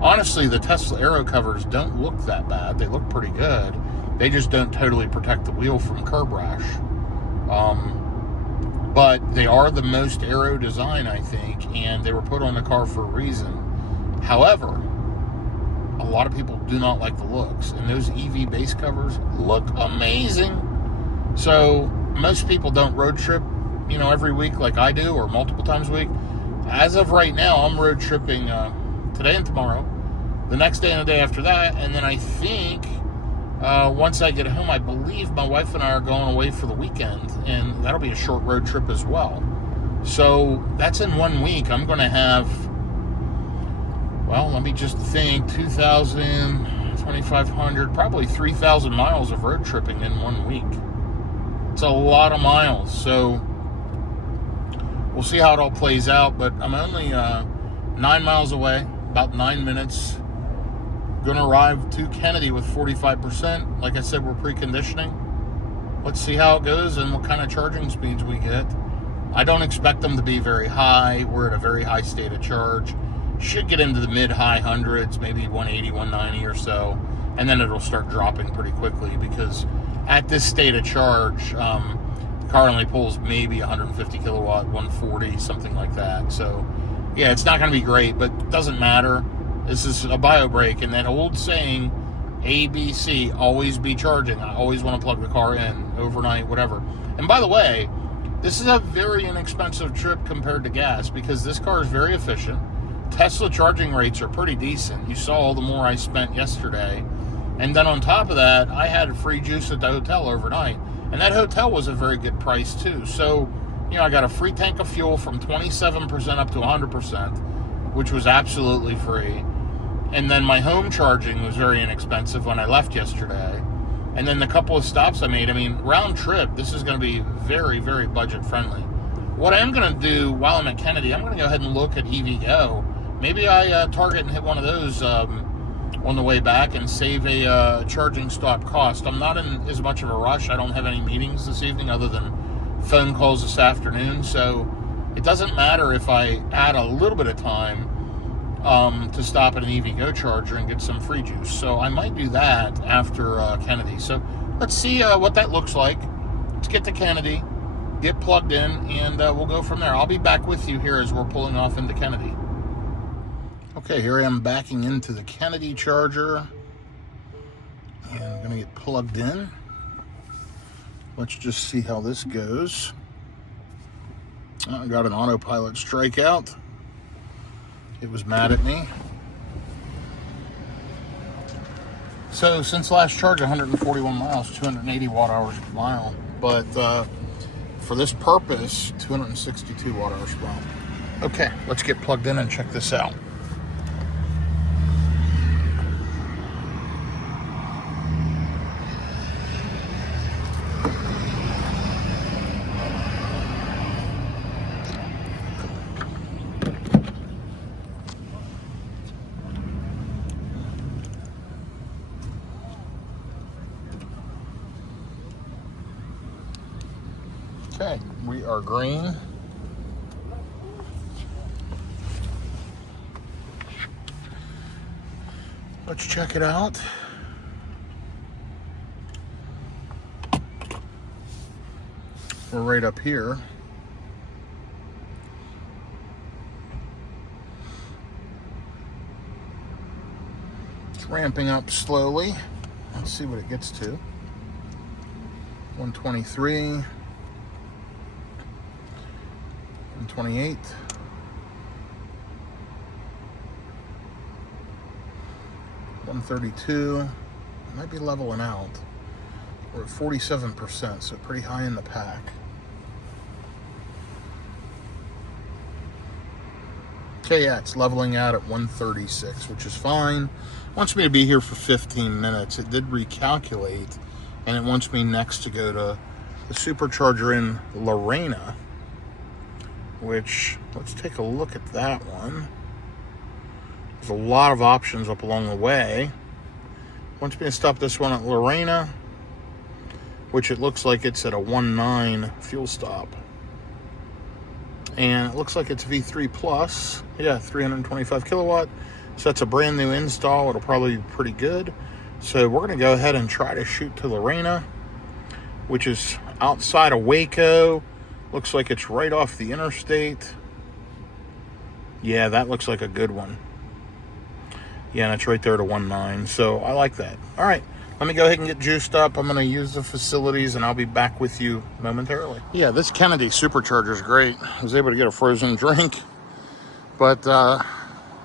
Honestly, the Tesla aero covers don't look that bad. They look pretty good. They just don't totally protect the wheel from curb rash. But they are the most aero design, I think, and they were put on the car for a reason. However, a lot of people do not like the looks, and those EV base covers look amazing. So most people don't road trip, every week like I do, or multiple times a week. As of right now, I'm road tripping today and tomorrow, the next day and the day after that, and then I think once I get home, I believe my wife and I are going away for the weekend, and that'll be a short road trip as well. So that's in 1 week. I'm going to have, let me just think, 2,000, 2,500, probably 3,000 miles of road tripping in 1 week. It's a lot of miles. So we'll see how it all plays out, but I'm only 9 miles away, about 9 minutes. Going to arrive to Kennedy with 45%. Like I said, we're preconditioning. Let's see how it goes and what kind of charging speeds we get. I don't expect them to be very high. We're at a very high state of charge. Should get into the mid-high hundreds, maybe 180, 190 or so. And then it'll start dropping pretty quickly because at this state of charge, the car only pulls maybe 150 kilowatt, 140, something like that. So, yeah, it's not going to be great, but it doesn't matter. This is a bio brake, and that old saying, ABC, always be charging. I always want to plug the car in overnight, whatever. And by the way, this is a very inexpensive trip compared to gas because this car is very efficient. Tesla charging rates are pretty decent. You saw all the more I spent yesterday. And then on top of that, I had free juice at the hotel overnight. And that hotel was a very good price too. So, I got a free tank of fuel from 27% up to 100%, which was absolutely free. And then my home charging was very inexpensive when I left yesterday. And then the couple of stops I made, round trip, this is going to be very, very budget friendly. What I am going to do while I'm at Kennedy, I'm going to go ahead and look at EVgo. Maybe I target and hit one of those on the way back and save a charging stop cost. I'm not in as much of a rush. I don't have any meetings this evening other than phone calls this afternoon. So it doesn't matter if I add a little bit of time to stop at an EVgo charger and get some free juice. So I might do that after Kennedy. So let's see what that looks like. Let's get to Kennedy, get plugged in, and we'll go from there. I'll be back with you here as we're pulling off into Kennedy. Okay, here I am backing into the Kennedy charger, and I'm going to get plugged in. Let's just see how this goes. I got an autopilot strikeout. It was mad at me. So since last charge, 141 miles, 280 watt hours per mile. But for this purpose, 262 watt hours per mile. Okay, let's get plugged in and check this out. Okay, we are green. Let's check it out. We're right up here. It's ramping up slowly. Let's see what it gets to. 123. 128. 132. It might be leveling out. We're at 47%, so pretty high in the pack. Okay, yeah, it's leveling out at 136, which is fine. It wants me to be here for 15 minutes. It did recalculate, and it wants me next to go to the supercharger in Lorena, which, let's take a look at that one. There's a lot of options up along the way. Wants me to stop this one at Lorena, which it looks like it's at a 1.9 fuel stop. And it looks like it's V3 Plus. Yeah, 325 kilowatt. So that's a brand new install. It'll probably be pretty good. So we're going to go ahead and try to shoot to Lorena, which is outside of Waco. Looks like it's right off the interstate. Yeah, that looks like a good one. Yeah, that's right there at a 1.9. So I like that. All right, let me go ahead and get juiced up. I'm going to use the facilities, and I'll be back with you momentarily. Yeah, this Kennedy supercharger is great. I was able to get a frozen drink, but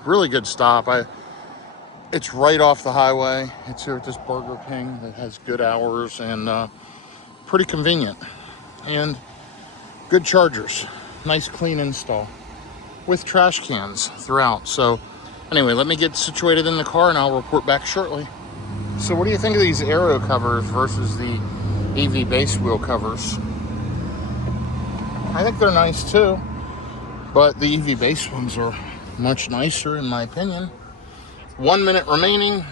really good stop. It's right off the highway. It's here at this Burger King that has good hours and pretty convenient. And good chargers. Nice clean install with trash cans throughout. So anyway, let me get situated in the car and I'll report back shortly. So what do you think of these aero covers versus the EV base wheel covers? I think they're nice too, but the EV base ones are much nicer in my opinion. 1 minute remaining.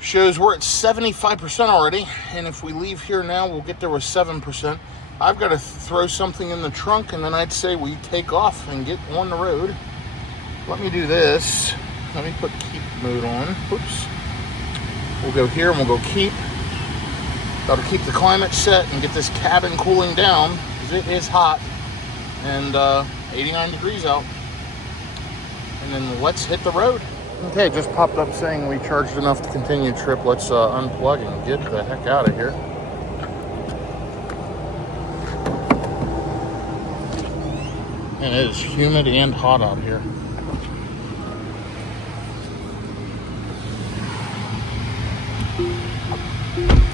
Shows we're at 75% already, and if we leave here now, we'll get there with 7%. I've got to throw something in the trunk, and then I'd say we take off and get on the road. Let me do this. Let me put keep mode on. Whoops. We'll go here and we'll go keep. Got to keep the climate set and get this cabin cooling down, because it is hot and 89 degrees out. And then let's hit the road. Okay, just popped up saying we charged enough to continue trip. Let's unplug and get the heck out of here. And it is humid and hot out here.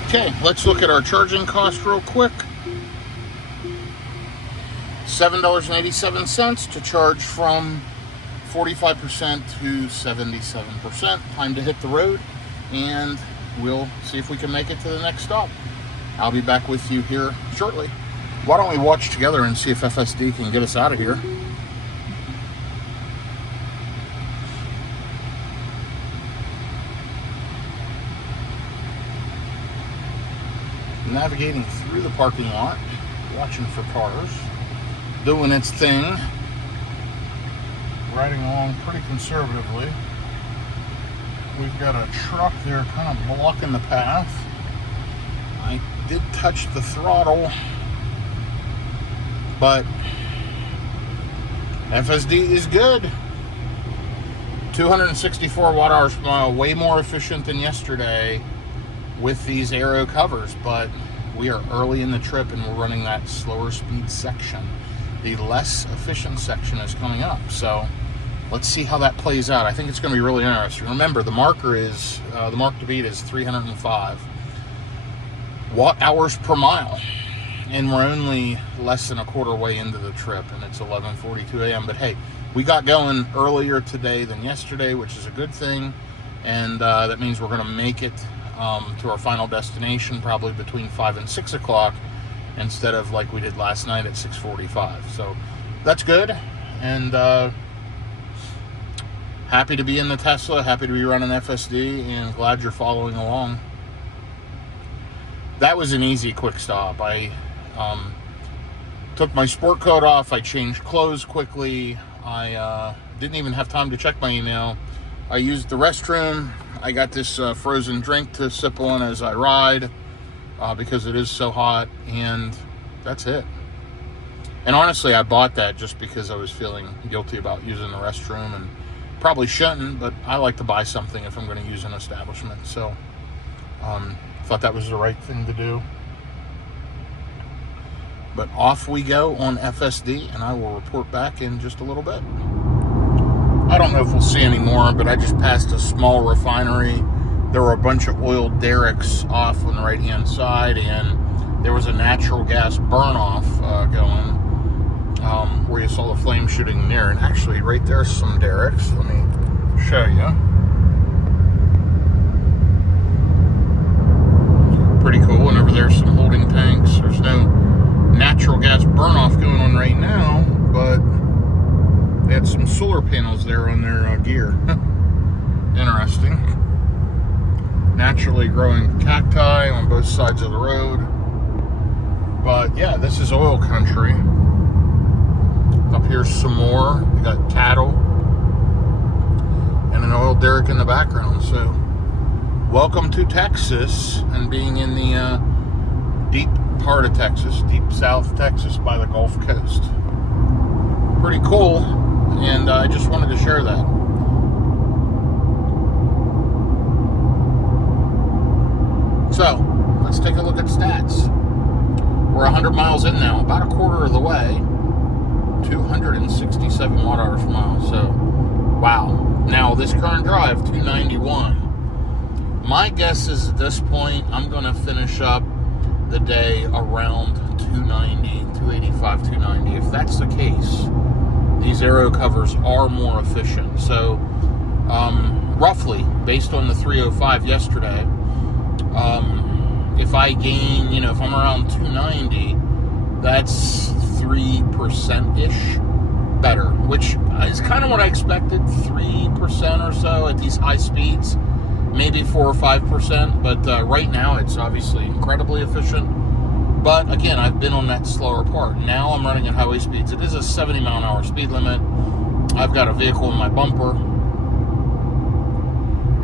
Okay, let's look at our charging cost real quick. $7.87 to charge from 45% to 77%. Time to hit the road, and we'll see if we can make it to the next stop. I'll be back with you here shortly. Why don't we watch together and see if FSD can get us out of here? Navigating through the parking lot, watching for cars, doing its thing, riding along pretty conservatively. We've got a truck there kind of blocking the path. I did touch the throttle, but FSD is good. 264 watt-hours per mile, way more efficient than yesterday with these aero covers, but we are early in the trip and we're running that slower speed section. The less efficient section is coming up, so let's see how that plays out. I think it's going to be really interesting. Remember, the marker is the mark to beat is 305 watt-hours per mile, and we're only less than a quarter way into the trip, and it's 11:42 a.m. But hey, we got going earlier today than yesterday, which is a good thing, and that means we're going to make it to our final destination probably between 5 and 6 o'clock instead of like we did last night at 6:45. So that's good, and happy to be in the Tesla, happy to be running FSD, and glad you're following along. That was an easy quick stop. I took my sport coat off, I changed clothes quickly, I didn't even have time to check my email. I used the restroom. I got this frozen drink to sip on as I ride because it is so hot, and that's it. And honestly, I bought that just because I was feeling guilty about using the restroom, and probably shouldn't, but I like to buy something if I'm going to use an establishment. So thought that was the right thing to do. But off we go on FSD, and I will report back in just a little bit. I don't know if we'll see any more, but I just passed a small refinery. There were a bunch of oil derricks off on the right-hand side, and there was a natural gas burn-off going where you saw the flame shooting near. And actually, right there's some derricks. Let me show you. Pretty cool. And over there's some holding tanks. There's no natural gas burn-off going on right now, but they had some solar panels there on their gear. Interesting. Naturally growing cacti on both sides of the road. But yeah, this is oil country. Up here's some more. We got cattle and an oil derrick in the background. So welcome to Texas, and being in the deep part of Texas, deep South Texas by the Gulf Coast. Pretty cool, and I just wanted to share that. So let's take a look at stats. We're 100 miles in now, about a quarter of the way. 267 watt-hours per mile. So wow. Now this current drive, 291. My guess is at this point I'm going to finish up the day around 290, 285, 290. If that's the case, these aero covers are more efficient. So roughly, based on the 305 yesterday, if I gain, if I'm around 290, that's 3%-ish better, which is kind of what I expected, 3% or so at these high speeds, maybe 4 or 5%, but right now it's obviously incredibly efficient. But again, I've been on that slower part. Now I'm running at highway speeds. It is a 70 mile an hour speed limit. I've got a vehicle in my bumper.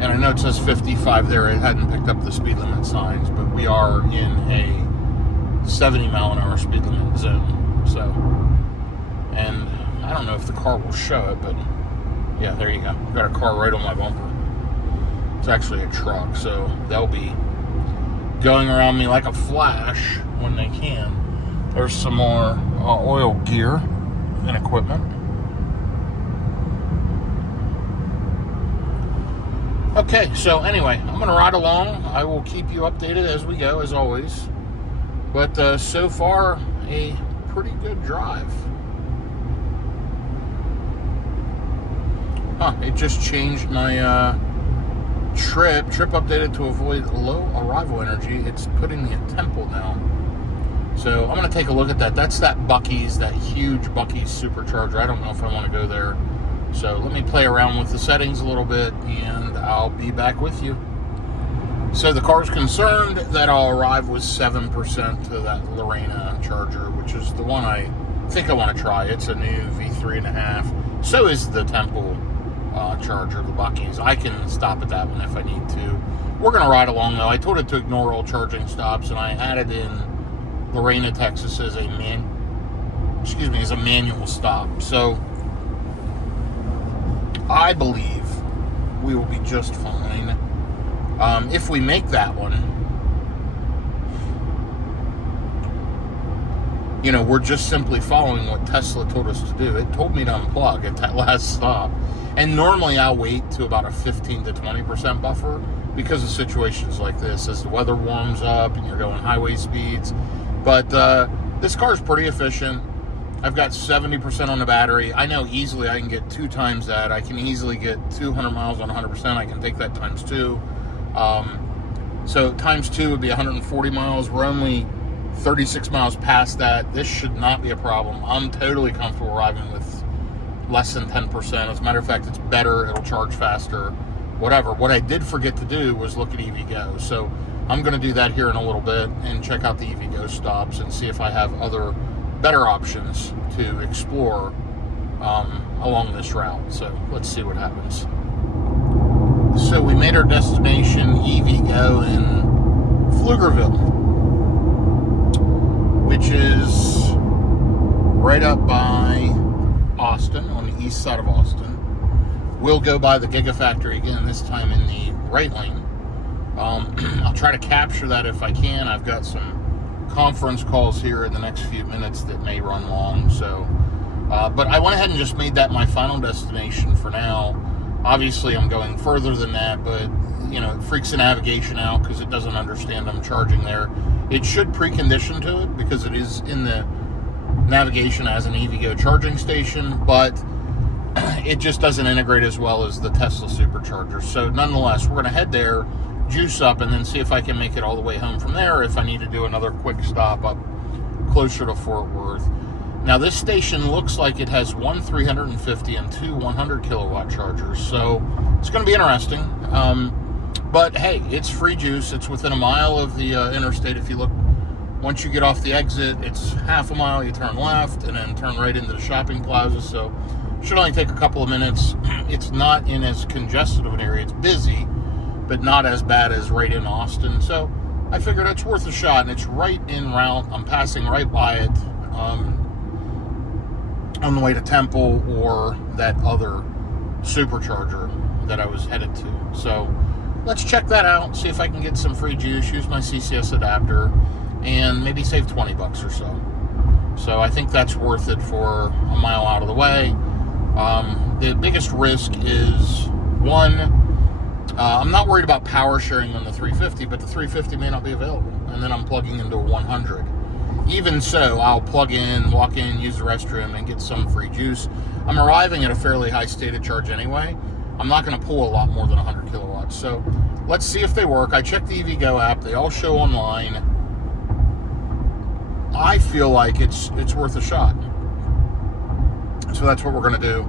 And I know it says 55 there. It hadn't picked up the speed limit signs, but we are in a 70 mile an hour speed limit zone. So, and I don't know if the car will show it, but yeah, there you go. Got a car right on my bumper. It's actually a truck, so they'll be going around me like a flash when they can. There's some more oil gear and equipment. Okay, so anyway, I'm going to ride along. I will keep you updated as we go, as always. But so far, a pretty good drive. It just changed my trip updated to avoid low arrival energy. It's putting me at Temple now. So I'm going to take a look at that. That's that Buc-ee's, that huge Buc-ee's supercharger. I don't know if I want to go there. So let me play around with the settings a little bit, and I'll be back with you. So the car's concerned that I'll arrive with 7% to that Lorena charger, which is the one I think I want to try. It's a new V3.5. So is the Temple charger, the Buc-ee's. I can stop at that one if I need to. We're going to ride along, though. I told it to ignore all charging stops, and I added in Lorena, Texas as a manual stop. So I believe we will be just fine. If we make that one, we're just simply following what Tesla told us to do. It told me to unplug at that last stop. And normally I'll wait to about a 15 to 20% buffer because of situations like this, as the weather warms up and you're going highway speeds. But this car's pretty efficient. I've got 70% on the battery. I know easily I can get 2 times that. I can easily get 200 miles on 100%. I can take that times 2. So times 2 would be 140 miles. We're only 36 miles past that. This should not be a problem. I'm totally comfortable arriving with less than 10%. As a matter of fact, it's better. It'll charge faster, whatever. What I did forget to do was look at EVgo. So I'm going to do that here in a little bit and check out the EVgo stops and see if I have other better options to explore along this route. So let's see what happens. So we made our destination, EVgo, in Pflugerville, which is right up by Austin, on the east side of Austin. We'll go by the Gigafactory again, this time in the right lane. I'll try to capture that if I can. I've got some conference calls here in the next few minutes that may run long. So, but I went ahead and just made that my final destination for now. Obviously, I'm going further than that, but it freaks the navigation out because it doesn't understand I'm charging there. It should precondition to it because it is in the navigation as an EVgo charging station, but it just doesn't integrate as well as the Tesla supercharger. So nonetheless, we're going to head there, juice up, and then see if I can make it all the way home from there, or if I need to do another quick stop up closer to Fort Worth. Now, this station looks like it has one 350 and 2 100 kilowatt chargers, so it's going to be interesting. But hey, it's free juice. It's within a mile of the interstate. If you look, once you get off the exit, it's half a mile. You turn left and then turn right into the shopping plaza. So it should only take a couple of minutes. It's not in as congested of an area. It's busy, but not as bad as right in Austin. So I figured it's worth a shot, and it's right en route. I'm passing right by it on the way to Temple or that other supercharger that I was headed to. So let's check that out, see if I can get some free juice, use my CCS adapter, and maybe save $20 or so. So I think that's worth it for a mile out of the way. The biggest risk is, one, I'm not worried about power sharing on the 350, but the 350 may not be available, and then I'm plugging into a 100. Even so, I'll plug in, walk in, use the restroom, and get some free juice. I'm arriving at a fairly high state of charge anyway. I'm not going to pull a lot more than 100 kilowatts. So let's see if they work. I checked the EVgo app. They all show online. I feel like it's worth a shot. So that's what we're going to do.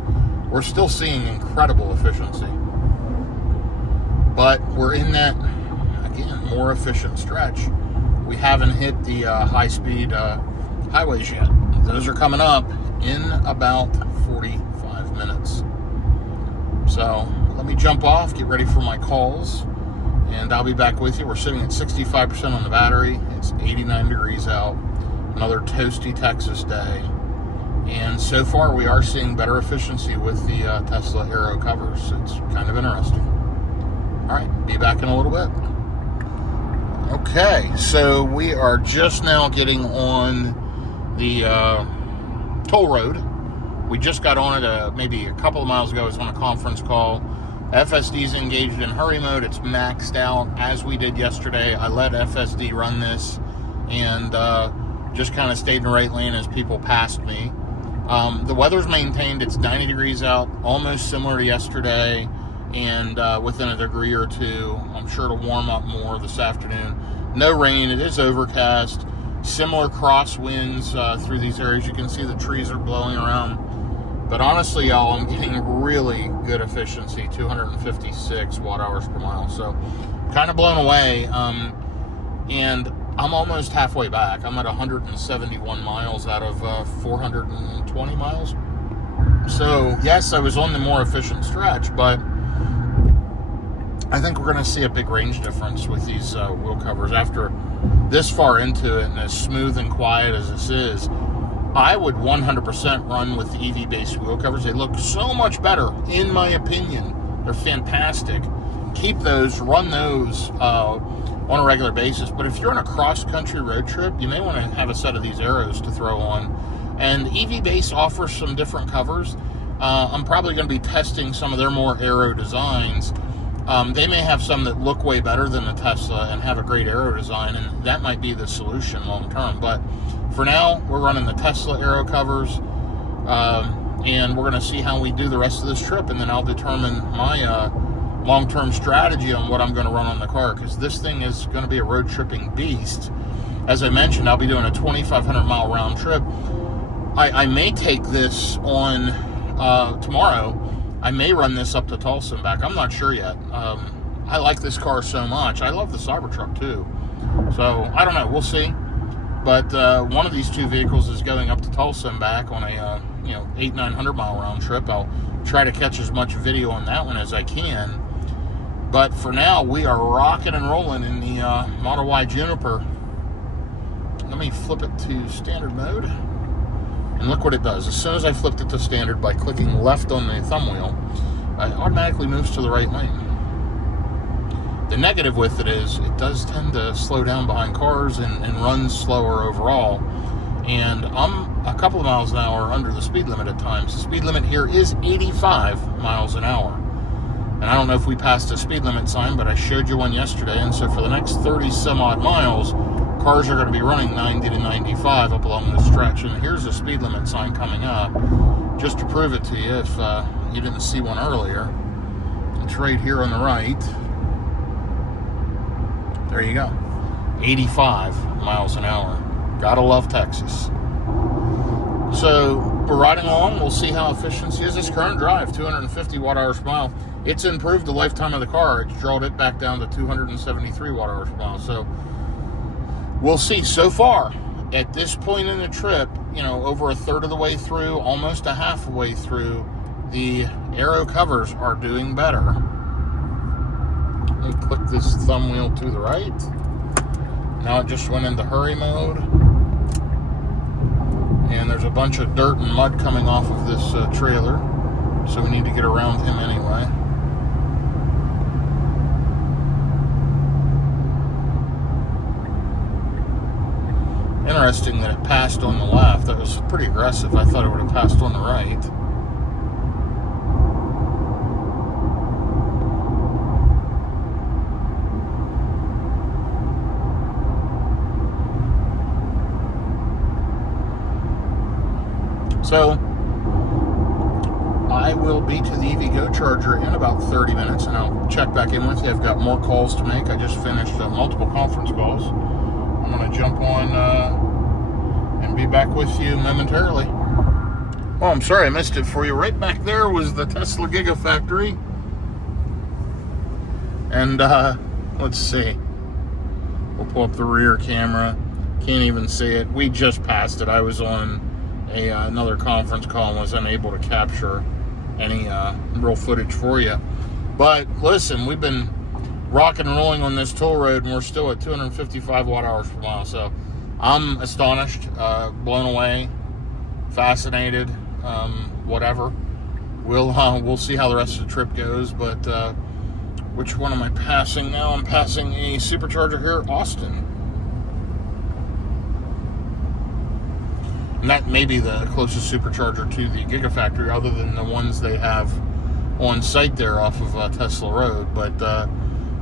We're still seeing incredible efficiency. But we're in that, again, more efficient stretch. we haven't hit the high-speed highways yet. Those are coming up in about 45 minutes. So let me jump off, get ready for my calls, and I'll be back with you. We're sitting at 65% on the battery. It's 89 degrees out. Another toasty Texas day. And so far, we are seeing better efficiency with the Tesla Aero covers. It's kind of interesting. All right, be back in a little bit. Okay, so we are just now getting on the toll road. We just got on it maybe a couple of miles ago. I was on a conference call. FSD's engaged in hurry mode. It's maxed out, as we did yesterday. I let FSD run this and just kind of stayed in the right lane as people passed me. The weather's maintained. It's 90 degrees out, almost similar to yesterday, and within a degree or two. I'm sure it'll warm up more this afternoon. No rain. It is overcast. Similar crosswinds through these areas. You can see the trees are blowing around. But honestly, y'all, I'm getting really good efficiency, 256 watt-hours per mile. So kind of blown away. And I'm almost halfway back. I'm at 171 miles out of 420 miles. So, yes, I was on the more efficient stretch, but I think we're going to see a big range difference with these wheel covers. After this far into it and as smooth and quiet as this is, I would 100% run with the EV-based wheel covers. They look so much better, in my opinion. They're fantastic. Keep those, run those on a regular basis. But if you're on a cross-country road trip, you may want to have a set of these Aeros to throw on. And EV-Base offers some different covers. I'm probably going to be testing some of their more Aero designs. They may have some that look way better than the Tesla and have a great Aero design, and that might be the solution long-term. But for now, we're running the Tesla Aero covers, and we're going to see how we do the rest of this trip, and then I'll determine my long-term strategy on what I'm going to run on the car, because this thing is going to be a road tripping beast. As I mentioned, I'll be doing a 2,500 mile round trip. I may take this on tomorrow. I may run this up to Tulsa and back. I'm not sure yet. I like this car so much. I love the Cybertruck too. So I don't know. We'll see. But one of these two vehicles is going up to Tulsa and back on a 800-900 mile round trip. I'll try to catch as much video on that one as I can. But for now, we are rocking and rolling in the Model Y Juniper. Let me flip it to standard mode. And look what it does. As soon as I flipped it to standard by clicking left on the thumb wheel, it automatically moves to the right lane. The negative with it is it does tend to slow down behind cars and runs slower overall. And I'm a couple of miles an hour under the speed limit at times. The speed limit here is 85 miles an hour. And I don't know if we passed a speed limit sign, but I showed you one yesterday. And so for the next 30 some odd miles, cars are going to be running 90 to 95 up along this stretch. And here's a speed limit sign coming up, just to prove it to you if you didn't see one earlier. It's right here on the right. There you go. 85 miles an hour. Gotta love Texas. So we're riding along. We'll see how efficiency is. This current drive, 250 watt-hours per mile. It's improved the lifetime of the car. It's drawn it back down to 273 watt-hours per mile. So we'll see. So far, at this point in the trip, over a third of the way through, almost a half way through, the Aero covers are doing better. Let me click this thumb wheel to the right. Now it just went into hurry mode. And there's a bunch of dirt and mud coming off of this trailer. So we need to get around him anyway. Interesting that it passed on the left. That was pretty aggressive. I thought it would have passed on the right. So I will be to the EV Go charger in about 30 minutes, and I'll check back in with you. I've got more calls to make. I just finished multiple conference calls. I'm going to jump on and be back with you momentarily. Oh, I'm sorry I missed it for you. Right back there was the Tesla Gigafactory. And let's see. We'll pull up the rear camera. Can't even see it. We just passed it. I was on another conference call and was unable to capture any real footage for you. But listen, we've been rocking and rolling on this toll road, and we're still at 255 watt hours per mile. So I'm astonished, blown away, fascinated, whatever. We'll see how the rest of the trip goes. But which one am I passing now? I'm passing a supercharger here, Austin. And that may be the closest supercharger to the Gigafactory, other than the ones they have on site there off of Tesla Road. But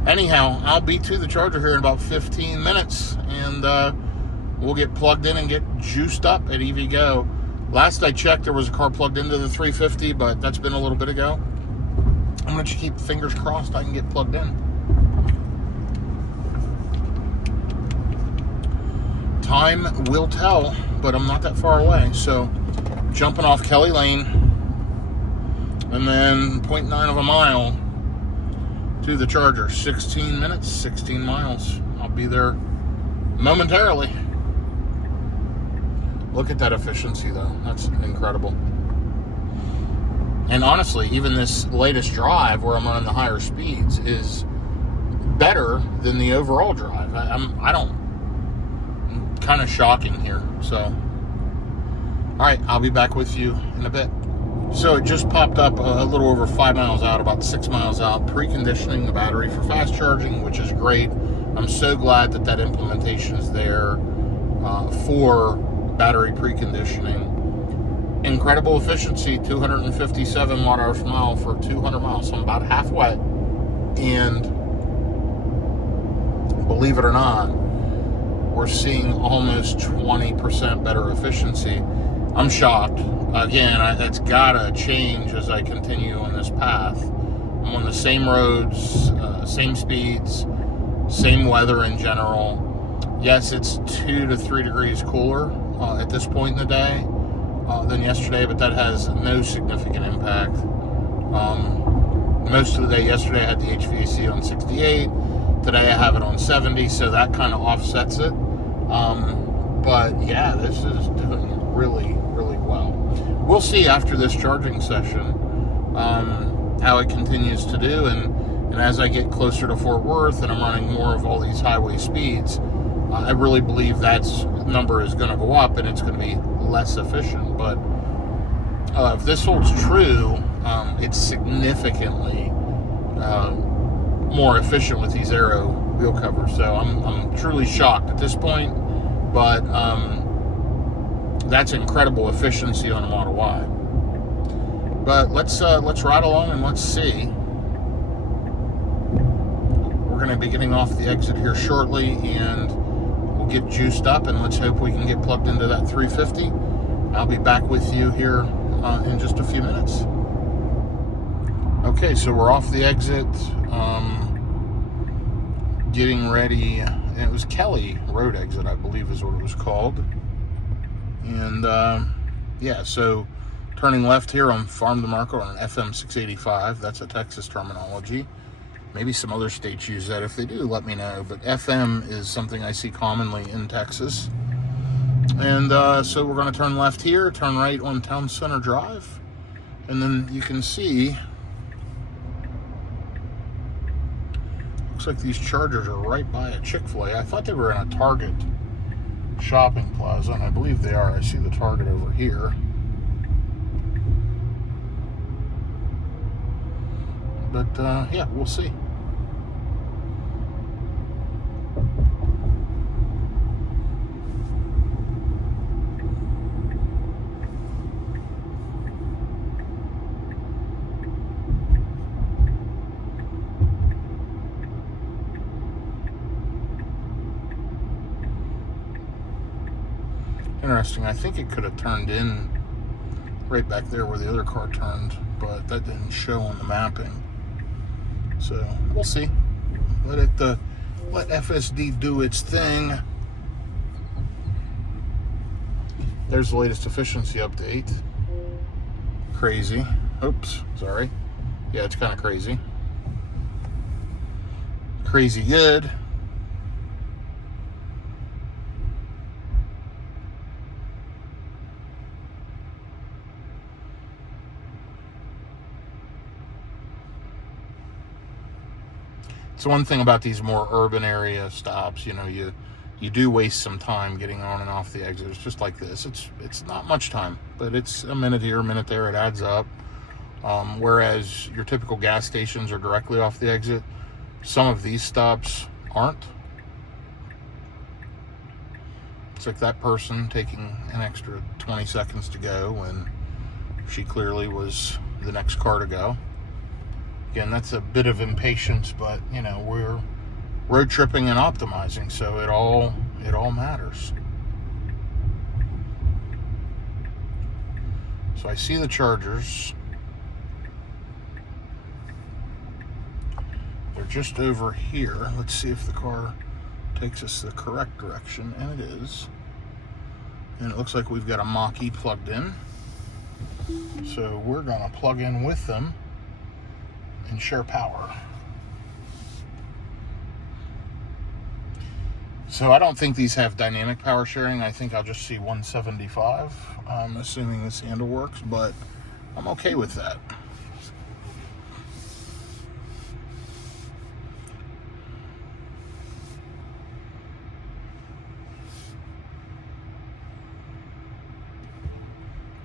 anyhow, I'll be to the charger here in about 15 minutes, and we'll get plugged in and get juiced up at EVgo. Last I checked, there was a car plugged into the 350, but that's been a little bit ago. I'm going to keep fingers crossed I can get plugged in. Time will tell, but I'm not that far away. So, jumping off Kelly Lane, and then 0.9 of a mile to the charger. 16 minutes, 16 miles. I'll be there momentarily. Look at that efficiency, though. That's incredible. And honestly, even this latest drive where I'm running the higher speeds is better than the overall drive. I'm kind of shocking here. So, all right, I'll be back with you in a bit. So it just popped up a little over 5 miles out, about 6 miles out, preconditioning the battery for fast charging, which is great. I'm so glad that implementation is there for battery preconditioning. Incredible efficiency, 257 watt hours per mile for 200 miles. So I'm about halfway. And believe it or not, we're seeing almost 20% better efficiency. I'm shocked. Again, that's gotta change as I continue on this path. I'm on the same roads, same speeds, same weather in general. Yes, it's 2 to 3 degrees cooler at this point in the day than yesterday, but that has no significant impact. Most of the day yesterday I had the HVAC on 68. Today I have it on 70, so that kind of offsets it. But yeah, this is doing really, really well. We'll see after this charging session how it continues to do, and as I get closer to Fort Worth and I'm running more of all these highway speeds, I really believe that number is going to go up and it's going to be less efficient. But if this holds true, it's significantly more efficient with these aero wheel covers. So I'm truly shocked at this point, but that's incredible efficiency on a Model Y. But let's ride along and let's see. We're going to be getting off the exit here shortly, and we'll get juiced up, and let's hope we can get plugged into that 350. I'll be back with you here in just a few minutes. Okay, so we're off the exit, getting ready, and it was Kelly Road exit, I believe is what it was called. And yeah, so turning left here on Farm to Market on FM 685. That's a Texas terminology. Maybe some other states use that. If they do, let me know. But FM is something I see commonly in Texas. And so we're going to turn left here, turn right on Town Center Drive. And then you can see, looks like these chargers are right by a Chick-fil-A. I thought they were in a Target shopping plaza, and I believe they are. I see the Target over here. But yeah, we'll see. Interesting. I think it could have turned in right back there where the other car turned, but that didn't show on the mapping. So we'll see. Let FSD do its thing. There's the latest efficiency update. Crazy. Oops, sorry. Yeah, it's kind of crazy. Crazy good. It's one thing about these more urban area stops, you know, you do waste some time getting on and off the exit. It's just like this. It's not much time, but it's a minute here, a minute there. It adds up. Whereas your typical gas stations are directly off the exit, some of these stops aren't. It's like that person taking an extra 20 seconds to go when she clearly was the next car to go. Again, that's a bit of impatience, but you know, we're road tripping and optimizing, so it all matters. So I see the chargers. They're just over here. Let's see if the car takes us the correct direction, and it is. And it looks like we've got a Mach-E plugged in. So we're gonna plug in with them and share power. So I don't think these have dynamic power sharing. I think I'll just see 175, assuming this handle works, but I'm okay with that.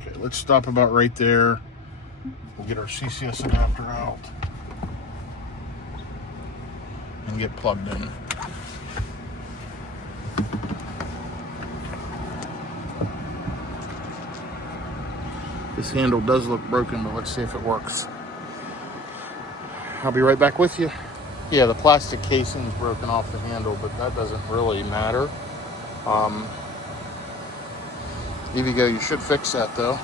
Okay, let's stop about right there. We'll get our CCS adapter out and get plugged in. This handle does look broken, but let's see if it works. I'll be right back with you. Yeah, the plastic casing is broken off the handle, but that doesn't really matter. EVgo, you should fix that though.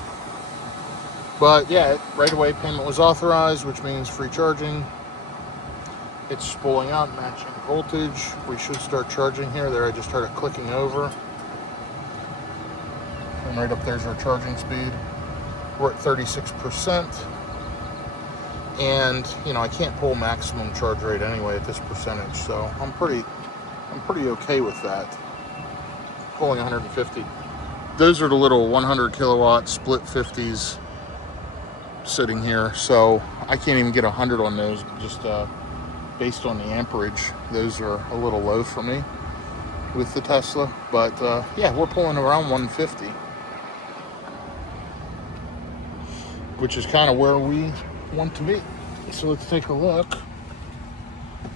But yeah, right away payment was authorized, which means free charging. It's spooling up, matching voltage. We should start charging here. There, I just started clicking over. And right up there's our charging speed. We're at 36%. And, you know, I can't pull maximum charge rate anyway at this percentage, so I'm pretty okay with that. Pulling 150. Those are the little 100 kilowatt split 50s sitting here, so I can't even get 100 on those, just based on the amperage. Those are a little low for me with the Tesla, but yeah, we're pulling around 150, which is kind of where we want to be. So let's take a look.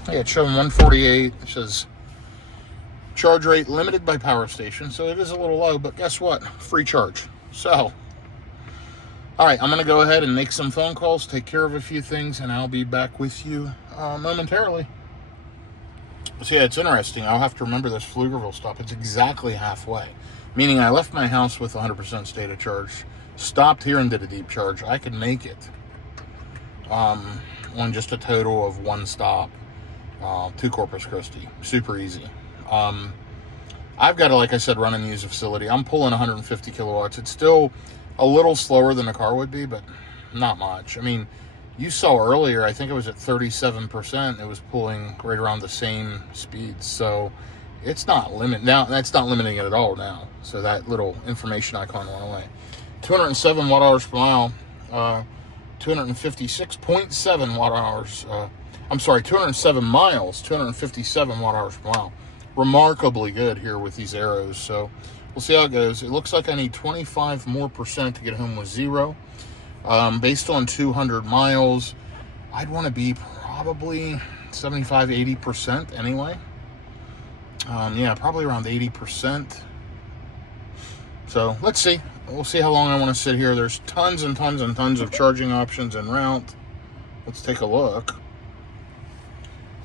Yeah, it's showing 148. It says charge rate limited by power station, so it is a little low, but guess what? Free charge. So all right, I'm going to go ahead and make some phone calls, take care of a few things, and I'll be back with you momentarily. So yeah, it's interesting. I'll have to remember this Pflugerville stop. It's exactly halfway, meaning I left my house with 100% state of charge, stopped here and did a deep charge. I could make it on just a total of one stop to Corpus Christi. Super easy. I've got to, like I said, run and use a facility. I'm pulling 150 kilowatts. It's still a little slower than a car would be, but not much. I mean, you saw earlier, I think it was at 37%. It was pulling right around the same speeds. So it's not now. That's not limiting it at all now. So that little information icon went away. 207 watt hours per mile, 256.7 watt hours. I'm sorry, 207 miles, 257 watt hours per mile. Remarkably good here with these arrows. So we'll see how it goes. It looks like I need 25% more to get home with zero. Based on 200 miles, I'd want to be probably 75-80% anyway. Yeah, probably around 80%. So let's see. We'll see how long I want to sit here. There's tons and tons and tons of charging options en route. Let's take a look.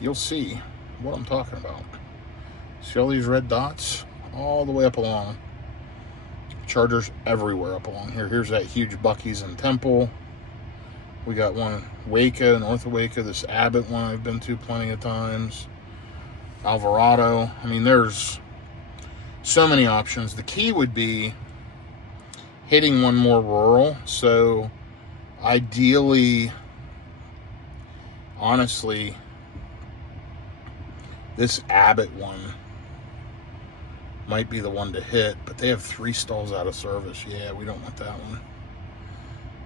You'll see what I'm talking about. See all these red dots? All the way up along. Chargers everywhere up along here. Here's that huge Buc-ee's in Temple. We got one Waco, north of Waco. This Abbott one I've been to plenty of times. Alvarado. I mean, there's so many options. The key would be hitting one more rural. So ideally, honestly, this Abbott one might be the one to hit, but they have 3 stalls out of service. Yeah, we don't want that one.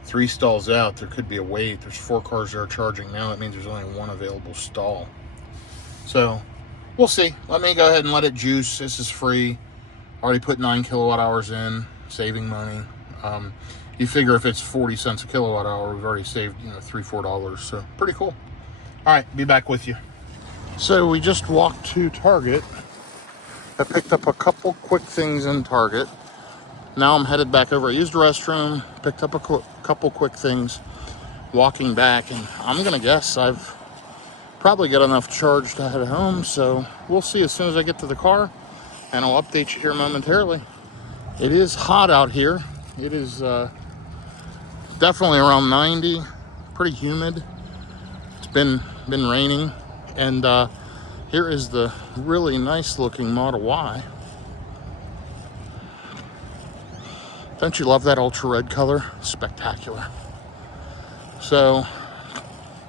3 stalls out, there could be a wait. There's 4 cars there charging now. That means there's only one available stall. So we'll see. Let me go ahead and let it juice. This is free. Already put 9 kilowatt hours in, saving money. You figure if it's 40 cents a kilowatt hour, we've already saved, $3-4. So pretty cool. All right, be back with you. So we just walked to Target. I picked up a couple quick things in Target. Now I'm headed back over. I used the restroom, picked up a couple quick things, walking back, and I'm gonna guess I've probably got enough charge to head home. So we'll see as soon as I get to the car, and I'll update you here momentarily. It is hot out here. It is definitely around 90, pretty humid. It's been raining, and here is the really nice looking Model Y. Don't you love that ultra red color? Spectacular. So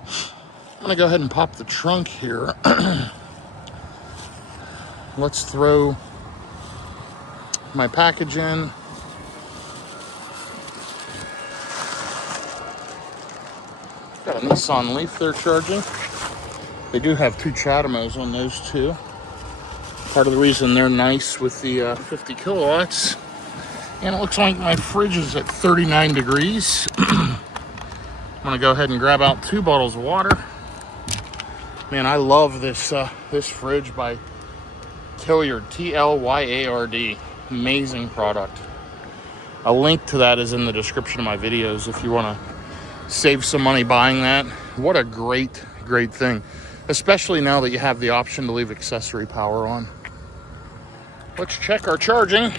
I'm gonna go ahead and pop the trunk here. Let's throw my package in. Got a Nissan Leaf there charging. They do have 2 Chatimos on those too. Part of the reason they're nice with the 50 kilowatts. And it looks like my fridge is at 39 degrees. I'm gonna go ahead and grab out 2 bottles of water. Man, I love this this fridge by Tillyard, T-L-Y-A-R-D. Amazing product. A link to that is in the description of my videos if you want to save some money buying that. What a great thing, especially now that you have the option to leave accessory power on. Let's check our charging.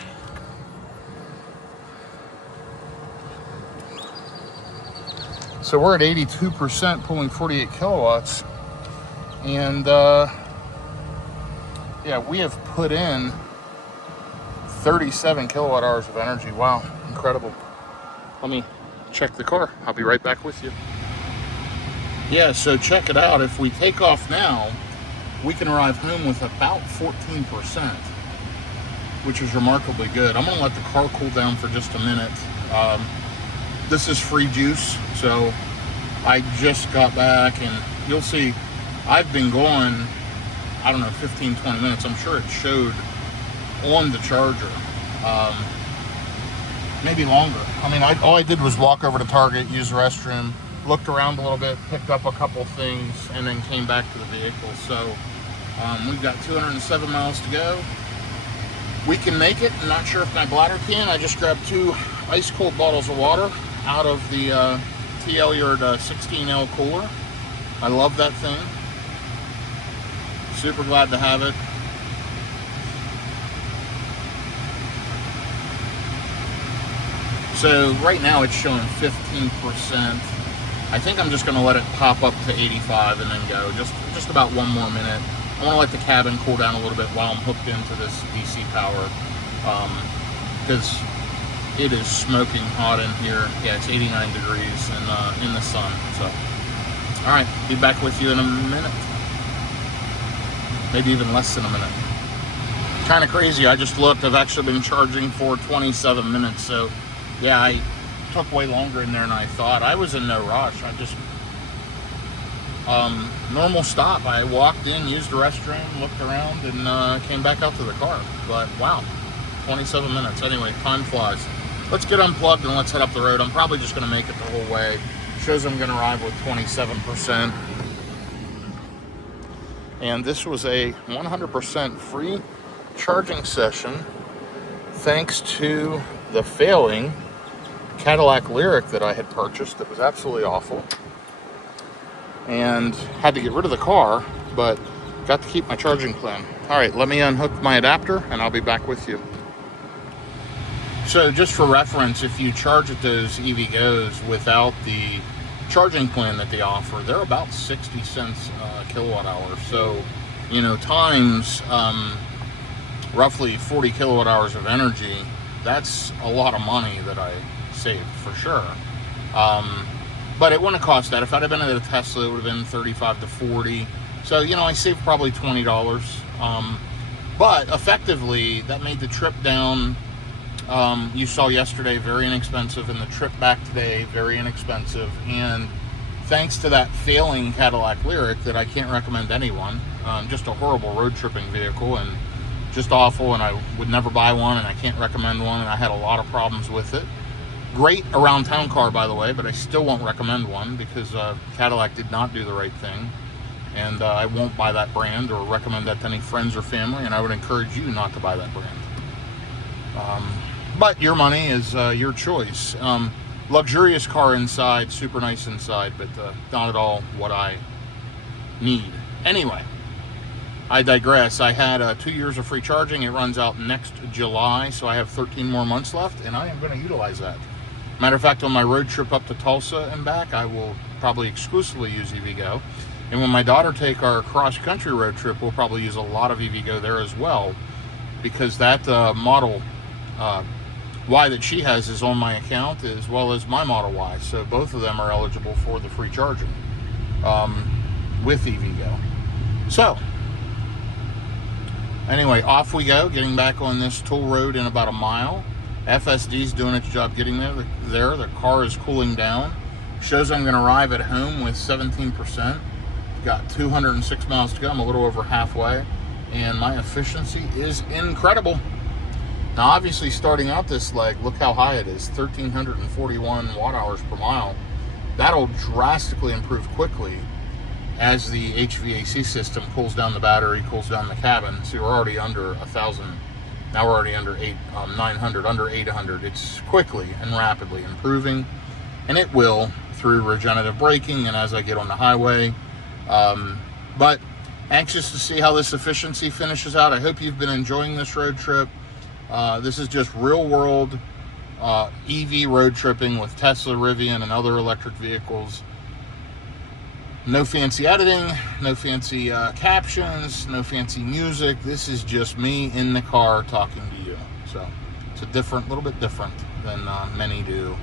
So we're at 82%, pulling 48 kilowatts. And yeah, we have put in 37 kilowatt hours of energy. Wow, incredible. Let me check the car. I'll be right back with you. Yeah, so check it out. If we take off now, we can arrive home with about 14%, which is remarkably good. I'm gonna let the car cool down for just a minute. This is free juice, so I just got back, and you'll see I've been going, I don't know, 15-20 minutes. I'm sure it showed on the charger, maybe longer. I mean, all I did was walk over to Target, use the restroom, looked around a little bit, picked up a couple things, and then came back to the vehicle. So we've got 207 miles to go. We can make it. I'm not sure if my bladder can. I just grabbed 2 ice cold bottles of water out of the Tillyard 16L cooler. I love that thing. Super glad to have it. So right now it's showing 15%. I think I'm just going to let it pop up to 85 and then go. Just about 1 more minute. I want to let the cabin cool down a little bit while I'm hooked into this DC power, because it is smoking hot in here. Yeah, it's 89 degrees in the sun. So, all right, be back with you in a minute. Maybe even less than a minute. Kind of crazy. I just looked. I've actually been charging for 27 minutes. So, yeah, I took way longer in there than I thought. I was in no rush. I just normal stop. I walked in, used the restroom, looked around, and came back out to the car. But wow, 27 minutes. Anyway, time flies. Let's get unplugged and let's head up the road. I'm probably just going to make it the whole way. Shows I'm going to arrive with 27%. And this was a 100% free charging session thanks to the failing Cadillac Lyric that I had purchased. It was absolutely awful. And had to get rid of the car, but got to keep my charging plan. All right, let me unhook my adapter and I'll be back with you. So just for reference, if you charge at those EVgo's without the charging plan that they offer, they're about 60 cents a kilowatt hour. So, times roughly 40 kilowatt hours of energy, that's a lot of money that I saved for sure. But it wouldn't have cost that. If I'd have been at a Tesla, it would have been 35 to 40. So, I saved probably $20. But effectively, that made the trip down, you saw yesterday, very inexpensive, and the trip back today, very inexpensive. And thanks to that failing Cadillac Lyriq that I can't recommend anyone. Just a horrible road tripping vehicle and just awful, and I would never buy one, and I can't recommend one, and I had a lot of problems with it. Great around town car, by the way, but I still won't recommend one because Cadillac did not do the right thing, and I won't buy that brand or recommend that to any friends or family, and I would encourage you not to buy that brand. But your money is your choice. Luxurious car inside, super nice inside, but not at all what I need. Anyway, I digress. I had 2 years of free charging. It runs out next July, so I have 13 more months left, and I am going to utilize that. Matter of fact, on my road trip up to Tulsa and back, I will probably exclusively use EVgo. And when my daughter take our cross-country road trip, we'll probably use a lot of EVgo there as well, because that Model Y that she has is on my account, as well as my Model Y. So both of them are eligible for the free charging with EVgo. So anyway, off we go, getting back on this toll road in about a mile. FSD's doing its job getting there. The car is cooling down. Shows I'm going to arrive at home with 17%. Got 206 miles to go. I'm a little over halfway. And my efficiency is incredible. Now, obviously, starting out this leg, look how high it is, 1,341 watt-hours per mile. That'll drastically improve quickly as the HVAC system cools down the battery, cools down the cabin. So we're already under 1,000. Now we're already under 900, under 800. It's quickly and rapidly improving, and it will through regenerative braking and as I get on the highway. But anxious to see how this efficiency finishes out. I hope you've been enjoying this road trip. This is just real-world EV road tripping with Tesla, Rivian, and other electric vehicles. No fancy editing, no fancy captions, no fancy music. This is just me in the car talking to you. So it's a little bit different than many do.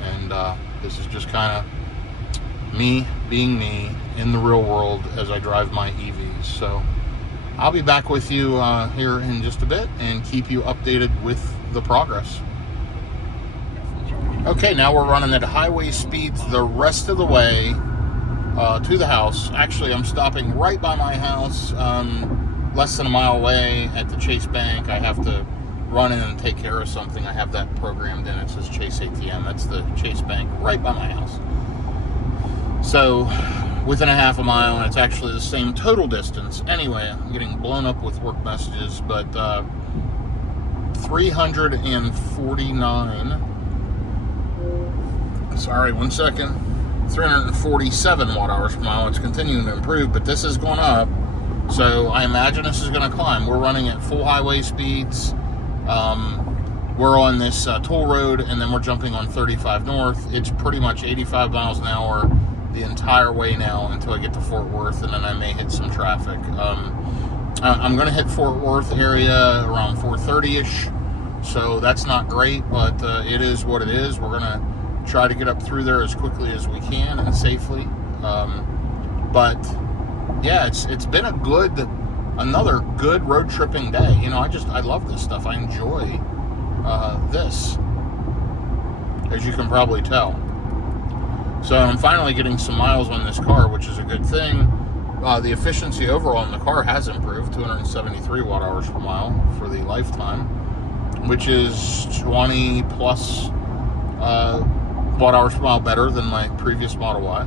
And this is just kind of me being me in the real world as I drive my EVs. So I'll be back with you here in just a bit and keep you updated with the progress. Okay, now we're running at highway speeds the rest of the way to the house. Actually, I'm stopping right by my house, less than a mile away at the Chase Bank. I have to run in and take care of something. I have that programmed in. It says Chase ATM. That's the Chase Bank right by my house. So within a half a mile, and it's actually the same total distance. Anyway, I'm getting blown up with work messages, but 349. Sorry, 1 second. 347 watt-hours per mile. It's continuing to improve, but this is going up, so I imagine this is going to climb. We're running at full highway speeds. We're on this toll road, and then we're jumping on 35 north. It's pretty much 85 miles an hour the entire way now until I get to Fort Worth, and then I may hit some traffic. I'm going to hit Fort Worth area around 4:30-ish, so that's not great, but it is what it is. We're going to try to get up through there as quickly as we can and safely. But yeah, it's been another good road tripping day. You know, I love this stuff. I enjoy this, as you can probably tell. So I'm finally getting some miles on this car, which is a good thing. The efficiency overall in the car has improved, 273 watt-hours per mile for the lifetime, which is 20 plus watt-hours per mile better than my previous Model Y.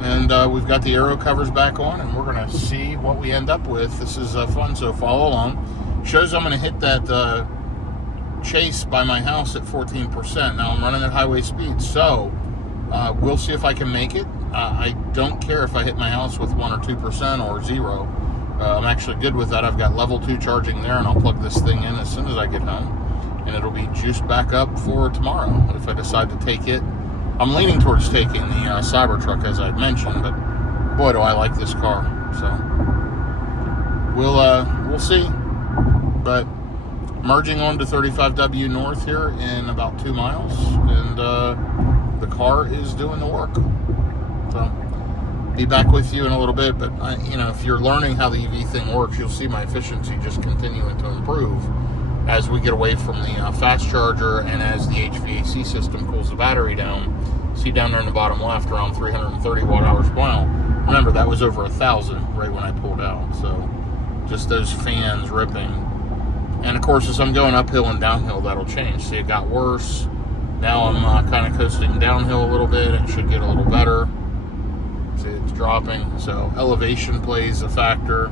And we've got the aero covers back on, and we're going to see what we end up with. This is fun, so follow along. Shows I'm going to hit that Chase by my house at 14%. Now I'm running at highway speed, so we'll see if I can make it. I don't care if I hit my house with 1 or 2% or 0. I'm actually good with that. I've got level 2 charging there, and I'll plug this thing in as soon as I get home. And it'll be juiced back up for tomorrow if I decide to take it. I'm leaning towards taking the Cybertruck, as I'd mentioned, but boy, do I like this car. So we'll see. But merging on to 35W North here in about 2 miles, and the car is doing the work. So be back with you in a little bit. But if you're learning how the EV thing works, you'll see my efficiency just continuing to improve as we get away from the fast charger and as the HVAC system cools the battery down. See down there in the bottom left, around 330 watt hours per mile. Remember, that was over 1,000 right when I pulled out. So just those fans ripping. And of course, as I'm going uphill and downhill, that'll change. See, it got worse. Now I'm kind of coasting downhill a little bit. It should get a little better. See, it's dropping. So elevation plays a factor.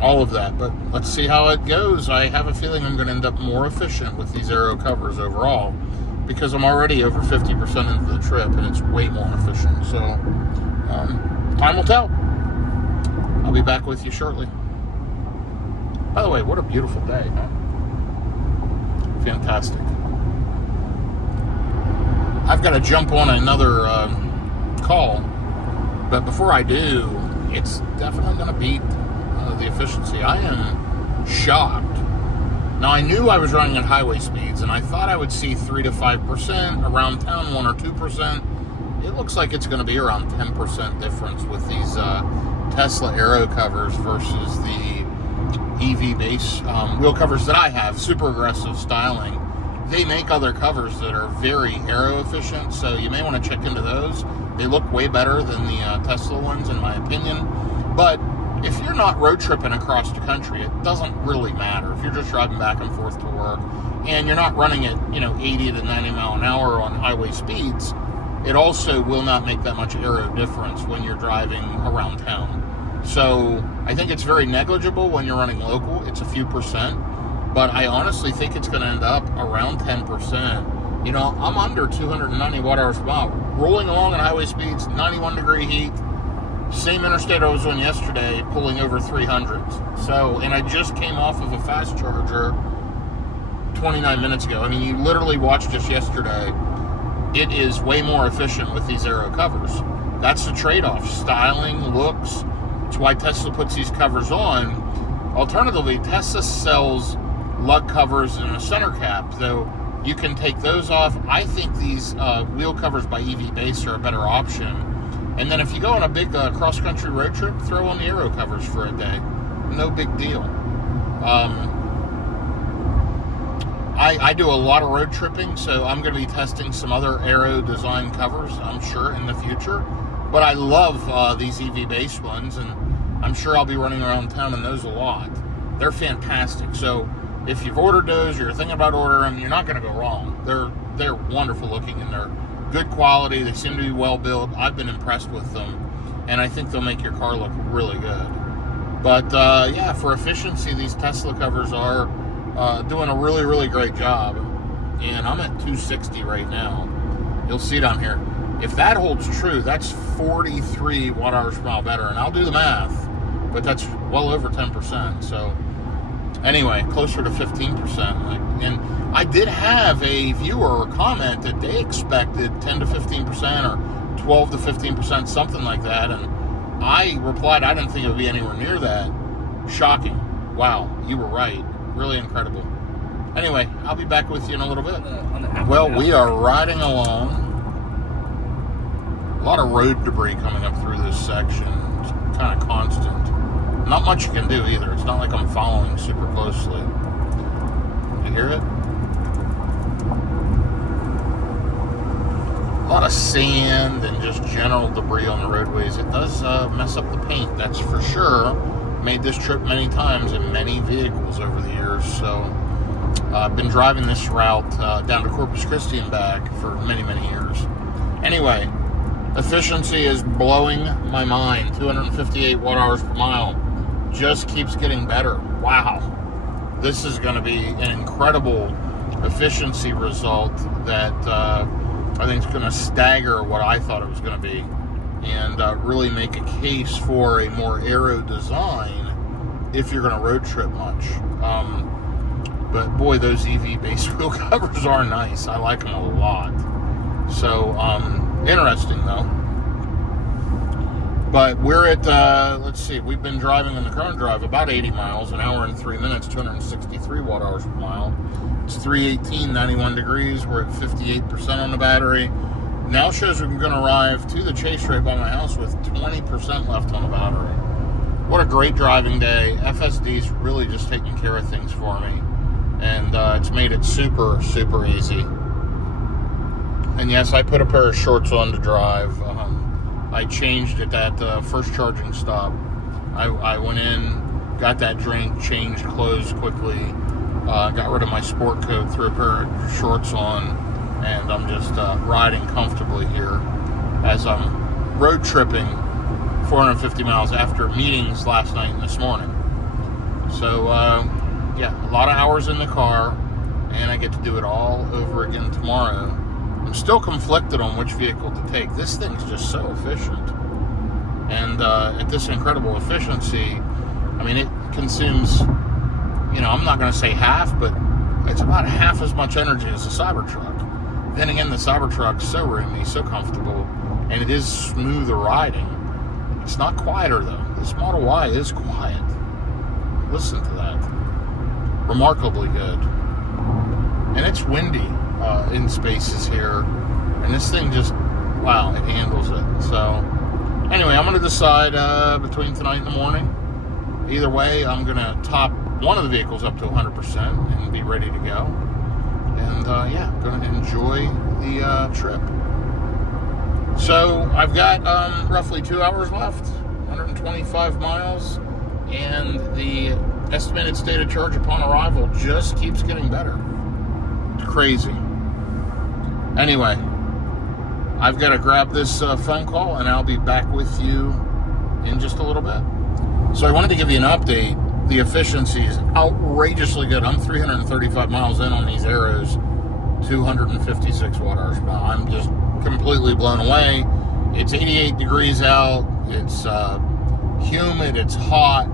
All of that. But let's see how it goes. I have a feeling I'm going to end up more efficient with these aero covers overall, because I'm already over 50% into the trip, and it's way more efficient. So time will tell. I'll be back with you shortly. By the way, what a beautiful day, huh? Fantastic. I've got to jump on another call, but before I do, it's definitely going to beat the efficiency. I am shocked. Now, I knew I was running at highway speeds, and I thought I would see 3 to 5%, around town 1 or 2%. It looks like it's going to be around 10% difference with these Tesla aero covers versus the EV base wheel covers that I have. Super aggressive styling. They make other covers that are very aero efficient, so you may want to check into those. They look way better than the Tesla ones, in my opinion. But if you're not road tripping across the country, it doesn't really matter. If you're just driving back and forth to work and you're not running at 80 to 90 mile an hour on highway speeds, it also will not make that much aero difference when you're driving around town. So I think it's very negligible when you're running local. It's a few percent, but I honestly think it's going to end up around 10%. I'm under 290 watt hours per mile, rolling along at highway speeds, 91 degree heat. Same interstate I was on yesterday, pulling over 300s. So, and I just came off of a fast charger 29 minutes ago. I mean, you literally watched us yesterday. It is way more efficient with these aero covers. That's the trade-off. Styling, looks. It's why Tesla puts these covers on. Alternatively, Tesla sells lug covers and a center cap, though you can take those off. I think these wheel covers by EV Base are a better option. And then if you go on a big cross-country road trip, throw on the aero covers for a day. No big deal. I do a lot of road tripping, so I'm going to be testing some other aero design covers, I'm sure, in the future. But I love these EV-based ones, and I'm sure I'll be running around town in those a lot. They're fantastic. So if you've ordered those, or you're thinking about ordering them, you're not going to go wrong. They're wonderful looking, and they're good quality. They seem to be well built. I've been impressed with them, and I think they'll make your car look really good. But yeah, for efficiency, these Tesla covers are doing a really, really great job. And I'm at 260 right now. You'll see down here. If that holds true, that's 43 watt hours per mile better. And I'll do the math, but that's well over 10%. So anyway, closer to 15%. And I did have a viewer comment that they expected 10 to 15% or 12 to 15%, something like that. And I replied, I didn't think it would be anywhere near that. Shocking. Wow, you were right. Really incredible. Anyway, I'll be back with you in a little bit. Well, we are riding along. A lot of road debris coming up through this section. It's kind of constant. Not much you can do either. It's not like I'm following super closely. You hear it? A lot of sand and just general debris on the roadways. It does mess up the paint, that's for sure. Made this trip many times in many vehicles over the years. So I've been driving this route down to Corpus Christi and back for many, many years. Anyway, efficiency is blowing my mind. 258 watt hours per mile. Just keeps getting better. Wow. This is going to be an incredible efficiency result that I think is going to stagger what I thought it was going to be, and really make a case for a more aero design if you're going to road trip much. But boy, those EV-based wheel covers are nice. I like them a lot. So, interesting though. But we're at, let's see, we've been driving in the current drive about 80 miles, an hour and 3 minutes, 263 watt hours per mile. It's 318, 91 degrees. We're at 58% on the battery. Now shows we're going to arrive to the chase right by my house with 20% left on the battery. What a great driving day. FSD's really just taking care of things for me. And it's made it super, super easy. And yes, I put a pair of shorts on to drive. I changed at that first charging stop. I went in, got that drink, changed clothes quickly, got rid of my sport coat, threw a pair of shorts on, and I'm just riding comfortably here as I'm road tripping 450 miles after meetings last night and this morning. So, yeah, a lot of hours in the car, and I get to do it all over again tomorrow. I'm still conflicted on which vehicle to take. This thing's just so efficient. And at this incredible efficiency, I mean, it consumes, I'm not going to say half, but it's about half as much energy as the Cybertruck. Then again, the Cybertruck's so roomy, so comfortable, and it is smoother riding. It's not quieter, though. This Model Y is quiet. Listen to that. Remarkably good. And it's windy in spaces here. And this thing just, wow, it handles it. So, anyway, I'm going to decide between tonight and the morning. Either way, I'm going to top one of the vehicles up to 100% and be ready to go. And, yeah, I'm going to enjoy the trip. So, I've got roughly 2 hours left, 125 miles, and the estimated state of charge upon arrival just keeps getting better. It's crazy. Anyway, I've got to grab this phone call, and I'll be back with you in just a little bit. So I wanted to give you an update. The efficiency is outrageously good. I'm 335 miles in on these arrows, 256 watt-hours per hour. I'm just completely blown away. It's 88 degrees out. It's humid. It's hot.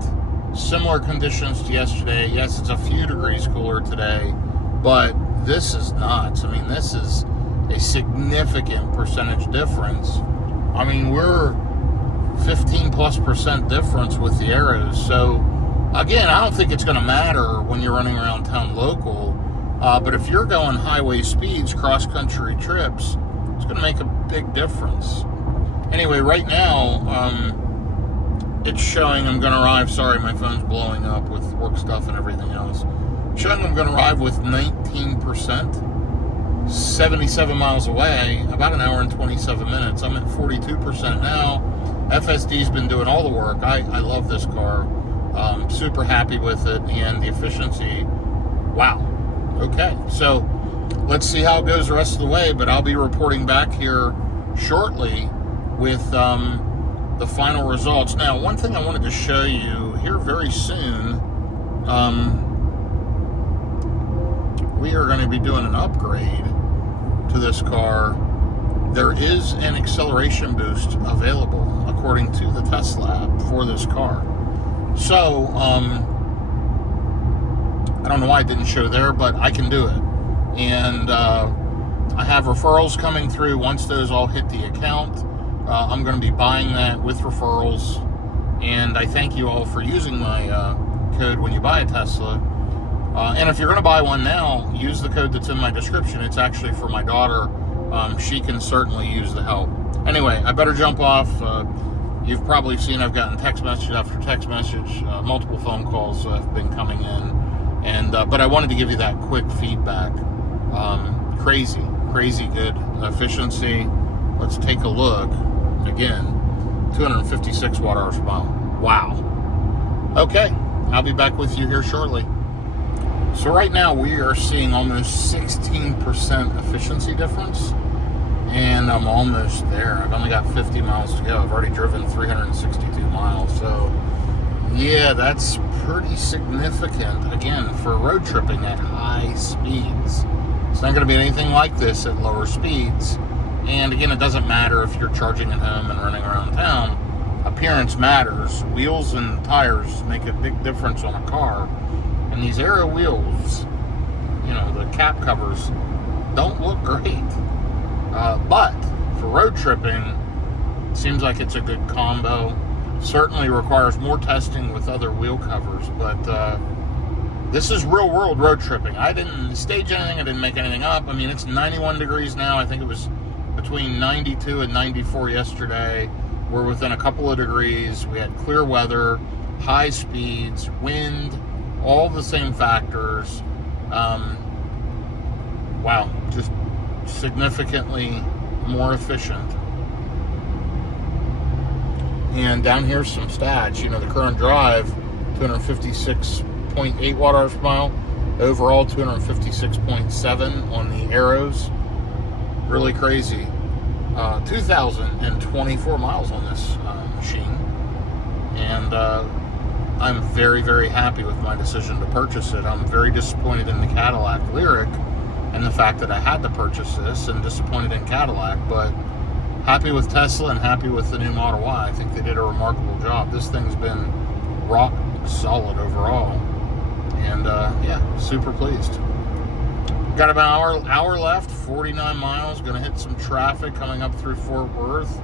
Similar conditions to yesterday. Yes, it's a few degrees cooler today, but this is nuts. I mean, this is a significant percentage difference. I mean, we're 15+% difference with the arrows. So again, I don't think it's going to matter when you're running around town local, but if you're going highway speeds, cross-country trips, it's going to make a big difference. Anyway, right now, it's showing I'm going to arrive. Sorry, my phone's blowing up with work stuff and everything else. Showing I'm going to arrive with 19%, 77 miles away, about an hour and 27 minutes. I'm at 42% now. FSD's been doing all the work. I love this car. Super happy with it, and the efficiency, wow. Okay, so let's see how it goes the rest of the way, but I'll be reporting back here shortly with the final results. Now, one thing I wanted to show you here very soon, we are going to be doing an upgrade to this car. There is an acceleration boost available, according to the Tesla app, for this car. So, I don't know why it didn't show there, but I can do it. And I have referrals coming through. Once those all hit the account, I'm going to be buying that with referrals. And I thank you all for using my code when you buy a Tesla. And if you're going to buy one now, use the code that's in my description. It's actually for my daughter. She can certainly use the help. Anyway, I better jump off. You've probably seen I've gotten text message after text message. Multiple phone calls have been coming in. And but I wanted to give you that quick feedback. Crazy good efficiency. Let's take a look. Again, 256 watt-hours per mile. Wow. Okay, I'll be back with you here shortly. So right now we are seeing almost 16% efficiency difference, and I'm almost there. I've only got 50 miles to go. I've already driven 362 miles, so yeah, that's pretty significant, again, for road tripping at high speeds. It's not going to be anything like this at lower speeds, and again, it doesn't matter if you're charging at home and running around town. Appearance matters. Wheels and tires make a big difference on a car. And these aero wheels, the cap covers, don't look great. But for road tripping, it seems like it's a good combo. Certainly requires more testing with other wheel covers. But this is real world road tripping. I didn't stage anything. I didn't make anything up. I mean, it's 91 degrees now. I think it was between 92 and 94 yesterday. We're within a couple of degrees. We had clear weather, high speeds, wind, all the same factors. Wow, just significantly more efficient. And down here's some stats. You know, the current drive, 256.8 watt hours per mile. Overall, 256.7 on the arrows. Really crazy. 2,024 miles on this machine. And I'm very, very happy with my decision to purchase it. I'm very disappointed in the Cadillac Lyriq and the fact that I had to purchase this, and disappointed in Cadillac, but happy with Tesla and happy with the new Model Y. I think they did a remarkable job. This thing's been rock solid overall, and yeah, super pleased. Got about an hour left, 49 miles. Gonna hit some traffic coming up through Fort Worth,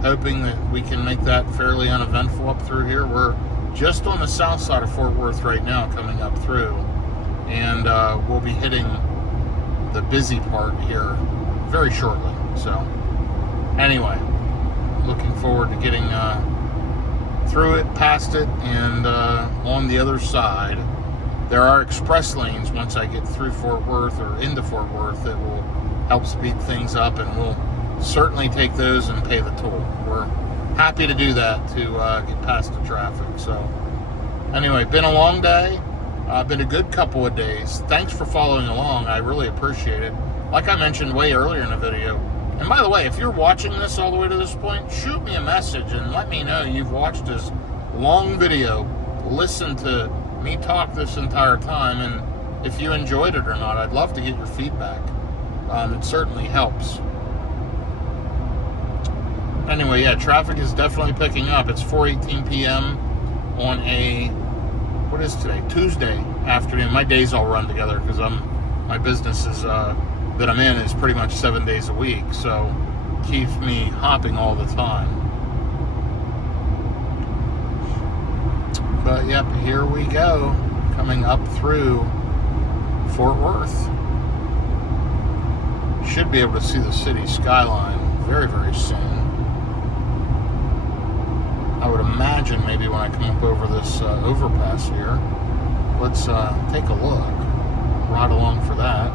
hoping that we can make that fairly uneventful up through here. We're just on the south side of Fort Worth right now, coming up through, and we'll be hitting the busy part here very shortly. So anyway, looking forward to getting through it, past it, and on the other side. There are express lanes once I get through Fort Worth or into Fort Worth that will help speed things up, and we'll certainly take those and pay the toll. We're happy to do that to get past the traffic. So anyway, been a long day. Been a good couple of days. Thanks for following along. I really appreciate it. Like I mentioned way earlier in the video, and by the way, if you're watching this all the way to this point, shoot me a message and let me know you've watched this long video, listen to me talk this entire time, and if you enjoyed it or not. I'd love to get your feedback. It certainly helps. Anyway, yeah, traffic is definitely picking up. It's 4:18 p.m. on a, what is today? Tuesday afternoon. My days all run together because my business is that I'm in is pretty much 7 days a week, so keeps me hopping all the time. But yep, here we go, coming up through Fort Worth. Should be able to see the city skyline very, very soon. I would imagine maybe when I come up over this overpass here. Let's take a look, ride along for that.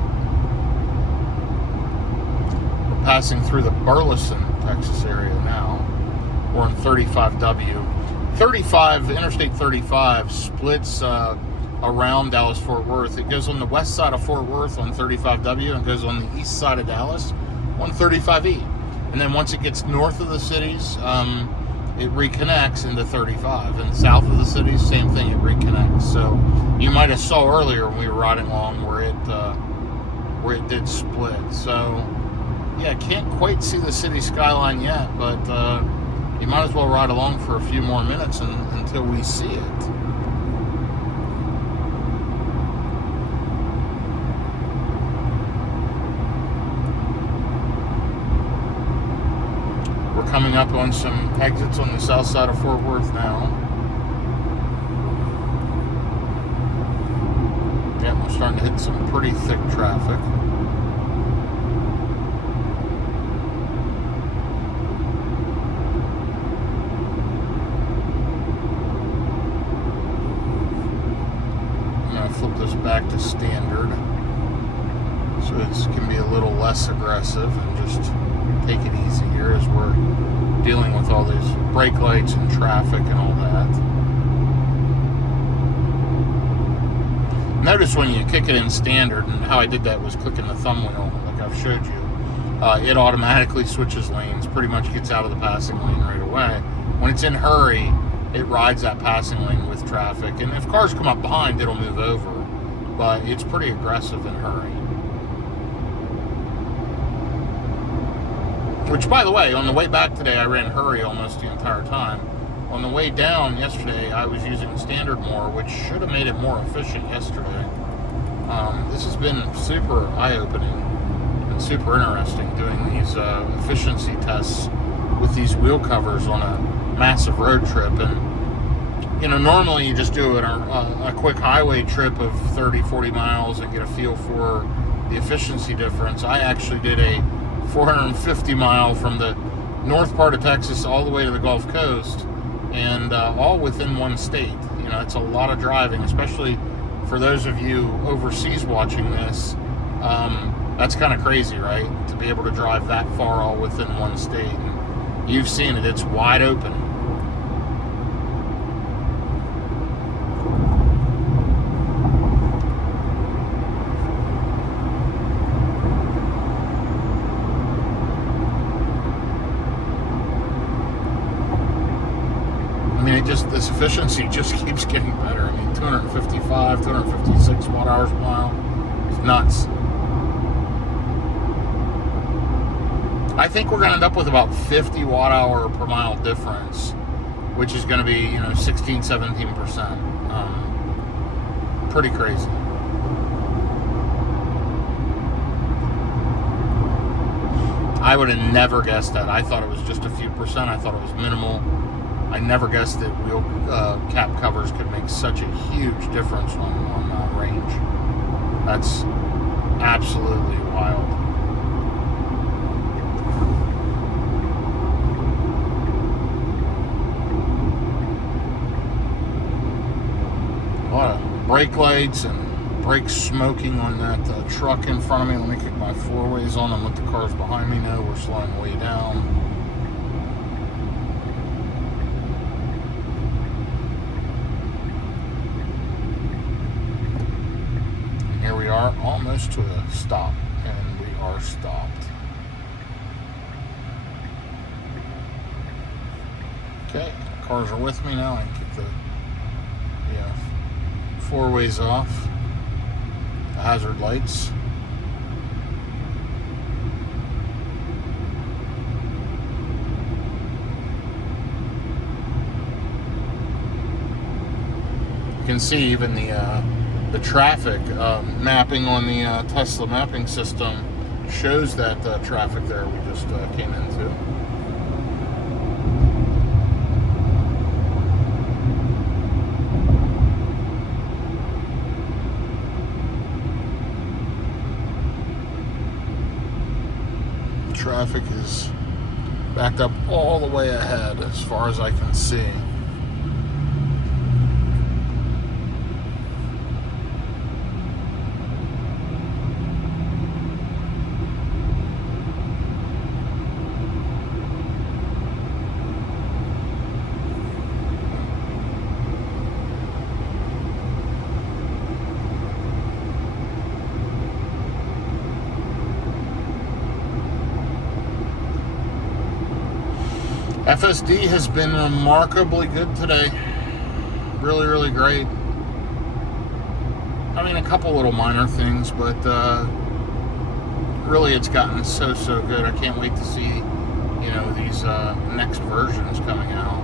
We're passing through the Burleson, Texas area now. We're on 35W. Interstate 35 splits around Dallas-Fort Worth. It goes on the west side of Fort Worth on 35W and goes on the east side of Dallas on 35E. And then once it gets north of the cities, it reconnects into 35. And south of the cities, same thing, it reconnects. So you might have saw earlier when we were riding along where it did split. So yeah, can't quite see the city skyline yet, but you might as well ride along for a few more minutes until we see it. We're coming up on some exits on the south side of Fort Worth now. Yeah, we're starting to hit some pretty thick traffic. Flip this back to standard so it can be a little less aggressive and just take it easy here as we're dealing with all these brake lights and traffic and all that. Notice when you kick it in standard, and how I did that was clicking the thumb wheel like I've showed you, it automatically switches lanes, pretty much gets out of the passing lane right away. When it's in hurry, it rides that passing lane with traffic, and if cars come up behind, it'll move over, but it's pretty aggressive in hurry. Which, by the way, on the way back today, I ran hurry almost the entire time. On the way down yesterday, I was using standard more, which should have made it more efficient yesterday. This has been super eye-opening and super interesting, doing these efficiency tests with these wheel covers on a massive road trip. And you know, normally you just do a quick highway trip of 30-40 miles and get a feel for the efficiency difference. I actually did a 450 mile from the north part of Texas all the way to the Gulf Coast, and all within one state. You know, it's a lot of driving, especially for those of you overseas watching this. That's kind of crazy, right? To be able to drive that far all within one state. And you've seen it, it's wide open. I mean, this efficiency just keeps getting better. I mean, 255, 256 watt hours per mile. It's nuts. I think we're going to end up with about 50 watt hour per mile difference, which is going to be, 16, 17%. Pretty crazy. I would have never guessed that. I thought it was just a few percent. I thought it was minimal. I never guessed that wheel cap covers could make such a huge difference on range. That's absolutely wild. A lot of brake lights and brakes smoking on that truck in front of me. Let me kick my four ways on and let the cars behind me know we're slowing way down. We are almost to a stop, and we are stopped. Okay, cars are with me now. I can kick the four ways off, the hazard lights. You can see even the traffic mapping on the Tesla mapping system shows that traffic there we just came into. Traffic is backed up all the way ahead as far as I can see. FSD has been remarkably good today. Really, really great. I mean, a couple little minor things, but really it's gotten so good. I can't wait to see, these next versions coming out.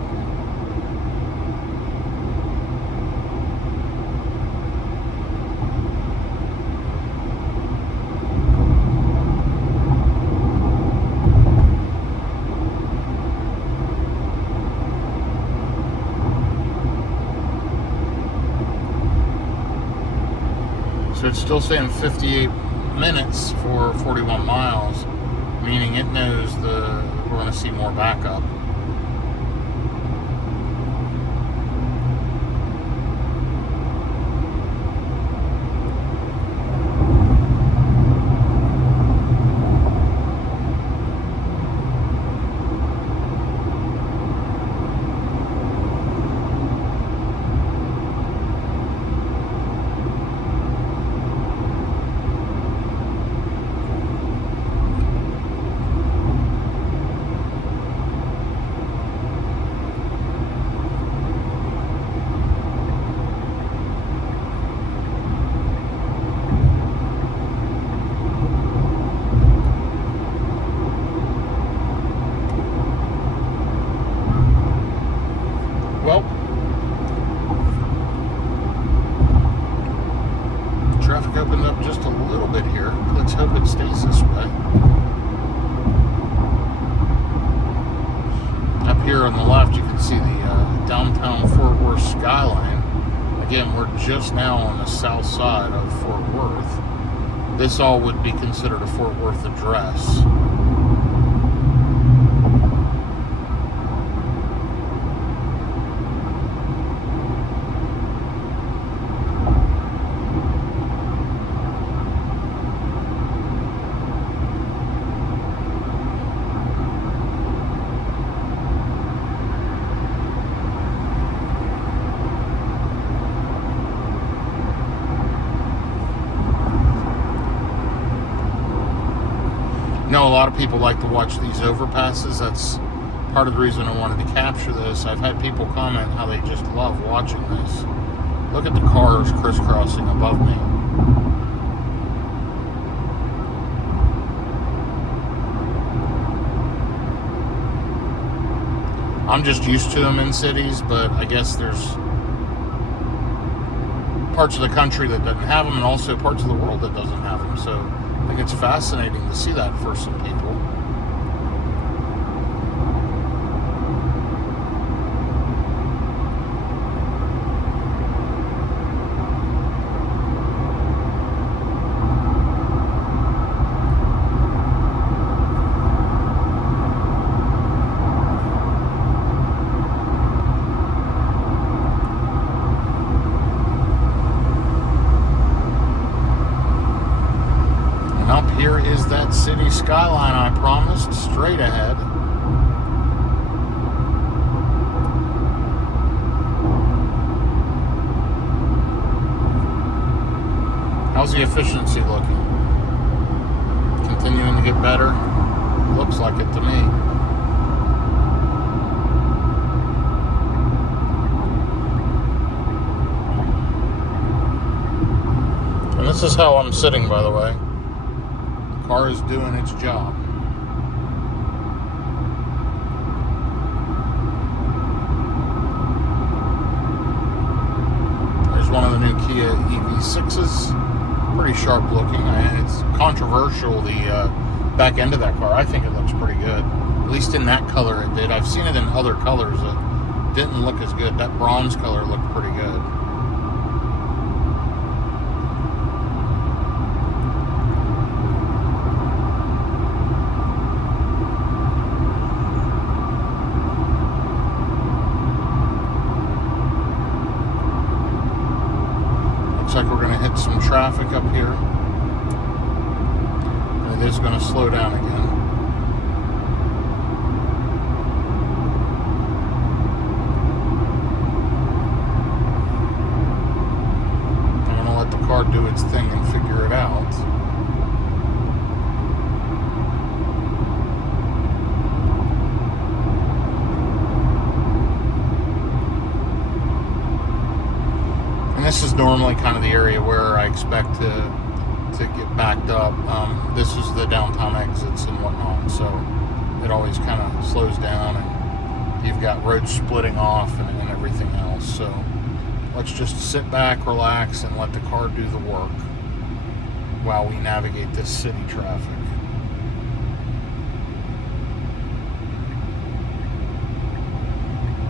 So it's still saying 58 minutes for 41 miles, meaning it knows we're going to see more backup. Well, traffic opened up just a little bit here. Let's hope it stays this way. Up here on the left, you can see the downtown Fort Worth skyline. Again, we're just now on the south side of Fort Worth. This all would be considered a Fort Worth address. a lot of people like to watch these overpasses. That's part of the reason I wanted to capture this. I've had people comment how they just love watching this. Look at the cars crisscrossing above me. I'm just used to them in cities, but I guess there's parts of the country that doesn't have them, and also parts of the world that doesn't have them. So I think it's fascinating to see that for some people. Here is that city skyline I promised, straight ahead. How's the efficiency looking? Continuing to get better? Looks like it to me. And this is how I'm sitting, by the way. Car is doing its job. There's one of the new Kia EV6s. Pretty sharp looking. It's controversial, the back end of that car. I think it looks pretty good. At least in that color it did. I've seen it in other colors that didn't look as good. That bronze color looked pretty good. Looks like we're going to hit some traffic up here. And it is going to slow down again. I'm going to let the car do its thing and figure it out. And this is normally kind of the area where I expect to get backed up. This is the downtown exits and whatnot, so it always kind of slows down, and you've got roads splitting off and everything else. So let's just sit back, relax, and let the car do the work while we navigate this city traffic.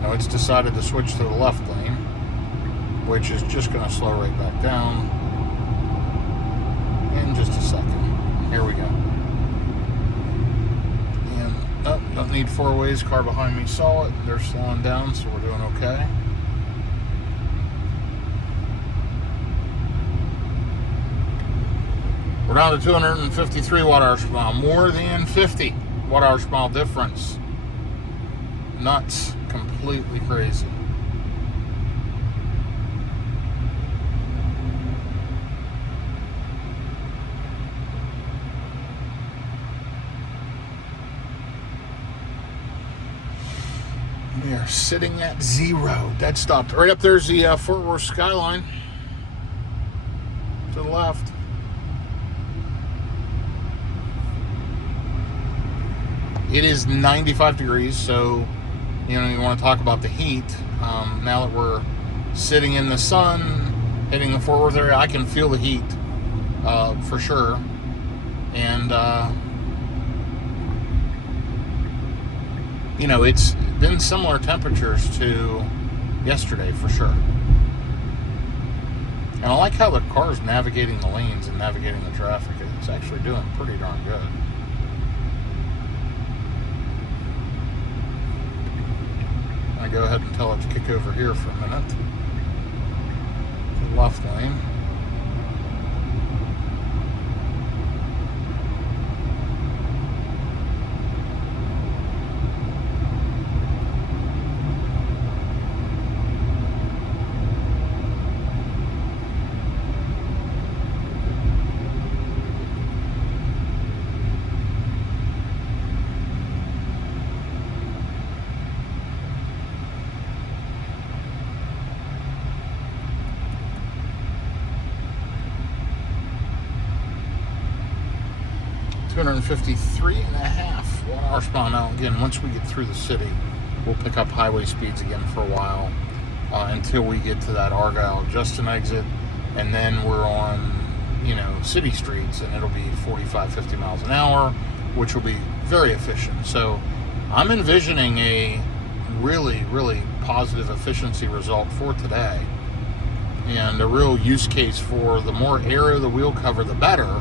Now it's decided to switch to the left lane, which is just going to slow right back down in just a second. Here we go. And don't need four ways. Car behind me saw it. They're slowing down, so we're doing okay. We're down to 253 watt-hours per mile. More than 50 watt-hours per mile difference. Nuts. Completely crazy. We are sitting at 0. Dead stopped. Right up there's the Fort Worth skyline. To the left. It is 95 degrees, so you want to talk about the heat. Now that we're sitting in the sun, hitting the Fort Worth area, I can feel the heat for sure. And it's been similar temperatures to yesterday for sure. And I like how the car's navigating the lanes and navigating the traffic. It's actually doing pretty darn good. I go ahead and tell it to kick over here for a minute. The left lane. 253.5 watt-hours per mile. Now, again, once we get through the city, we'll pick up highway speeds again for a while until we get to that Argyle-Justin exit, and then we're on, city streets, and it'll be 45, 50 miles an hour, which will be very efficient. So I'm envisioning a really, really positive efficiency result for today, and a real use case for the more area of the wheel cover, the better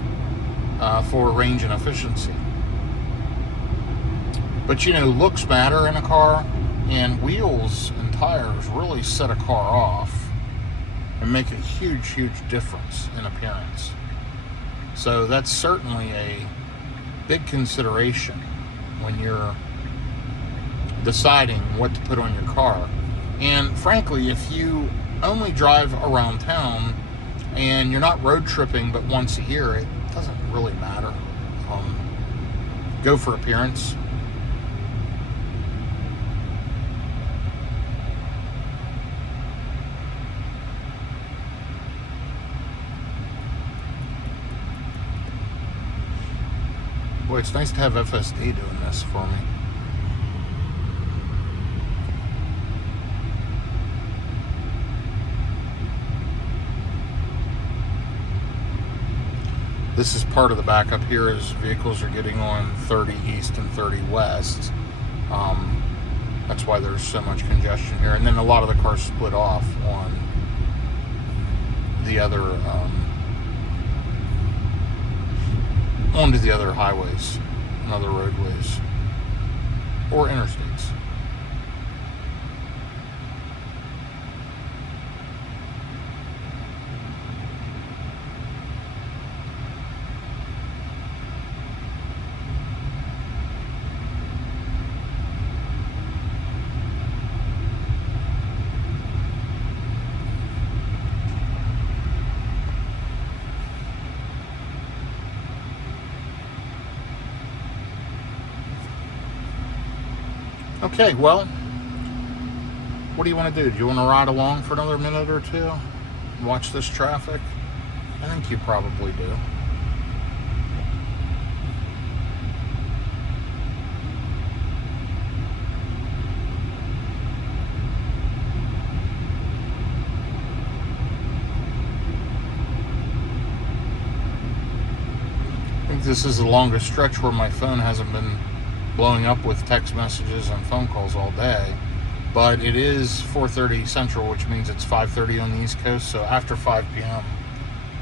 for range and efficiency. But looks matter in a car, and wheels and tires really set a car off and make a huge, huge difference in appearance. So that's certainly a big consideration when you're deciding what to put on your car. And frankly, if you only drive around town and you're not road tripping but once a year, it doesn't really matter. Go for appearance. Boy, it's nice to have FSD doing this for me. This is part of the backup here as vehicles are getting on 30 east and 30 west. That's why there's so much congestion here. And then a lot of the cars split off on the other onto the other highways and other roadways or interstates. Okay, well, what do you want to do? Do you want to ride along for another minute or two? Watch this traffic? I think you probably do. I think this is the longest stretch where my phone hasn't been blowing up with text messages and phone calls all day, but it is 4:30 Central, which means it's 5:30 on the East Coast, so after 5 p.m.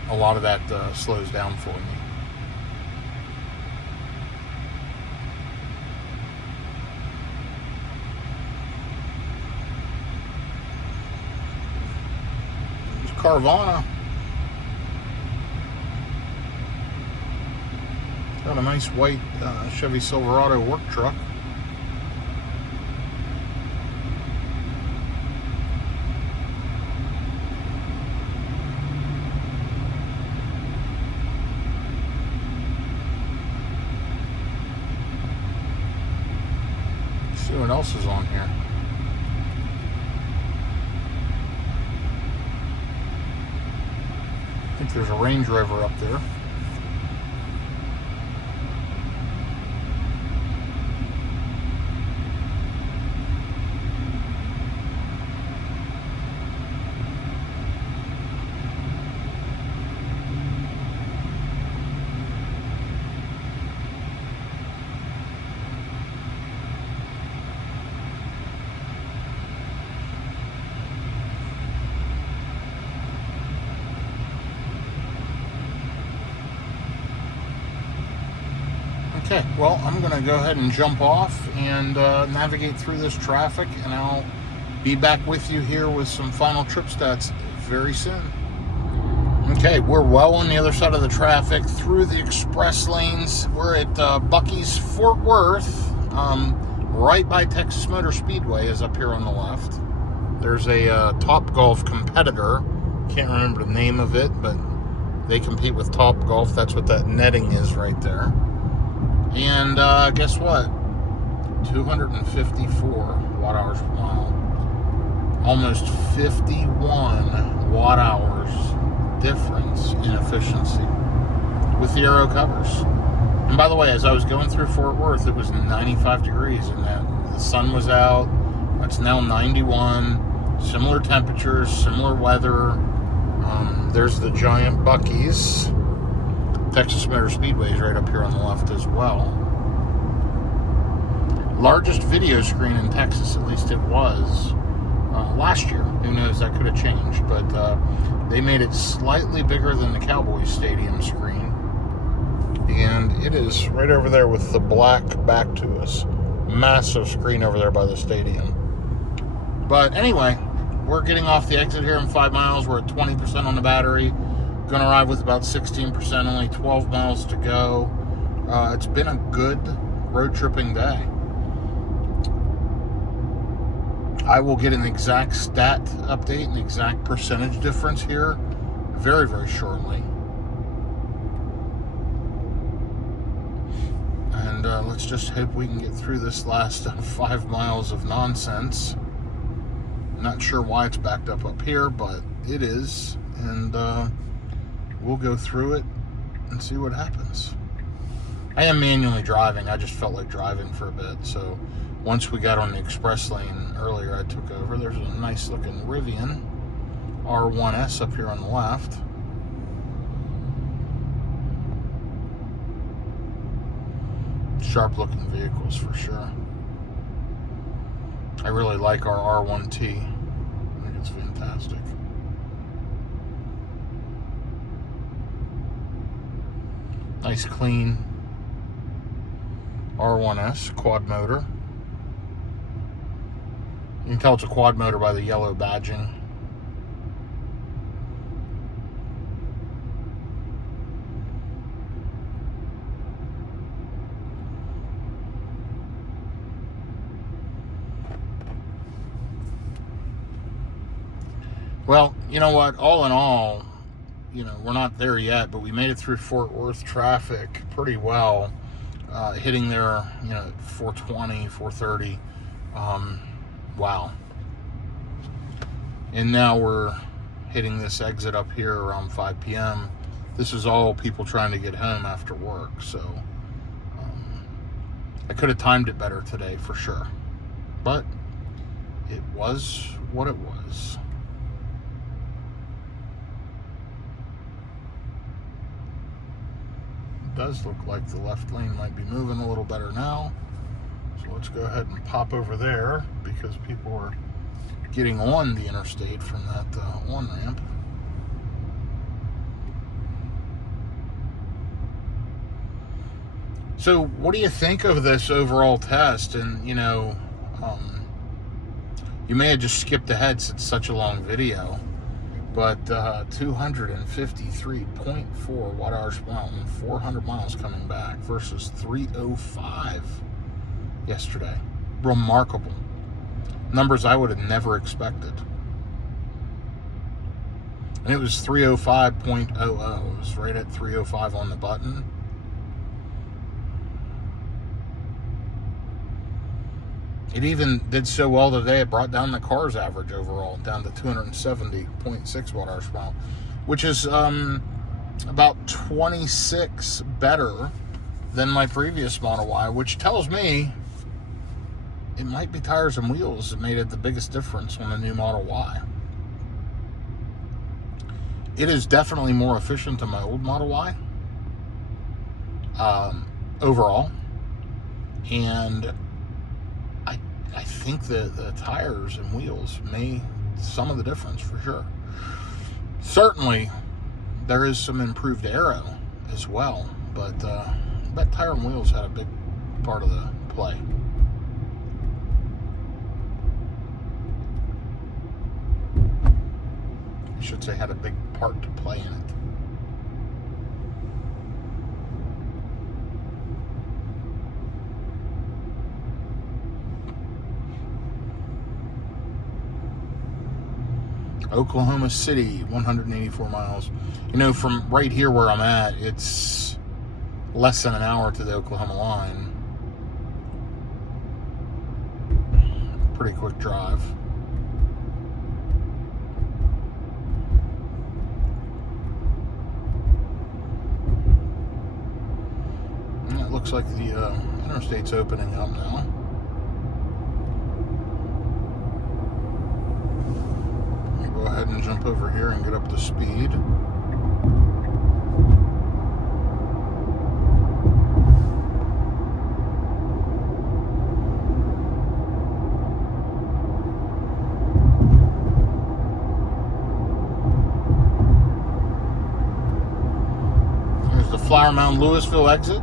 a lot of that slows down for me. There's Carvana. Got a nice white Chevy Silverado work truck. Let's see what else is on here. I think there's a Range Rover up there. Okay, well, I'm going to go ahead and jump off and navigate through this traffic, and I'll be back with you here with some final trip stats very soon. Okay, we're well on the other side of the traffic through the express lanes. We're at Buc-ee's Fort Worth, right by Texas Motor Speedway is up here on the left. There's a Topgolf competitor. Can't remember the name of it, but they compete with Topgolf. That's what that netting is right there. And guess what? 254 watt-hours per mile. Almost 51 watt-hours difference in efficiency with the aero covers. And by the way, as I was going through Fort Worth, it was 95 degrees, and the sun was out. It's now 91. Similar temperatures, similar weather. There's the giant Buc-ee's. Texas Motor Speedway is right up here on the left as well. Largest video screen in Texas, at least it was last year. Who knows, that could have changed. But they made it slightly bigger than the Cowboys Stadium screen. And it is right over there with the black back to us. Massive screen over there by the stadium. But anyway, we're getting off the exit here in 5 miles. We're at 20% on the battery. Going to arrive with about 16%, only 12 miles to go. It's been a good road tripping day. I will get an exact stat update, an exact percentage difference here very, very shortly. And let's just hope we can get through this last 5 miles of nonsense. Not sure why it's backed up here, but it is. And we'll go through it and see what happens. I am manually driving. I just felt like driving for a bit. So once we got on the express lane earlier, I took over. There's a nice looking Rivian R1S up here on the left. Sharp looking vehicles for sure. I really like our R1T. I think it's fantastic. Nice clean R1S quad motor. You can tell it's a quad motor by the yellow badging. Well, you know what? All in all, we're not there yet, but we made it through Fort Worth traffic pretty well, hitting there, 420, 430. Wow. And now we're hitting this exit up here around 5 p.m. This is all people trying to get home after work, so I could have timed it better today for sure. But it was what it was. Does look like the left lane might be moving a little better now, so let's go ahead and pop over there because people are getting on the interstate from that on-ramp. So what do you think of this overall test? And you may have just skipped ahead since it's such a long video, but 253.4 watt-hours per mile and 400 miles coming back versus 305 yesterday. Remarkable. Numbers I would have never expected. And it was 305.00. It was right at 305 on the button. It even did so well today, it brought down the car's average overall down to 270.6 watt-hours per mile, which is about 26 better than my previous Model Y, which tells me it might be tires and wheels that made it the biggest difference on the new Model Y. It is definitely more efficient than my old Model Y overall, and I think the tires and wheels made some of the difference for sure. Certainly, there is some improved aero as well, but I bet tire and wheels had a big part of the play. I should say had a big part to play in it. Oklahoma City, 184 miles. From right here where I'm at, it's less than an hour to the Oklahoma line. Pretty quick drive. looks like the interstate's opening up now. Let me go ahead and jump over here and get up to speed. There's the Flower Mound Louisville exit.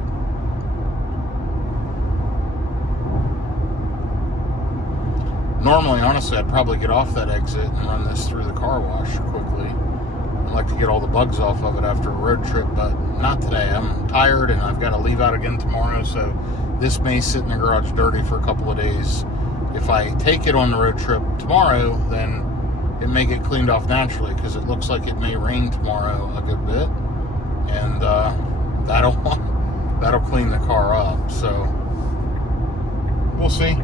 Normally, honestly, I'd probably get off that exit and run this through the car wash quickly. I'd like to get all the bugs off of it after a road trip, but not today. I'm tired and I've got to leave out again tomorrow, so this may sit in the garage dirty for a couple of days. If I take it on the road trip tomorrow, then it may get cleaned off naturally, because it looks like it may rain tomorrow a good bit, and that'll clean the car up, so we'll see.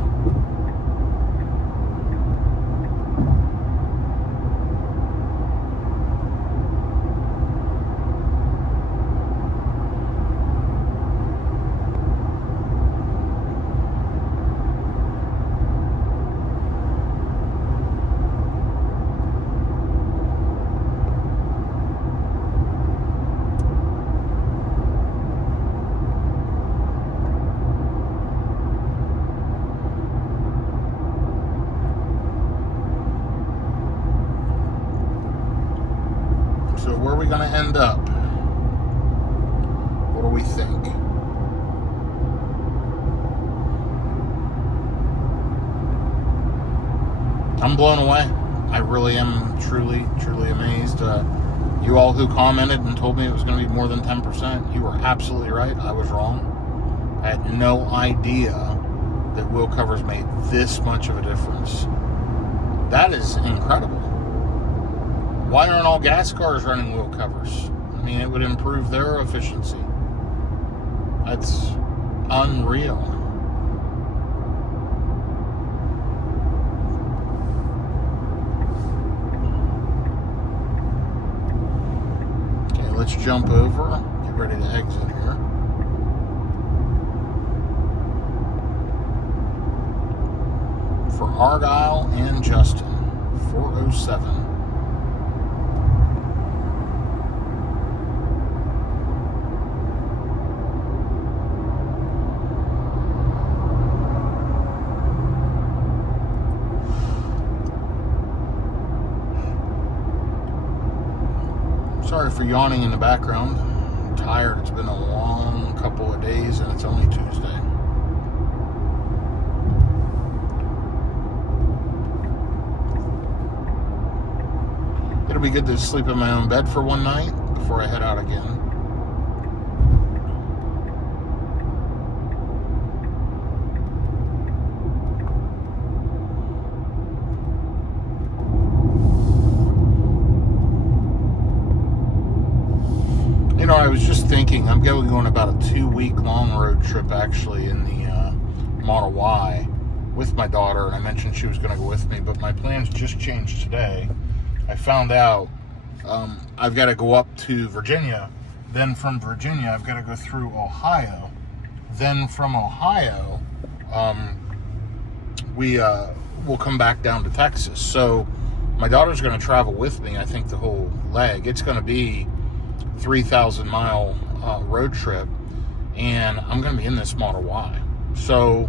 So where are we going to end up? What do we think? I'm blown away. I really am truly amazed. You all who commented and told me it was going to be more than 10%, you were absolutely right. I was wrong. I had no idea that wheel covers made this much of a difference. That is incredible. Why aren't all gas cars running wheel covers? I mean, it would improve their efficiency. That's unreal. Okay, let's jump over. Get ready to exit here. For Argyle and Justin, 407. Sorry for yawning in the background. I'm tired. It's been a long couple of days and it's only Tuesday. It'll be good to sleep in my own bed for one night before I head out again. I was just thinking, I'm going on about a 2-week long road trip actually in the Model Y with my daughter, and I mentioned she was going to go with me, but my plans just changed today. I found out I've got to go up to Virginia, then from Virginia I've got to go through Ohio, then from Ohio we'll come back down to Texas. So my daughter's going to travel with me, I think, the whole leg. It's going to be 3,000-mile road trip, and I'm going to be in this Model Y. So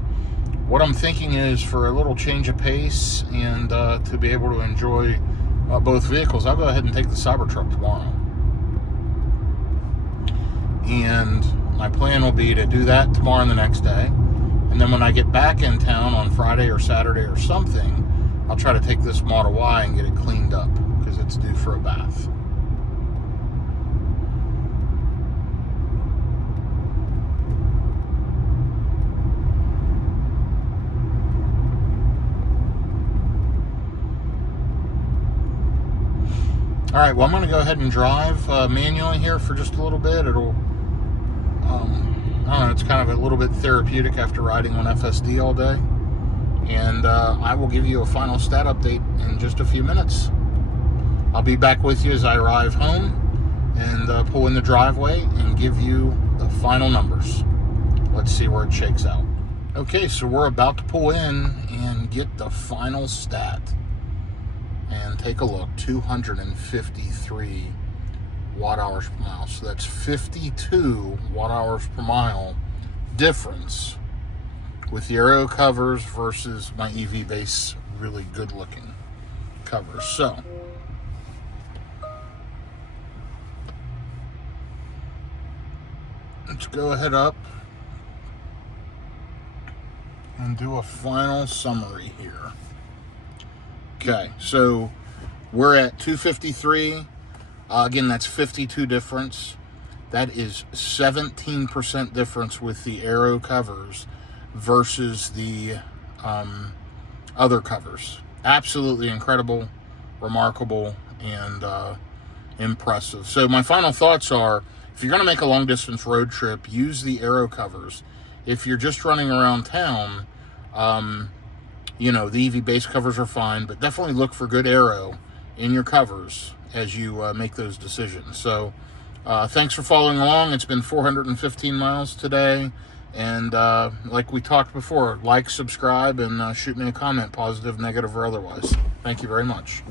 what I'm thinking is, for a little change of pace and to be able to enjoy both vehicles, I'll go ahead and take the Cybertruck tomorrow. And my plan will be to do that tomorrow and the next day. And then when I get back in town on Friday or Saturday or something, I'll try to take this Model Y and get it cleaned up, because it's due for a bath. All right, well, I'm going to go ahead and drive manually here for just a little bit. It'll, I don't know, it's kind of a little bit therapeutic after riding on FSD all day. And I will give you a final stat update in just a few minutes. I'll be back with you as I arrive home and pull in the driveway and give you the final numbers. let's see where it shakes out. Okay, so we're about to pull in and get the final stat. And take a look, 253 watt-hours per mile. So that's 52 watt-hours per mile difference with the aero covers versus my EV base really good looking covers. So let's go ahead up and do a final summary here. Okay, so we're at 253. Again, that's 52 difference. That is 17% difference with the aero covers versus the other covers. Absolutely incredible, remarkable, and impressive. So my final thoughts are, if you're going to make a long distance road trip, use the aero covers. If you're just running around town, you know, the EV base covers are fine, but definitely look for good aero in your covers as you make those decisions. So thanks for following along. It's been 415 miles today. And like we talked before, like, subscribe, and shoot me a comment, positive, negative, or otherwise. Thank you very much.